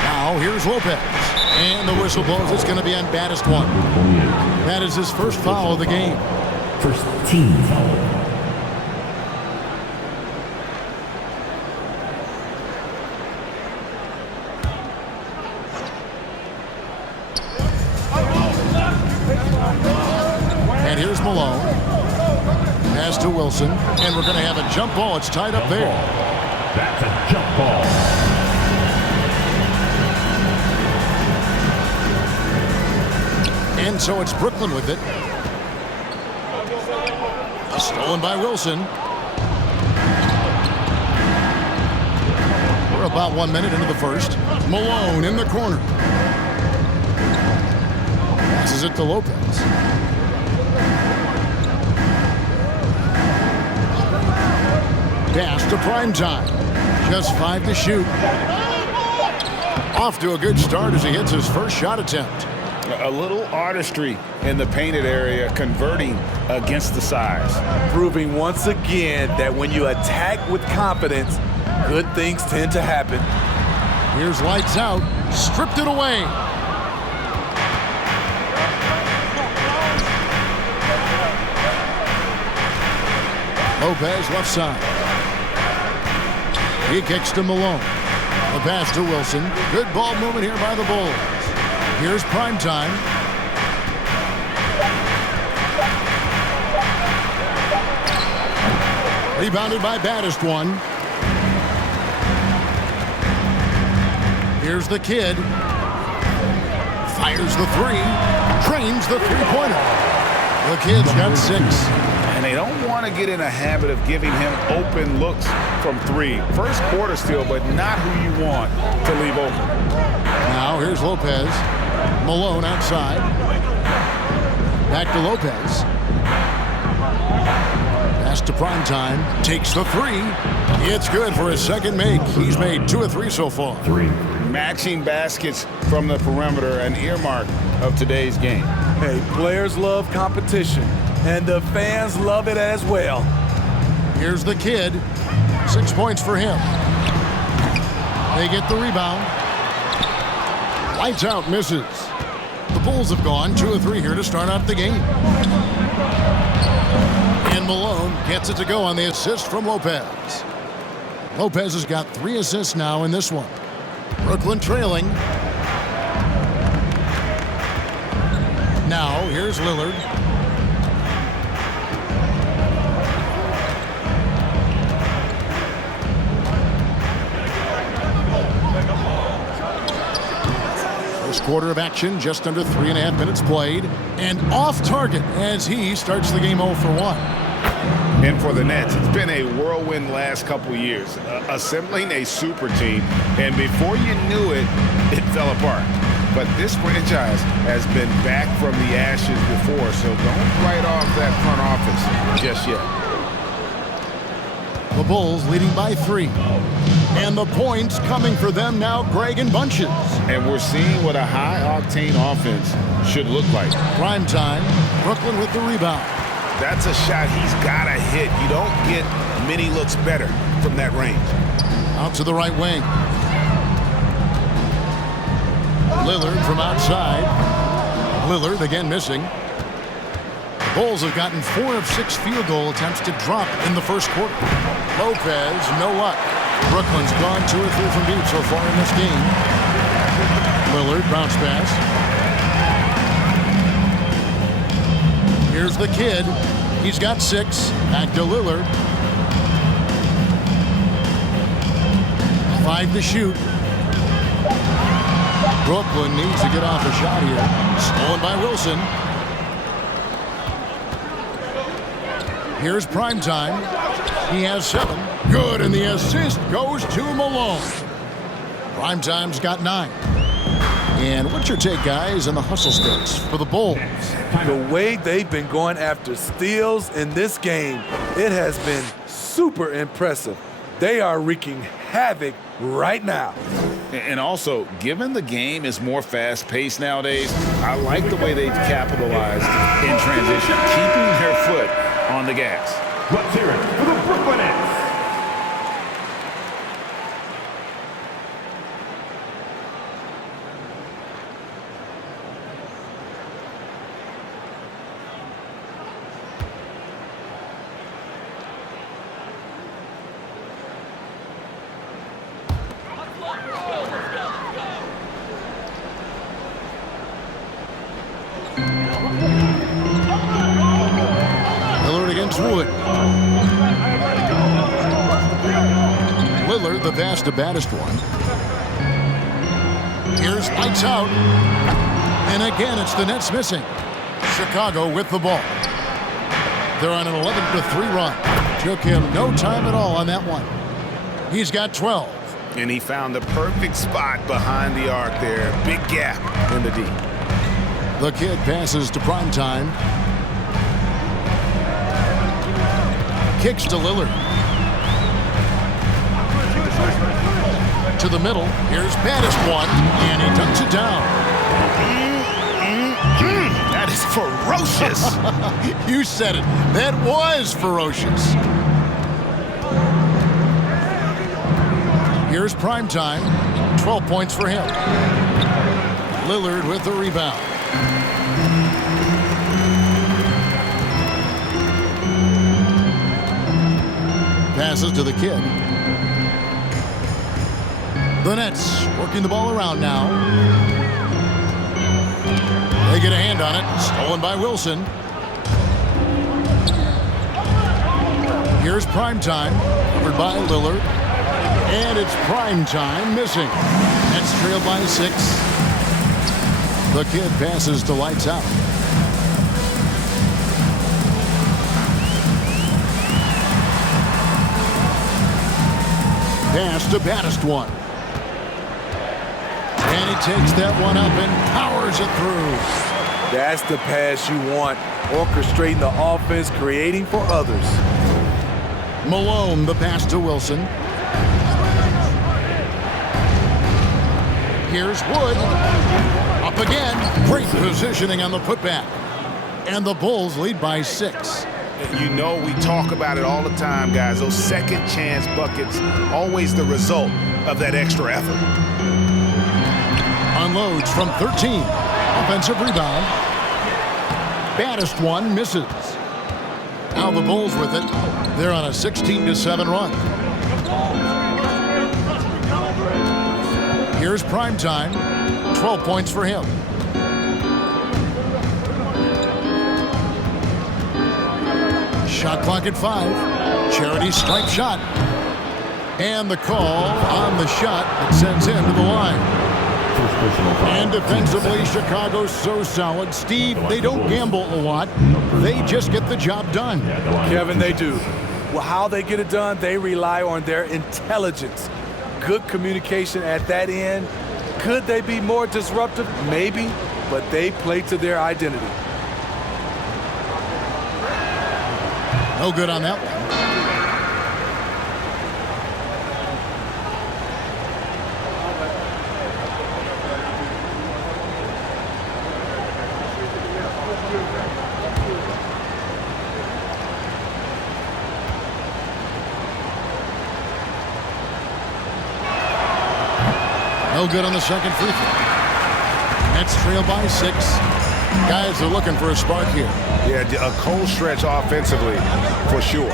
Now here's Lopez. And the whistle blows. It's going to be on baddest one. That is his first foul of the game. First team foul. And here's Malone. Pass to Wilson. And we're going to have a jump ball. It's tied up there. That's a jump ball. And so it's Brooklyn with it. Stolen by Wilson. We're about 1 minute into the first. Malone in the corner. Passes it to Lopez. Pass to Primetime. Just 5 to shoot. Off to a good start as he hits his first shot attempt. A little artistry in the painted area, converting against the size. Proving once again that when you attack with confidence, good things tend to happen. Here's lights out. Stripped it away. Lopez left side. He kicks to Malone. The pass to Wilson. Good ball movement here by the Bulls. Here's Primetime. Rebounded by baddest one. Here's the kid. Fires the three. Trains the three-pointer. The kid's got 6. and they don't want to get in a habit of giving him open looks from three. First quarter still, but not who you want to leave open. Now here's Lopez. Malone outside. Back to Lopez. Pass to Primetime. Takes the three. It's good for his second make. He's made 2 of 3 so far. Matching baskets from the perimeter, an earmark of today's game. Hey, players love competition, and the fans love it as well. Here's the kid. 6 points for him. They get the rebound. Lights out, misses. The Bulls have gone 2 of 3 here to start out the game. And Malone gets it to go on the assist from Lopez. Lopez has got 3 assists now in this one. Brooklyn trailing. Now here's Lillard. First quarter of action, just under 3.5 minutes played. And off target as he starts the game 0 for 1. And for the Nets, it's been a whirlwind last couple years, assembling a super team, and before you knew it, it fell apart. But this franchise has been back from the ashes before, so don't write off that front office just yet. The Bulls leading by 3. And the points coming for them now, Greg, in bunches. And we're seeing what a high-octane offense should look like. Primetime, Brooklyn with the rebound. That's a shot he's got to hit. You don't get many looks better from that range. Out to the right wing. Lillard from outside. Lillard again missing. The Bulls have gotten 4 of 6 field goal attempts to drop in the first quarter. Lopez, no luck. Brooklyn's gone 2 or 3 from deep so far in this game. Lillard, bounce pass. Here's the kid. He's got 6. Back to Lillard. 5 to shoot. Brooklyn needs to get off a shot here. Stolen by Wilson. Here's Primetime. He has 7. Good, and the assist goes to Malone. Primetime's got 9. And what's your take, guys, on the hustle sticks for the Bulls? The way they've been going after steals in this game, it has been super impressive. They are wreaking havoc right now. And also, given the game is more fast-paced nowadays, I like the way they've capitalized in transition, keeping their foot on the gas. Let's hear it for the Brooklyn Nets. Lillard against Wood. Lillard, the vast, the baddest one. Here's lights out. And again, it's the Nets missing. Chicago with the ball. They're on an 11-3 run. Took him no time at all on that one. He's got 12. And he found the perfect spot behind the arc there. Big gap in the D. The kid passes to Primetime. Kicks to Lillard. To the middle. Here's baddest one, and he dunks it down. That is ferocious. You said it. That was ferocious. Here's Primetime. 12 points for him. Lillard with the rebound. Passes to the kid. The Nets working the ball around now. They get a hand on it. Stolen by Wilson. Here's Primetime. Covered by Lillard. And it's Primetime missing. Nets trailed by 6. The kid passes to lights out. pass to Baddest one. And he takes that one up and powers it through. That's the pass you want. Orchestrating the offense, creating for others. Malone, the pass to Wilson. Here's Wood. Up again. Great positioning on the putback. And the Bulls lead by 6. You know, we talk about it all the time, guys. Those second chance buckets, always the result of that extra effort. Unloads from 13. Offensive rebound. Baddest one misses. Now the Bulls with it. They're on a 16-7 run. Here's Primetime. 12 points for him. Shot clock at 5. Charity stripe shot. And the call on the shot that sends him to the line. And defensively, Chicago's so solid. Steve, they don't gamble a lot. They just get the job done. Kevin, they do. Well, how they get it done, they rely on their intelligence. Good communication at that end. Could they be more disruptive? Maybe, but they play to their identity. No good on that one. No good on the second free throw. Nets trail by 6. Guys are looking for a spark here. Yeah, a cold stretch offensively, for sure.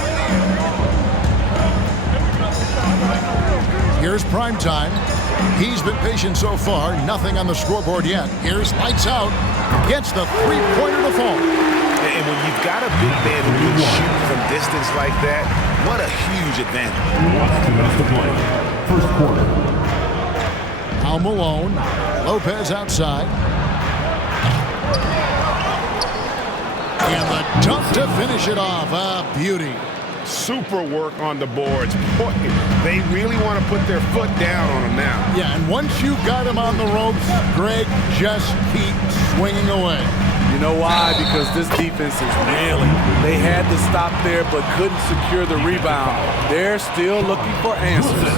Here's Primetime. He's been patient so far. Nothing on the scoreboard yet. Here's Lights Out. Gets the three-pointer to fall. And when you've got a big man who can shoot from distance like that, what a huge advantage. 2 minutes to play. First quarter. Al Malone. Lopez outside. And the dunk to finish it off. A beauty. Super work on the boards. Boy, they really want to put their foot down on him now. Yeah, and once you got him on the ropes, Greg, just keep swinging away. You know why? Because this defense is reeling. They had to stop there but couldn't secure the rebound. They're still looking for answers.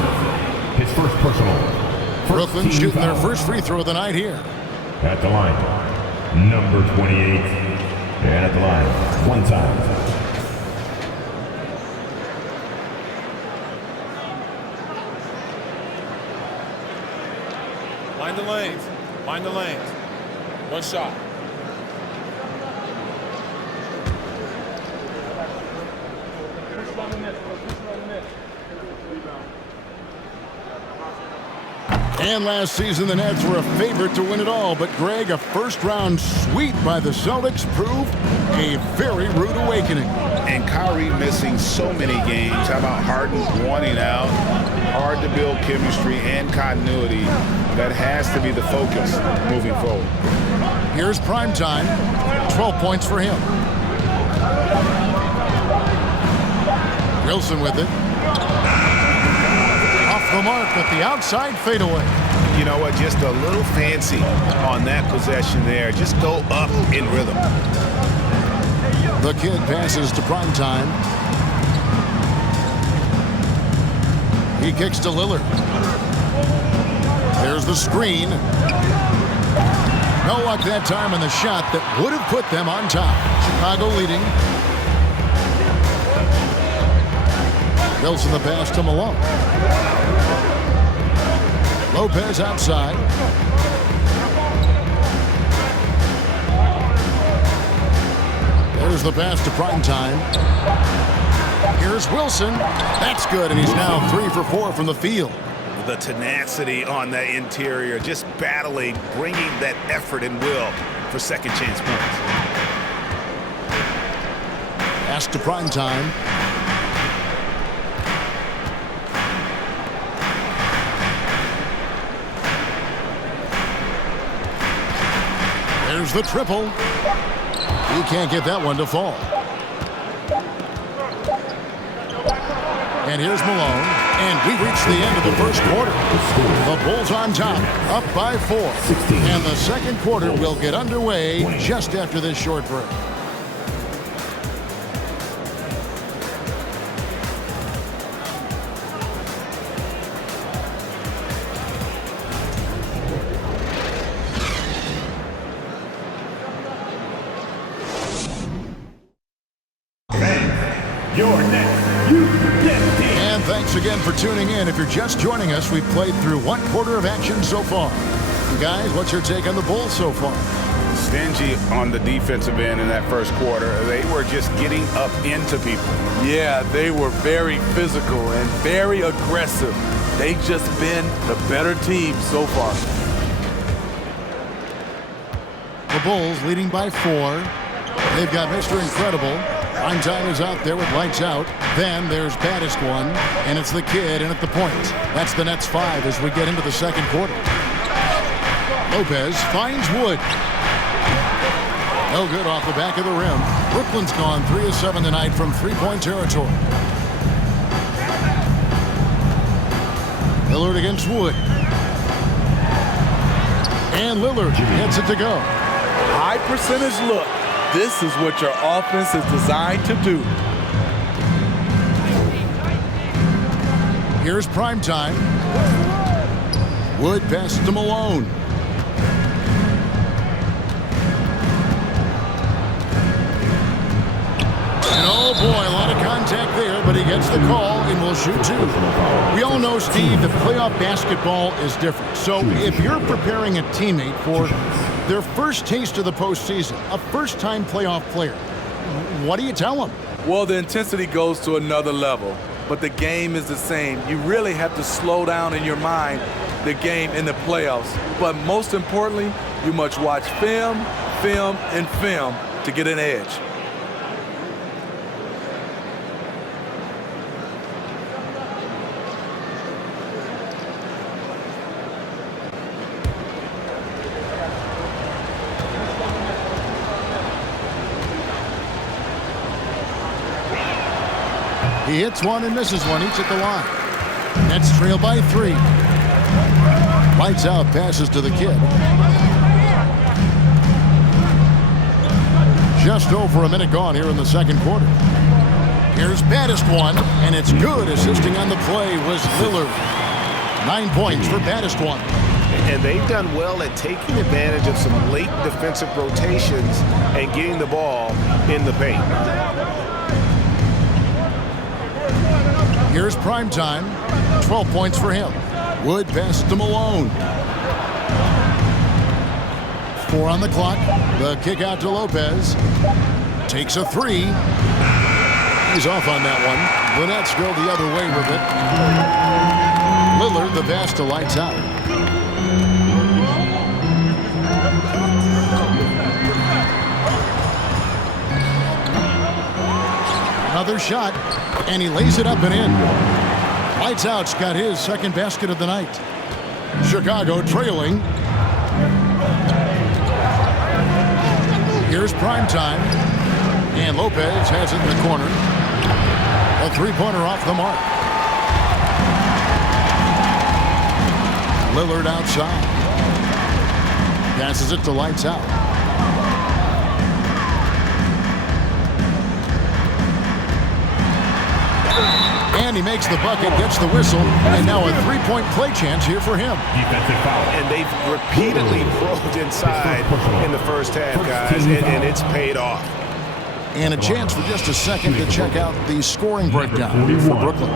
His first personal. Brooklyn shooting their first free throw of the night here. At the line, number 28. And at the line, one time. Mind the lanes. Mind the lanes. One shot. And last season, the Nets were a favorite to win it all. But, Greg, a first-round sweep by the Celtics proved a very rude awakening. And Kyrie missing so many games. How about Harden wanting out? Hard to build chemistry and continuity. That has to be the focus moving forward. Here's Primetime. 12 points for him. Wilson with it. Off the mark with the outside fadeaway. You know what? Just a little fancy on that possession there. Just go up in rhythm. The kid passes to Primetime. He kicks to Lillard. There's the screen. No luck that time on the shot that would have put them on top. Chicago leading. Wilson the pass to Malone. Lopez outside. There's the pass to Primetime. Here's Wilson. That's good, and he's now 3 for 4 from the field. The tenacity on that interior, just battling, bringing that effort and will for second chance points. Pass to Primetime. There's the triple. He can't get that one to fall. And here's Malone. And we've reached the end of the first quarter. The Bulls on top, up by 4. And the second quarter will get underway just after this short break. Your next UDEP team. And thanks again for tuning in. If you're just joining us, we've played through one quarter of action so far. Guys, what's your take on the Bulls so far? Stingy on the defensive end in that first quarter. They were just getting up into people. Yeah, they were very physical and very aggressive. They've just been the better team so far. The Bulls leading by 4. They've got Mr. Incredible. Prime time is out there with lights out. Then there's baddest one, and it's the kid in at the point. That's the Nets 5 as we get into the second quarter. Lopez finds Wood. No good off the back of the rim. Brooklyn's gone 3 of 7 tonight from three-point territory. Lillard against Wood. And Lillard gets it to go. High percentage look. This is what your offense is designed to do. Here's prime time. Wood passes to Malone. And oh boy, a lot of contact there, but he gets the call and will shoot 2. We all know, Steve, that playoff basketball is different. So if you're preparing a teammate for their first taste of the postseason, a first-time playoff player, what do you tell them? Well, the intensity goes to another level, but the game is the same. You really have to slow down in your mind the game in the playoffs. But most importantly, you must watch film, and film to get an edge. He hits one and misses one, each at the line. Nets trail by 3. Lights out, passes to the kid. Just over a minute gone here in the second quarter. Here's baddest one, and it's good. Assisting on the play was Lillard. 9 points for baddest one. And they've done well at taking advantage of some late defensive rotations and getting the ball in the paint. Here's prime time. 12 points for him. Wood passes to Malone. 4 on the clock. The kick out to Lopez. Takes a 3. He's off on that one. The Nets go the other way with it. Lillard, the pass to lights out. Another shot, and he lays it up and in. Lights out's got his second basket of the night. Chicago trailing. Here's prime time, and Lopez has it in the corner. A three-pointer off the mark. Lillard outside. Passes it to lights out. And he makes the bucket, gets the whistle, and now a three-point play chance here for him. Defensive foul. And they've repeatedly probed inside in the first half, guys, and it's paid off. And a chance for just a second to check out the scoring breakdown for Brooklyn.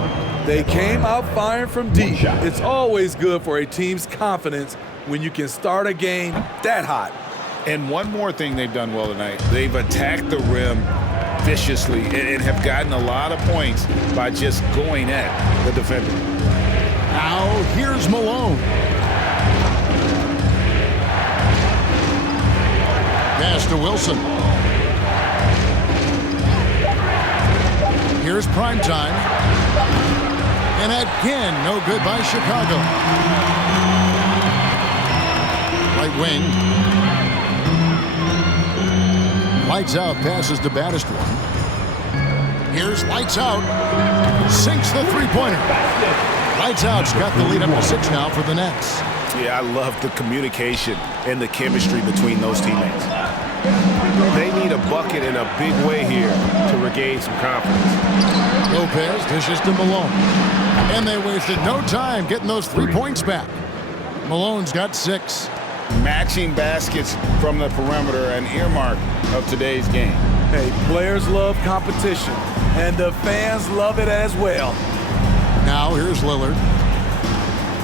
They came out firing from deep. It's always good for a team's confidence when you can start a game that hot. And one more thing they've done well tonight. They've attacked the rim viciously and have gotten a lot of points by just going at the defender. Now here's Malone. Pass to Wilson. Here's prime time. And again, no good by Chicago. Right wing. Lights out, passes to baddest one. Here's Lights Out. Sinks the three-pointer. Lights Out's got the lead up to 6 now for the Nets. Yeah, I love the communication and the chemistry between those teammates. They need a bucket in a big way here to regain some confidence. Lopez dishes to Malone. And they wasted no time getting those 3 points back. Malone's got 6. Matching baskets from the perimeter, an earmark of today's game. Hey, players love competition, and the fans love it as well. Now here's Lillard.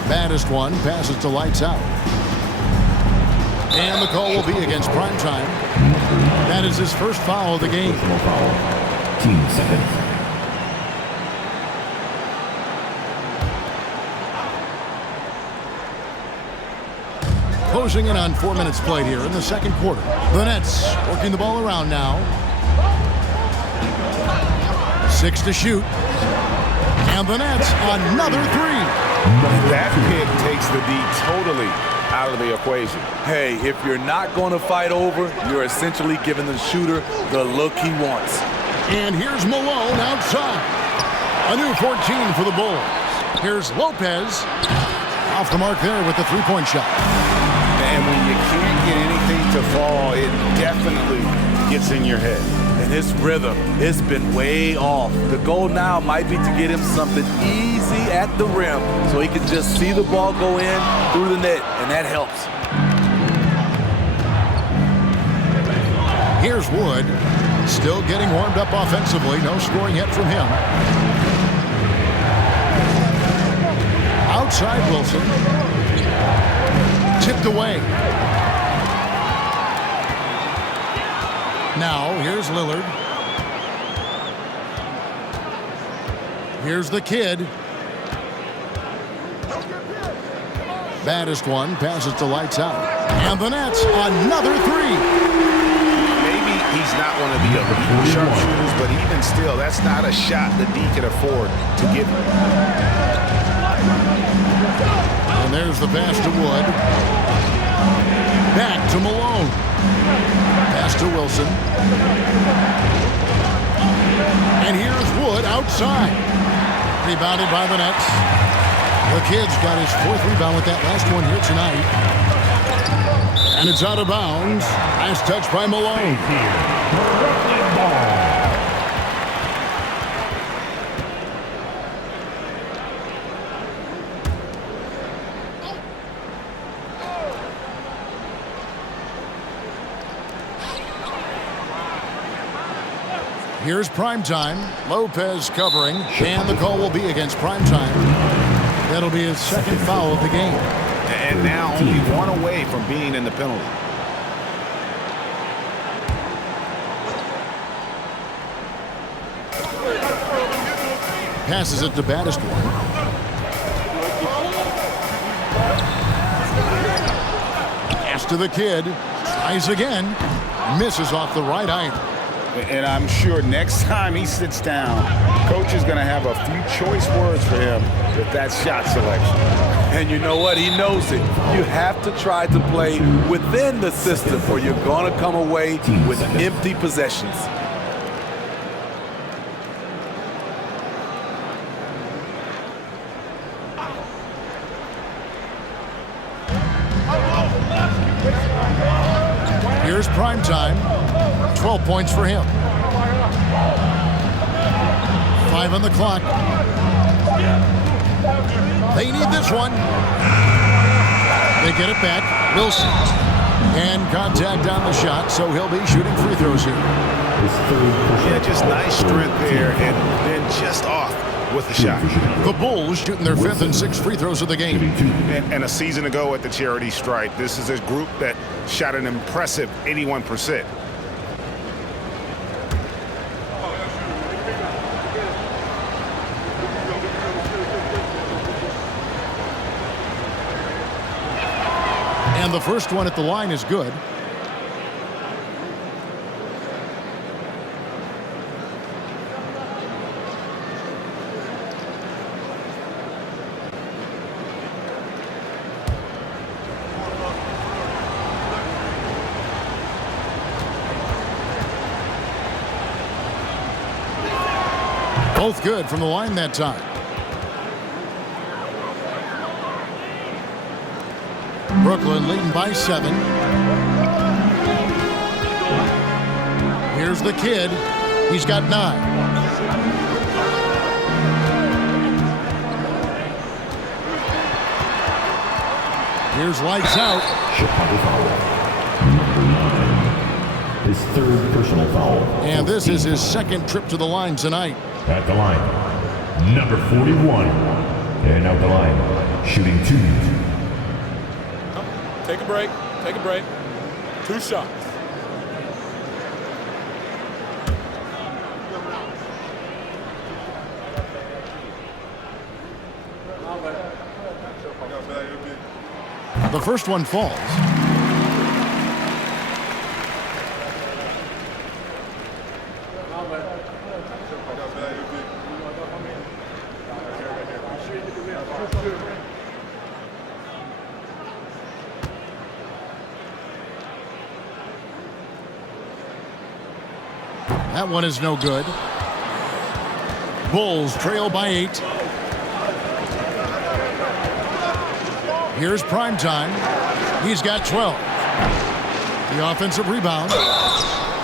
Baddest one passes to Lights Out. And the call will be against Primetime. That is his first foul of the game. Team seconds. Closing in on 4 minutes played here in the second quarter. The Nets working the ball around now. 6 to shoot. And the Nets another 3. That pick takes the D totally out of the equation. Hey, if you're not going to fight over, you're essentially giving the shooter the look he wants. And here's Malone outside. A new 14 for the Bulls. Here's Lopez. Off the mark there with the three-point shot. And when you can't get anything to fall, it definitely gets in your head. And his rhythm, it's been way off. The goal now might be to get him something easy at the rim so he can just see the ball go in through the net, and that helps. Here's Wood. Still getting warmed up offensively. No scoring yet from him. Outside Wilson. Tipped away. Now, here's Lillard. Here's the kid. Baddest one passes to Lights Out. And the Nets, another 3. Maybe he's not one of the sharpshooters, but even still, that's not a shot that D can afford to give him. And there's the pass to Wood. Back to Malone. Pass to Wilson. And here's Wood outside. Rebounded by the Nets. The kid's got his 4th rebound with that last one here tonight. And it's out of bounds. Last touch by Malone. Here's Primetime. Lopez covering, and the call will be against Primetime. That'll be his 2nd foul of the game. And now only 1 away from being in the penalty. Passes it to Baddest one. Pass to the kid. Tries again. Misses off the right iron. And I'm sure next time he sits down, coach is going to have a few choice words for him with that shot selection. And you know what? He knows it. You have to try to play within the system or you're going to come away with empty possessions. Here's Primetime. 12 points for him. 5 on the clock. They need this one. They get it back. Wilson. And contact on the shot, so he'll be shooting free throws here. Yeah, just nice strength there, and then just off with the shot. The Bulls shooting their 5th and 6th free throws of the game. And a season ago at the charity stripe, this is a group that shot an impressive 81%. And the first one at the line is good. Both good from the line that time. Brooklyn leading by 7. Here's the kid. He's got 9. Here's lights out. Chicago foul. Number 9. His 3rd personal foul. And this is his 2nd trip to the line tonight. At the line, number 41. And out the line, shooting 2. Take a break. Take a break. 2 shots. The first one falls. That one is no good. Bulls trail by 8. Here's prime time. He's got 12. The offensive rebound.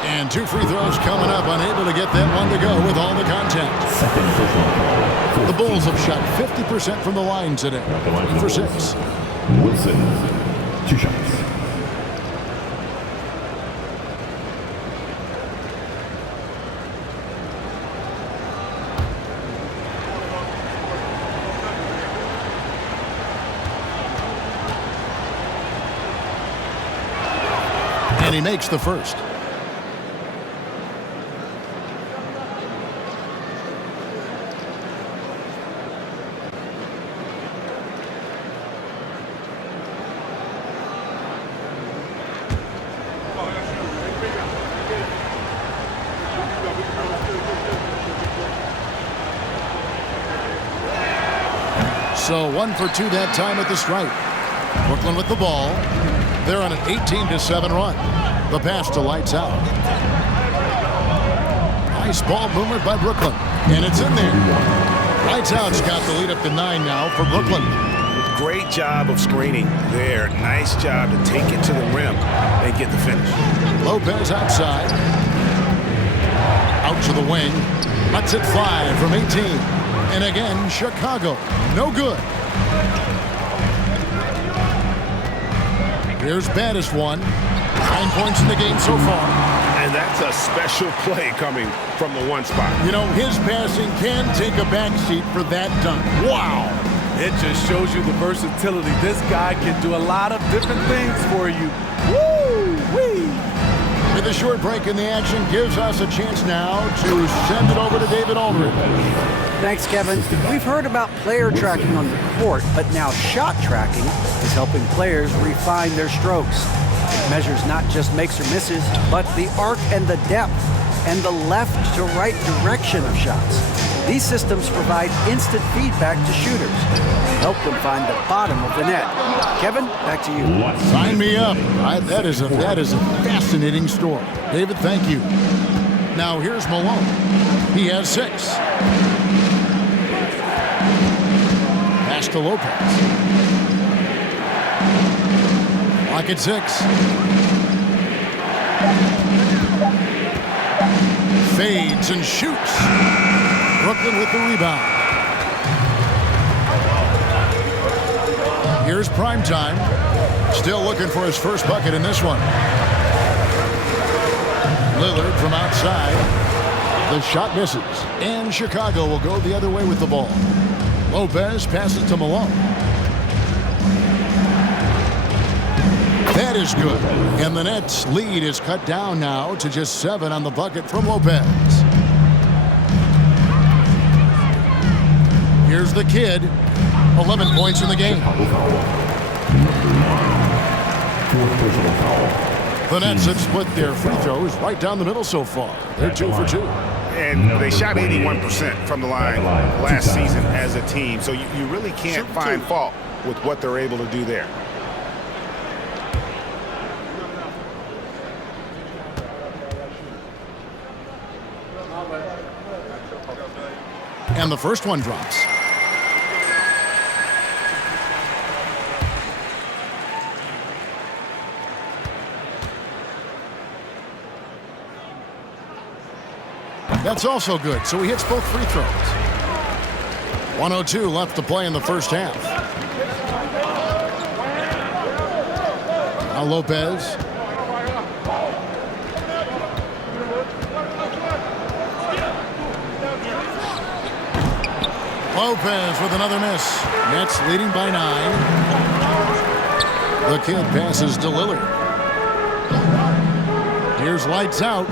And 2 free throws coming up. Unable to get that one to go with all the contact. The Bulls have shot 50% from the line today. 3 for 6. Wilson, 2 shots. And he makes the first. So 1 for 2 that time at the stripe. Brooklyn with the ball. They're on an 18-7 run. The pass to lights out. Nice ball movement by Brooklyn. And it's in there. Lights out's got the lead up to 9 now for Brooklyn. Great job of screening there. Nice job to take it to the rim and get the finish. Lopez outside. Out to the wing. Lets it fly from 18. And again, Chicago. No good. Here's Baddest one. 9 points in the game so far. And that's a special play coming from the 1 spot. You know, his passing can take a backseat for that dunk. Wow. It just shows you the versatility. This guy can do a lot of different things for you. Woo-wee. With a short break in the action, gives us a chance now to send it over to David Aldridge. Thanks, Kevin. We've heard about player tracking on the court, but now shot tracking is helping players refine their strokes. It measures not just makes or misses, but the arc and the depth and the left to right direction of shots. These systems provide instant feedback to shooters and help them find the bottom of the net. Kevin, back to you. Sign me up. That is a fascinating story. David, thank you. Now here's Malone. He has 6. Pass to Lopez. Lock at 6. Fades and shoots. Brooklyn with the rebound. Here's prime time. Still looking for his first bucket in this one. Lillard from outside. The shot misses. And Chicago will go the other way with the ball. Lopez passes to Malone. That is good. And the Nets' lead is cut down now to just 7 on the bucket from Lopez. Here's the kid. 11 points in the game. The Nets have split their free throws right down the middle so far. They're 2 for 2. And they shot 81% from the line last season as a team. So you really can't find fault with what they're able to do there. And the first one drops. That's also good, so he hits both free throws. 1:02 left to play in the first half. Now Lopez. Lopez with another miss. Nets leading by 9. The kid passes to Lillard. Here's lights out.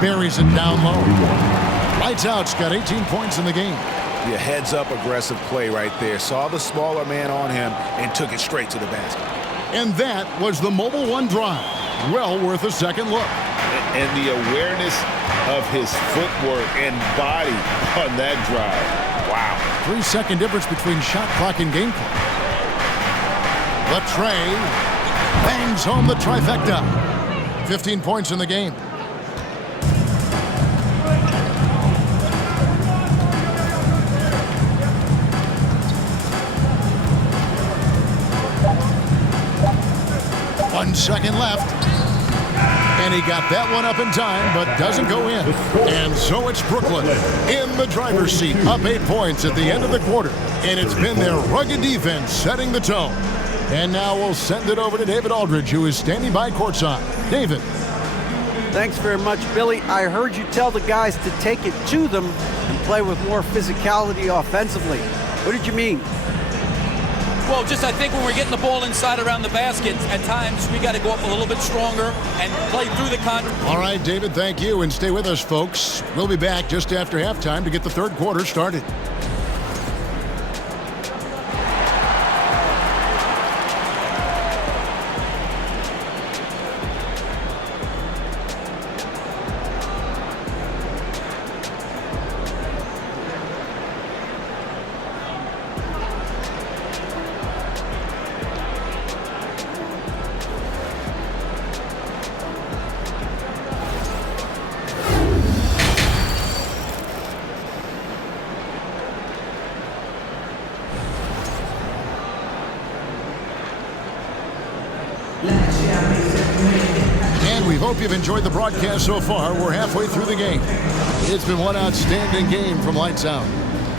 Buries it down low. Lights out's got 18 points in the game. Your heads-up aggressive play right there. Saw the smaller man on him and took it straight to the basket. And that was the Mobile One drive. Well worth a second look. And the awareness of his footwork and body on that drive. Wow. 3-second difference between shot clock and game clock. Latrey bangs home the trifecta. 15 points in the game. One second left. And he got that one up in time, but doesn't go in. And so it's Brooklyn in the driver's seat, up 8 points at the end of the quarter. And it's been their rugged defense setting the tone. And now we'll send it over to David Aldridge, who is standing by courtside. David. Thanks very much, Billy. I heard you tell the guys to take it to them and play with more physicality offensively. What did you mean? Well, just I think when we're getting the ball inside around the basket, at times we got to go up a little bit stronger and play through the contact. All right, David, thank you. And stay with us, folks. We'll be back just after halftime to get the third quarter started. And we hope you've enjoyed the broadcast so far. We're halfway through the game. It's been one outstanding game from Lights Out.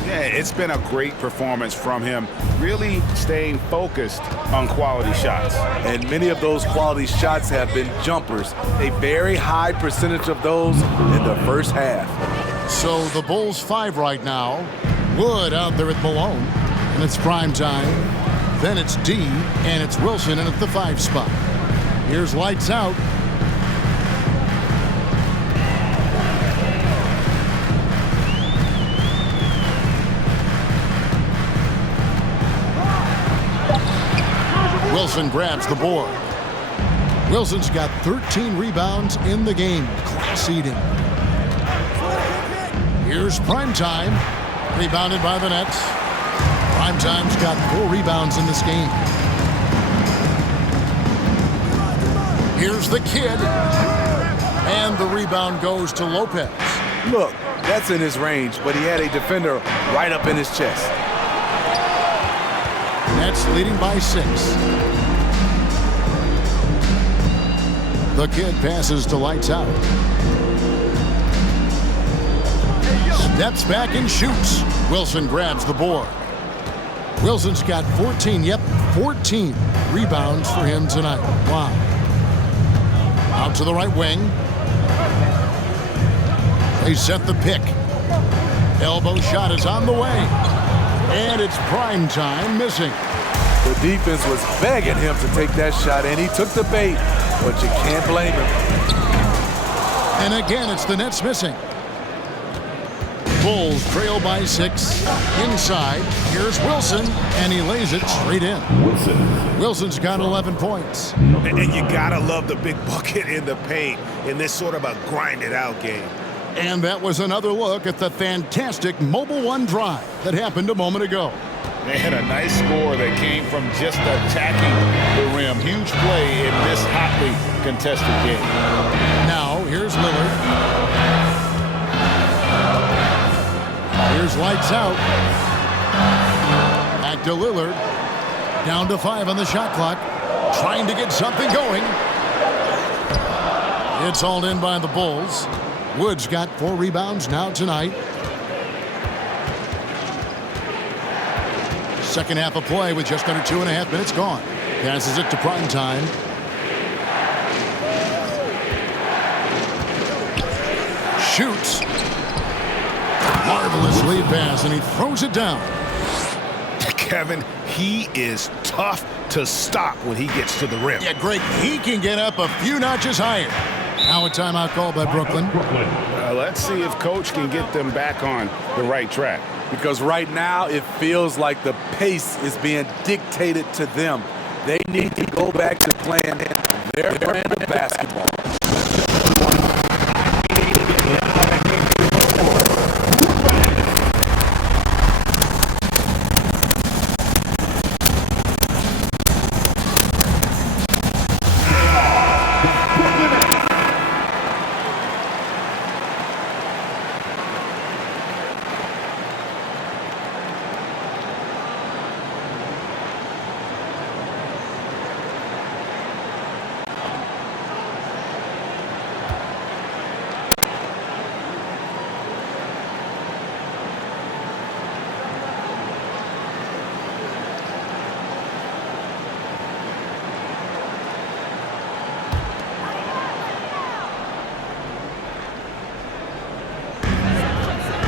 Yeah, it's been a great performance from him, really staying focused on quality shots. And many of those quality shots have been jumpers. A very high percentage of those in the first half. So the Bulls 5 right now. Wood out there at Malone. And it's prime time. Then it's D, and it's Wilson in at the 5 spot. Here's Lights Out. Wilson grabs the board. Wilson's got 13 rebounds in the game. Class eating. Here's Primetime. Rebounded by the Nets. Primetime's got 4 rebounds in this game. Here's the kid. And the rebound goes to Lopez. Look, that's in his range, but he had a defender right up in his chest. Nets leading by 6. The kid passes to Lights Out. Steps back and shoots. Wilson grabs the board. Wilson's got 14 rebounds for him tonight. Wow. Out to the right wing. They set the pick. Elbow shot is on the way. And it's Primetime missing. The defense was begging him to take that shot, and he took the bait, but you can't blame him. And again, it's the Nets missing. Bulls trail by 6. Inside, here's Wilson, and he lays it straight in. Wilson's got 11 points. And you gotta love the big bucket in the paint in this sort of a grind-it-out game. And that was another look at the fantastic Mobile One drive that happened a moment ago. They had a nice score that came from just attacking the rim. Huge play in this hotly contested game. Now, here's Lillard. Here's lights out. Back to Lillard. Down to 5 on the shot clock. Trying to get something going. It's hauled in by the Bulls. Woods got 4 rebounds now tonight. Second half of play with just under 2.5 minutes gone. Passes it to Primetime. Shoots. Marvelous lead pass, and he throws it down. Kevin, he is tough to stop when he gets to the rim. Yeah, Greg, he can get up a few notches higher. Now a timeout call by Brooklyn. Let's see if Coach can get them back on the right track. Because right now it feels like the pace is being dictated to them. They need to go back to playing their brand of basketball.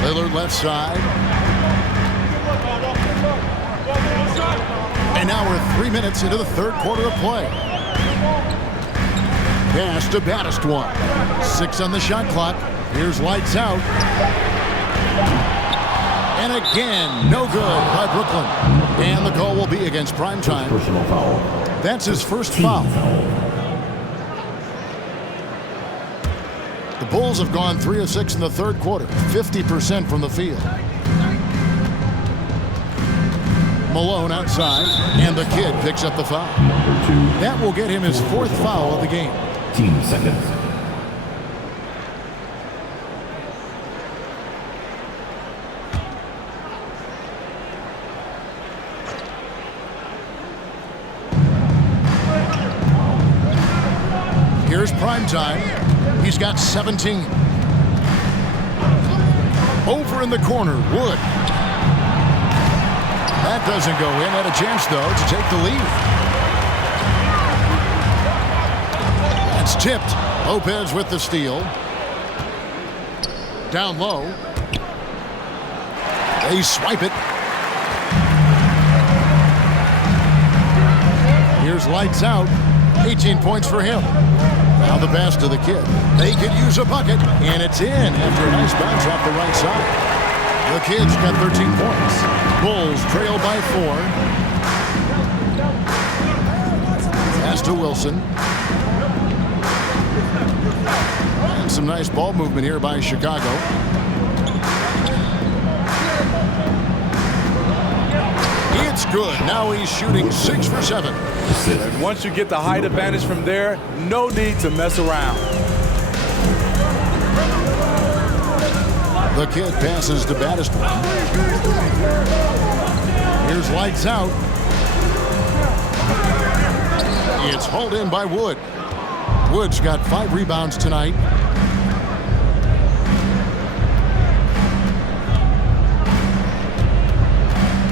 Lillard left side. And now we're 3 minutes into the third quarter of play. Pass to Battistwan. 6 on the shot clock. Here's lights out. And again, no good by Brooklyn. And the call will be against Primetime. Personal foul. That's his first foul. The Bulls have gone 3 of 6 in the third quarter, 50% from the field. Malone outside, and the kid picks up the foul. That will get him his 4th foul of the game. 15 seconds. Here's Primetime. He's got 17. Over in the corner, Wood. That doesn't go in. Had a chance, though, to take the lead. That's tipped. Lopez with the steal. Down low. They swipe it. Here's lights out. 18 points for him. Now the pass to the kid. They could use a bucket, and it's in after a nice bounce off the right side. The kid's got 13 points. Bulls trail by 4. Pass to Wilson. And some nice ball movement here by Chicago. It's good. Now he's shooting 6 for 7. And once you get the height advantage from there, no need to mess around. The kid passes to Battistwan. Here's lights out. It's hauled in by Wood. Wood's got 5 rebounds tonight.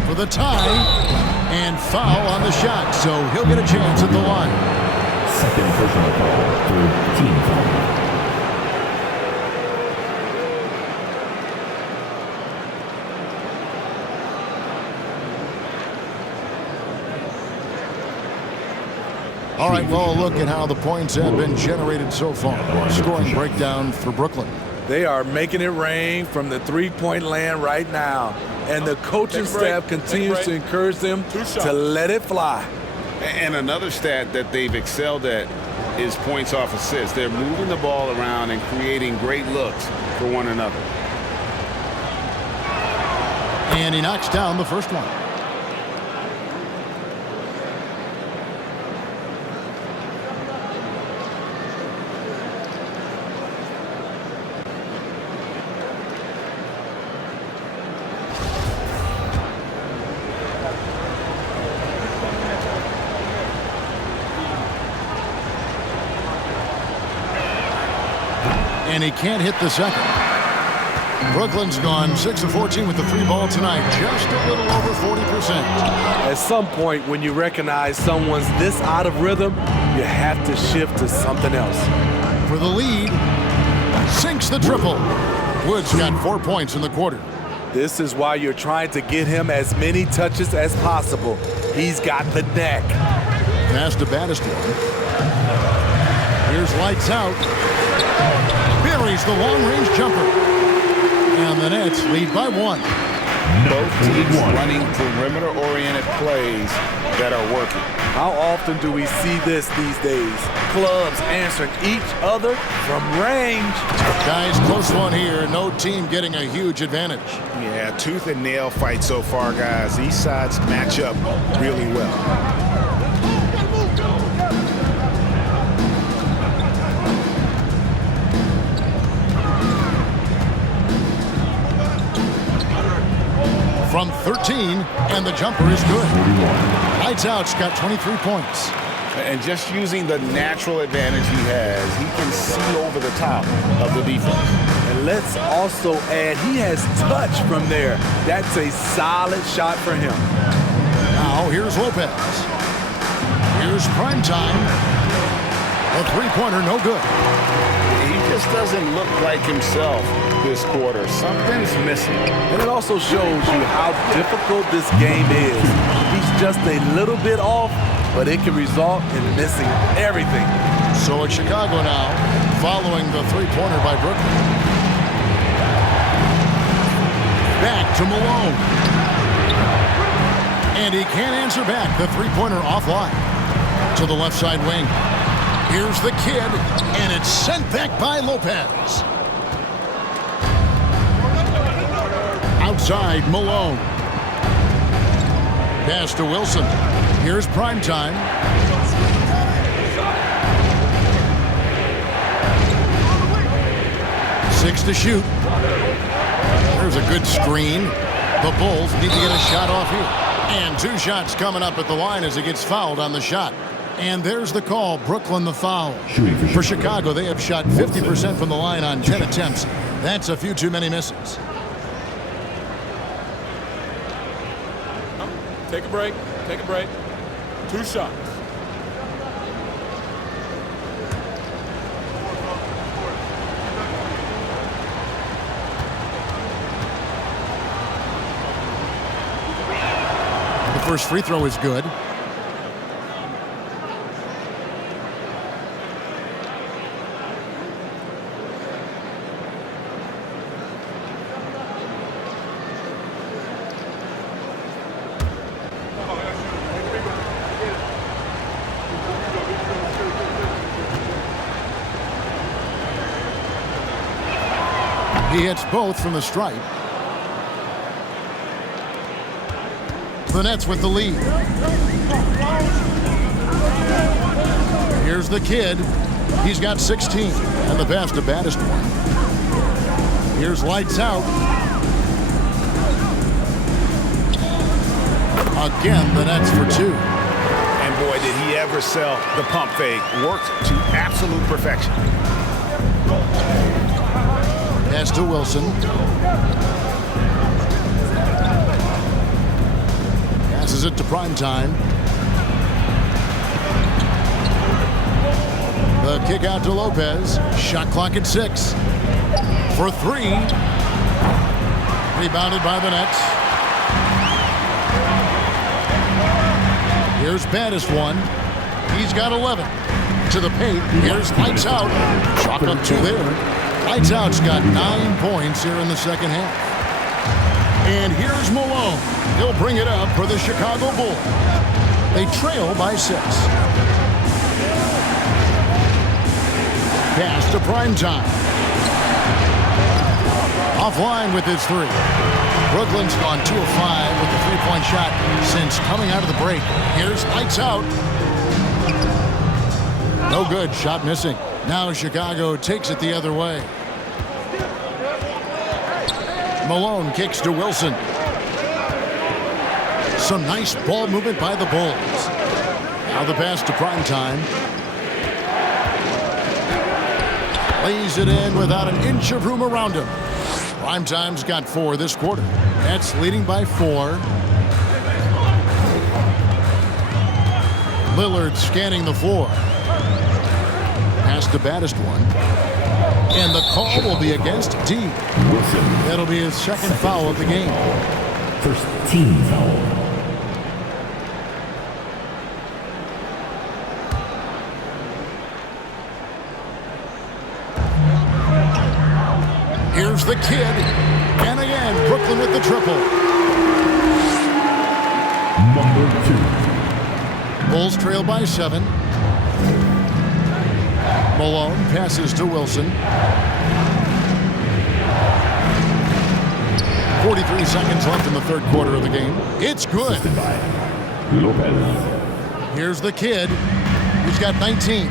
For the tie. And foul on the shot, so he'll get a chance at the line. Second personal foul for team foul. All right, well, look at how the points have been generated so far. Scoring breakdown for Brooklyn. They are making it rain from the three-point land right now. And the coaching staff continues to encourage them to let it fly. And another stat that they've excelled at is points off assists. They're moving the ball around and creating great looks for one another. And he knocks down the first one. and he can't hit the second. Brooklyn's gone 6 of 14 with the 3 ball tonight, just a little over 40%. At some point, when you recognize someone's this out of rhythm, you have to shift to something else. For the lead, sinks the triple. Woods got 4 points in the quarter. This is why you're trying to get him as many touches as possible. He's got the knack. Pass to Battister. Here's lights out. Buries the long-range jumper. And the Nets lead by 1. Both teams running perimeter-oriented plays that are working. How often do we see this these days? Clubs answering each other from range. Guys, close one here. No team getting a huge advantage. Yeah, tooth and nail fight so far, guys. These sides match up really well. From 13, and the jumper is good. Lights out's got 23 points. And just using the natural advantage he has, he can see over the top of the defense. And let's also add, he has touch from there. That's a solid shot for him. Now, here's Lopez. Here's Primetime. A three-pointer, no good. He just doesn't look like himself this quarter. Something's missing. And it also shows you how difficult this game is. He's just a little bit off, but it can result in missing everything. So it's Chicago now, following the three-pointer by Brooklyn. Back to Malone. And he can't answer back. The three-pointer offline. To the left side wing. Here's the kid, and it's sent back by Lopez. Outside, Malone. Pass to Wilson. Here's Primetime. Six to shoot. There's a good screen. The Bulls need to get a shot off here. And 2 shots coming up at the line as he gets fouled on the shot. And there's the call. Brooklyn the foul. For Chicago, they have shot 50% from the line on 10 attempts. That's a few too many misses. Take a break. Take a break. 2 shots. The first free throw is good. He hits both from the stripe. The Nets with the lead. Here's the kid. He's got 16. And the pass to Battister. Here's lights out. Again, the Nets for 2. And boy, did he ever sell the pump fake. Worked to absolute perfection. Pass to Wilson. Passes it to Primetime. The kick out to Lopez. Shot clock at 6. For 3. Rebounded by the Nets. Here's Battis one. He's got 11. To the paint. Here's lights out. Chalk up 2 there. Lights out's got 9 points here in the second half. And here's Malone. He'll bring it up for the Chicago Bulls. They trail by 6. Pass to Primetime. Offline with his 3. Brooklyn's gone 2 of 5 with the three-point shot since coming out of the break. Here's lights out. No good. Shot missing. Now Chicago takes it the other way. Malone kicks to Wilson. Some nice ball movement by the Bulls. Now the pass to Primetime. Lays it in without an inch of room around him. Primetime's got 4 this quarter. Nets leading by 4. Lillard scanning the floor. Pass to Baddest one. And the call will be against D. That'll be his second foul of the game. First team foul. Here's the kid. And again, Brooklyn with the triple. Number 2. Bulls trail by 7. Malone passes to Wilson. 43 seconds left in the third quarter of the game. It's good. Lopez. Here's the kid. He's got 19.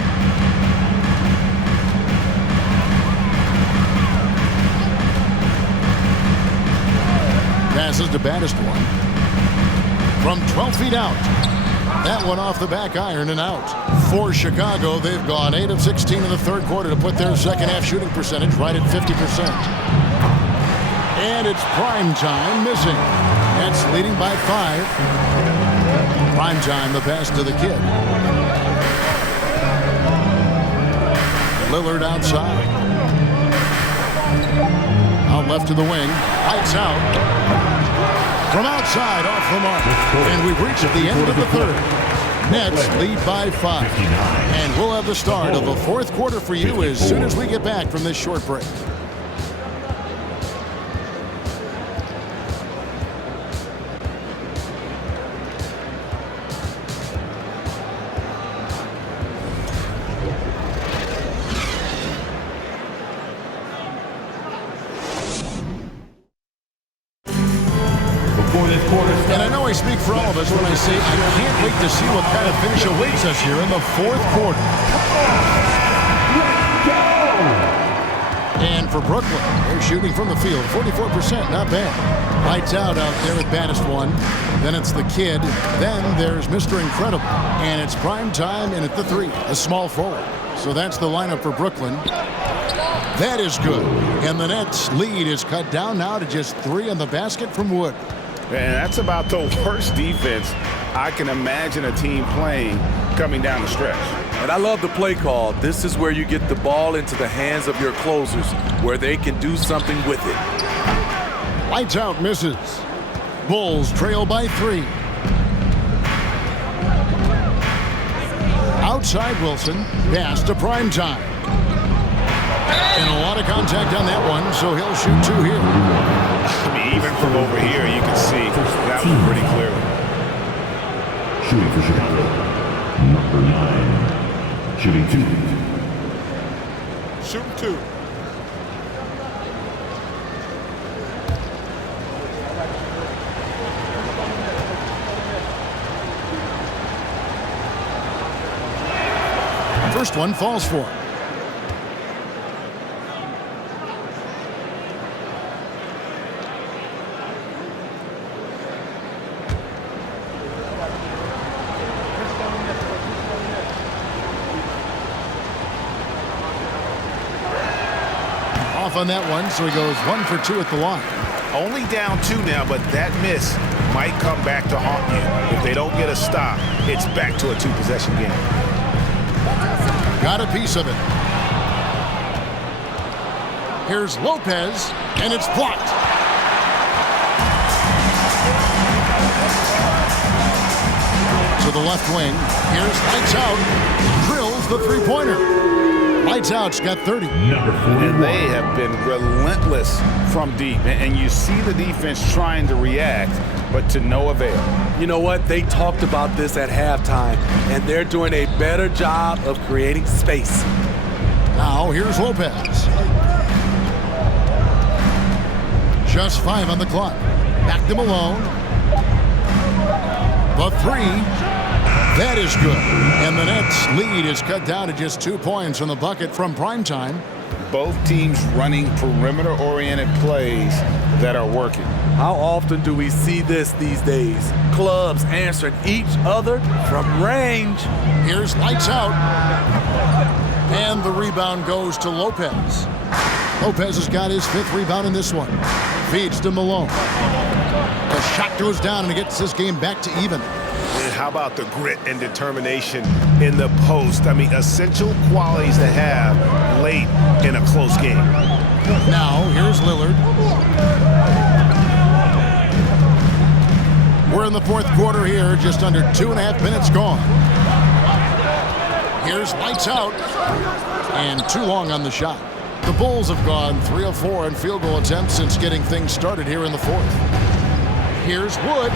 Passes to Baddest one. From 12 feet out. That one off the back iron and out. For Chicago, they've gone 8 of 16 in the third quarter to put their second half shooting percentage right at 50%. And it's Primetime missing. Nets leading by 5. Primetime, the pass to the kid. Lillard outside. Out left to the wing. Lights out. From outside, off the mark. And we've reached the end of the third. Nets lead by 5. And we'll have the start of the fourth quarter for you as soon as we get back from this short break. And I know I speak for all of us when I say I can't wait to see what kind of finish awaits us here in the fourth quarter. And for Brooklyn, they're shooting from the field, 44%, not bad. Lights out there at Baddest one. Then it's the kid. Then there's Mr. Incredible. And it's Primetime in at the 3, a small forward. So that's the lineup for Brooklyn. That is good. And the Nets' lead is cut down now to just 3 on the basket from Wood. And that's about the worst defense I can imagine a team playing coming down the stretch. And I love the play call. This is where you get the ball into the hands of your closers, where they can do something with it. Lights out, misses. Bulls trail by 3. Outside Wilson, pass to Primetime. And a lot of contact on that one, so he'll shoot 2 here. I mean, even from over here, you can see that one pretty clearly. Shooting for Chicago. Number 9. Shooting 2. Shooting 2. First one falls for him. Off on that one, so he goes 1 for 2 at the line. Only down 2 now, but that miss might come back to haunt you. If they don't get a stop, it's back to a 2-possession game. Got a piece of it. Here's Lopez, and it's blocked. To the left wing. Here's Lights Out. Drills the three-pointer. Lights Out's got 30. And they have been relentless from deep. And you see the defense trying to react, but to no avail. You know what? They talked about this at halftime, and they're doing a better job of creating space. Now here's Lopez. Just 5 on the clock. Back to Malone. The 3. That is good. And the Nets' lead is cut down to just 2 points on the bucket from Primetime. Both teams running perimeter-oriented plays that are working. How often do we see this these days? Clubs answering each other from range. Here's Lights Out. And the rebound goes to Lopez. Lopez has got his 5th rebound in this one. Feeds to Malone. The shot goes down and it gets this game back to even. And how about the grit and determination in the post? I mean, essential qualities to have late in a close game. Now, here's Lillard. We're in the 4th quarter here, just under 2.5 minutes gone. Here's lights out, and too long on the shot. The Bulls have gone 3 of 4 in field goal attempts since getting things started here in the 4th. Here's Wood.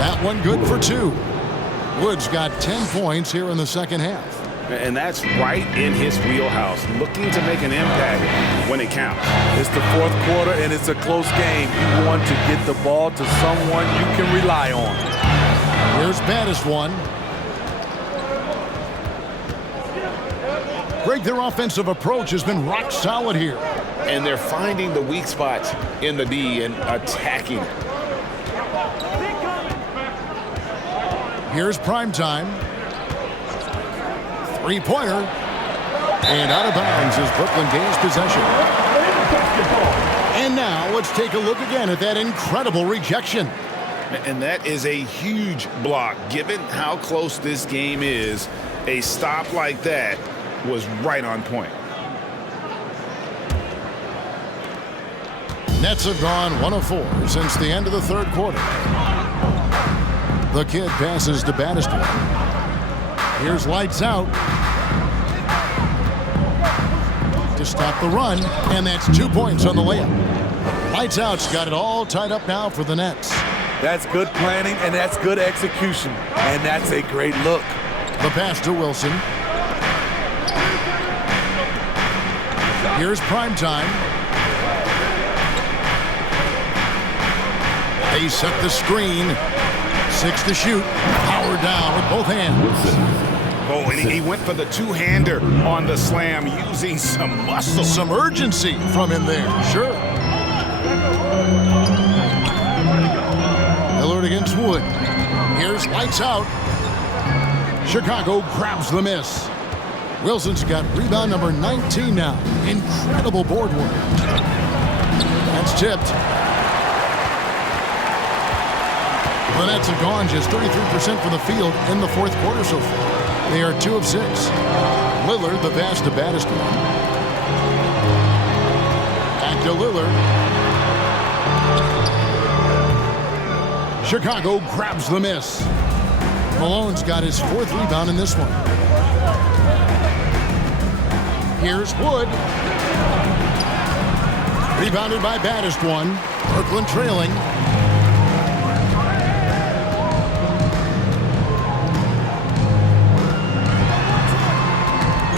That one good for 2. Wood's got 10 points here in the second half. And that's right in his wheelhouse, looking to make an impact when it counts. It's the 4th quarter, and it's a close game. You want to get the ball to someone you can rely on. Here's baddest one. Greg, their offensive approach has been rock solid here. And they're finding the weak spots in the D and attacking it. Here's Primetime. 3-pointer. And out of bounds is Brooklyn gains possession. And now let's take a look again at that incredible rejection. And that is a huge block. Given how close this game is, a stop like that was right on point. Nets have gone 1 of 4 since the end of the 3rd quarter. The Kid passes to baddest one. Here's lights out. To stop the run, and that's 2 points on the layup. Lights out's got it all tied up now for the Nets. That's good planning, and that's good execution. And that's a great look. The pass to Wilson. Here's Primetime. They set the screen. 6 to shoot. Power down with both hands. Oh, and he went for the two-hander on the slam, using some muscle. Some urgency from him there, sure. Lillard against Wood. Here's lights out. Chicago grabs the miss. Wilson's got rebound number 19 now. Incredible board work. That's tipped. The Nets have gone just 33% from the field in the 4th quarter so far. They are 2 of 6. Lillard, the pass to baddest one. Back to Lillard. Chicago grabs the miss. Malone's got his 4th rebound in this one. Here's Wood. Rebounded by baddest one. Brooklyn trailing.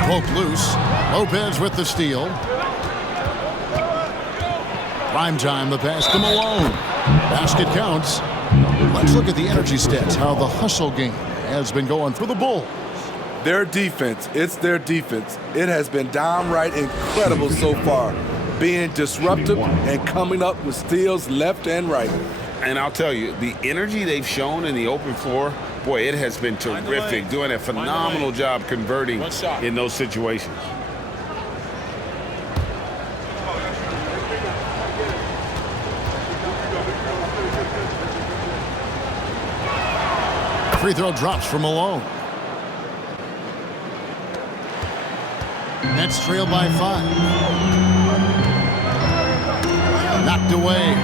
Poke loose. Lopez with the steal. Primetime, the pass to Malone. Basket counts. Let's look at the energy stats, how the hustle game has been going for the Bulls. Their defense, it's their defense. It has been downright incredible so far, being disruptive and coming up with steals left and right. And I'll tell you, the energy they've shown in the open floor, boy, it has been terrific, doing a phenomenal job converting in those situations. Free throw drops from Malone. Nets trail by 5. Knocked away.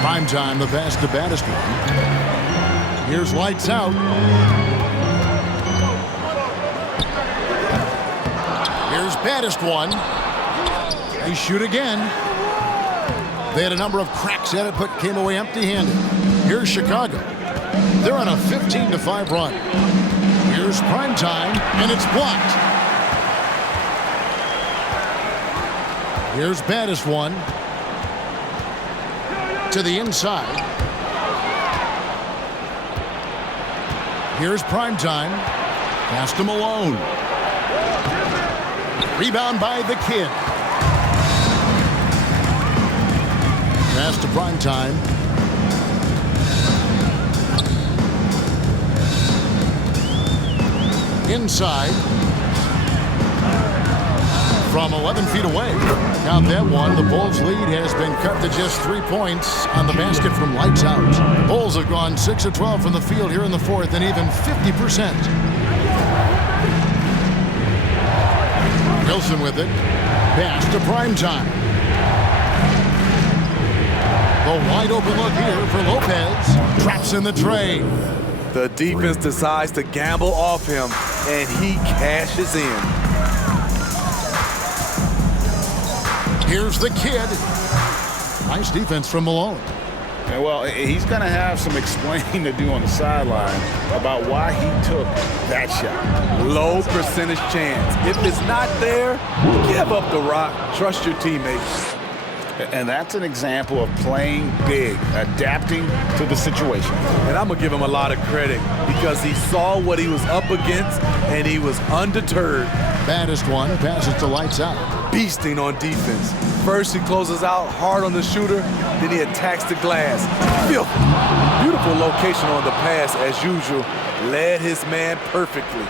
Primetime, the pass to baddest one. Here's lights out. Here's baddest one. They shoot again. They had a number of cracks at it, but came away empty-handed. Here's Chicago. They're on a 15-5 run. Here's Primetime, and it's blocked. Here's baddest one. To the inside. Here's Primetime. Pass to Malone. Rebound by the Kid. Pass to Primetime. inside. From 11 feet away. Count that one. The Bulls' lead has been cut to just 3 points on the basket from lights out. The Bulls have gone 6 of 12 from the field here in the fourth and even 50%. Wilson with it. Pass to Primetime. The wide open look here for Lopez. Drops in the tray. The defense decides to gamble off him, and he cashes in. Here's the kid. Nice defense from Malone. Well, he's going to have some explaining to do on the sideline about why he took that shot. Low percentage chance. If it's not there, give up the rock. Trust your teammates. And that's an example of playing big, adapting to the situation. And I'm going to give him a lot of credit because he saw what he was up against and he was undeterred. Baddest one passes to lights out. Beasting on defense. First he closes out hard on the shooter, then he attacks the glass. Beautiful location on the pass as usual. Led his man perfectly.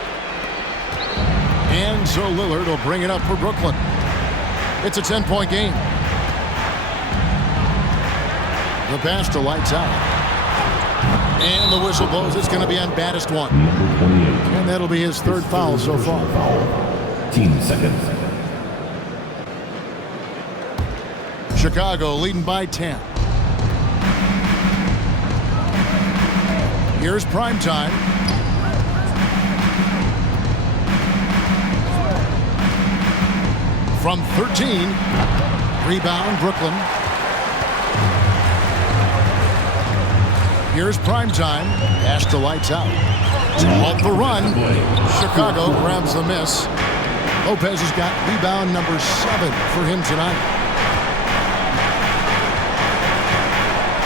And so Lillard will bring it up for Brooklyn. It's a 10-point game. The pass to lights out. And the whistle blows. It's going to be on baddest one. And that'll be his third foul so far. 10 seconds. Chicago leading by 10. Here's Primetime. From 13. Rebound, Brooklyn. Here's Primetime. Pass to lights out. Off the run. Chicago grabs the miss. Lopez has got rebound number 7 for him tonight.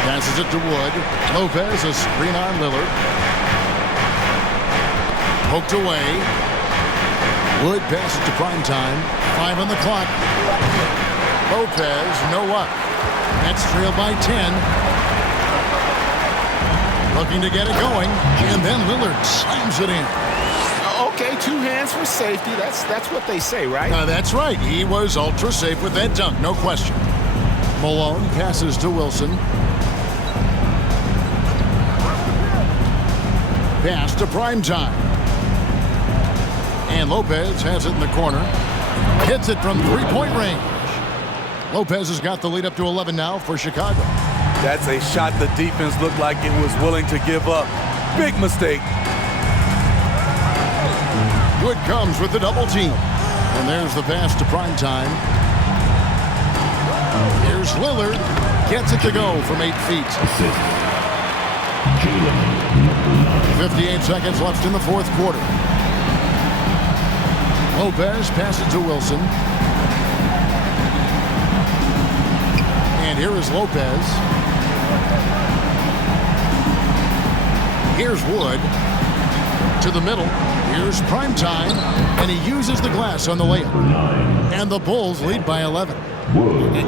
Passes it to Wood. Lopez, a screen on Lillard. Poked away. Wood passes to Primetime. 5 on the clock. Lopez, no up. Nets trail by 10. Looking to get it going. And then Lillard slams it in. Okay, 2 hands for safety. That's what they say, right? That's right. He was ultra safe with that dunk, no question. Malone passes to Wilson. Pass to Primetime. And Lopez has it in the corner. Hits it from 3-point range. Lopez has got the lead up to 11 now for Chicago. That's a shot the defense looked like it was willing to give up. Big mistake. Wood comes with the double team. And there's the pass to Primetime. Here's Lillard. Gets it to go from 8 feet. 58 seconds left in the fourth quarter. Lopez passes to Wilson. And here is Lopez. Here's Wood. To the middle. Here's Primetime. And he uses the glass on the layup. And the Bulls lead by 11.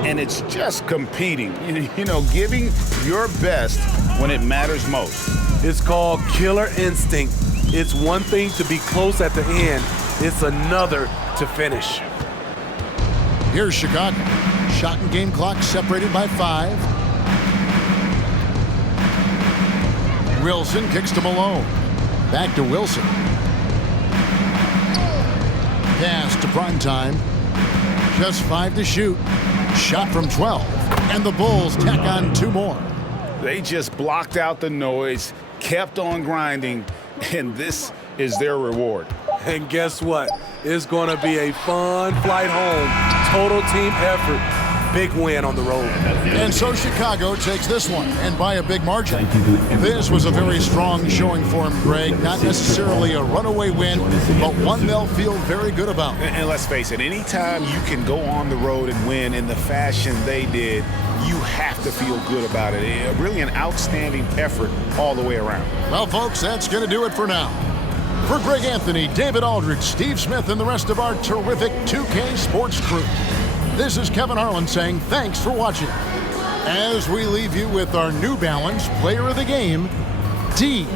And it's just competing. You know, giving your best when it matters most. It's called killer instinct. It's one thing to be close at the end. It's another to finish. Here's Chicago. Shot and game clock separated by 5. Wilson kicks to Malone. Back to Wilson. Pass to Primetime. Just 5 to shoot. Shot from 12. And the Bulls tack on 2 more. They just blocked out the noise, kept on grinding, and this is their reward. And guess what? It's going to be a fun flight home. Total team effort. Big win on the road. And so Chicago takes this one, and by a big margin. This was a very strong showing for him, Greg. Not necessarily a runaway win, but one they'll feel very good about. And let's face it, anytime you can go on the road and win in the fashion they did, you have to feel good about it. Really an outstanding effort all the way around. Well, folks, that's going to do it for now. For Greg Anthony, David Aldridge, Steve Smith, and the rest of our terrific 2K Sports crew, this is Kevin Harlan saying thanks for watching. As we leave you with our New Balance Player of the Game, D.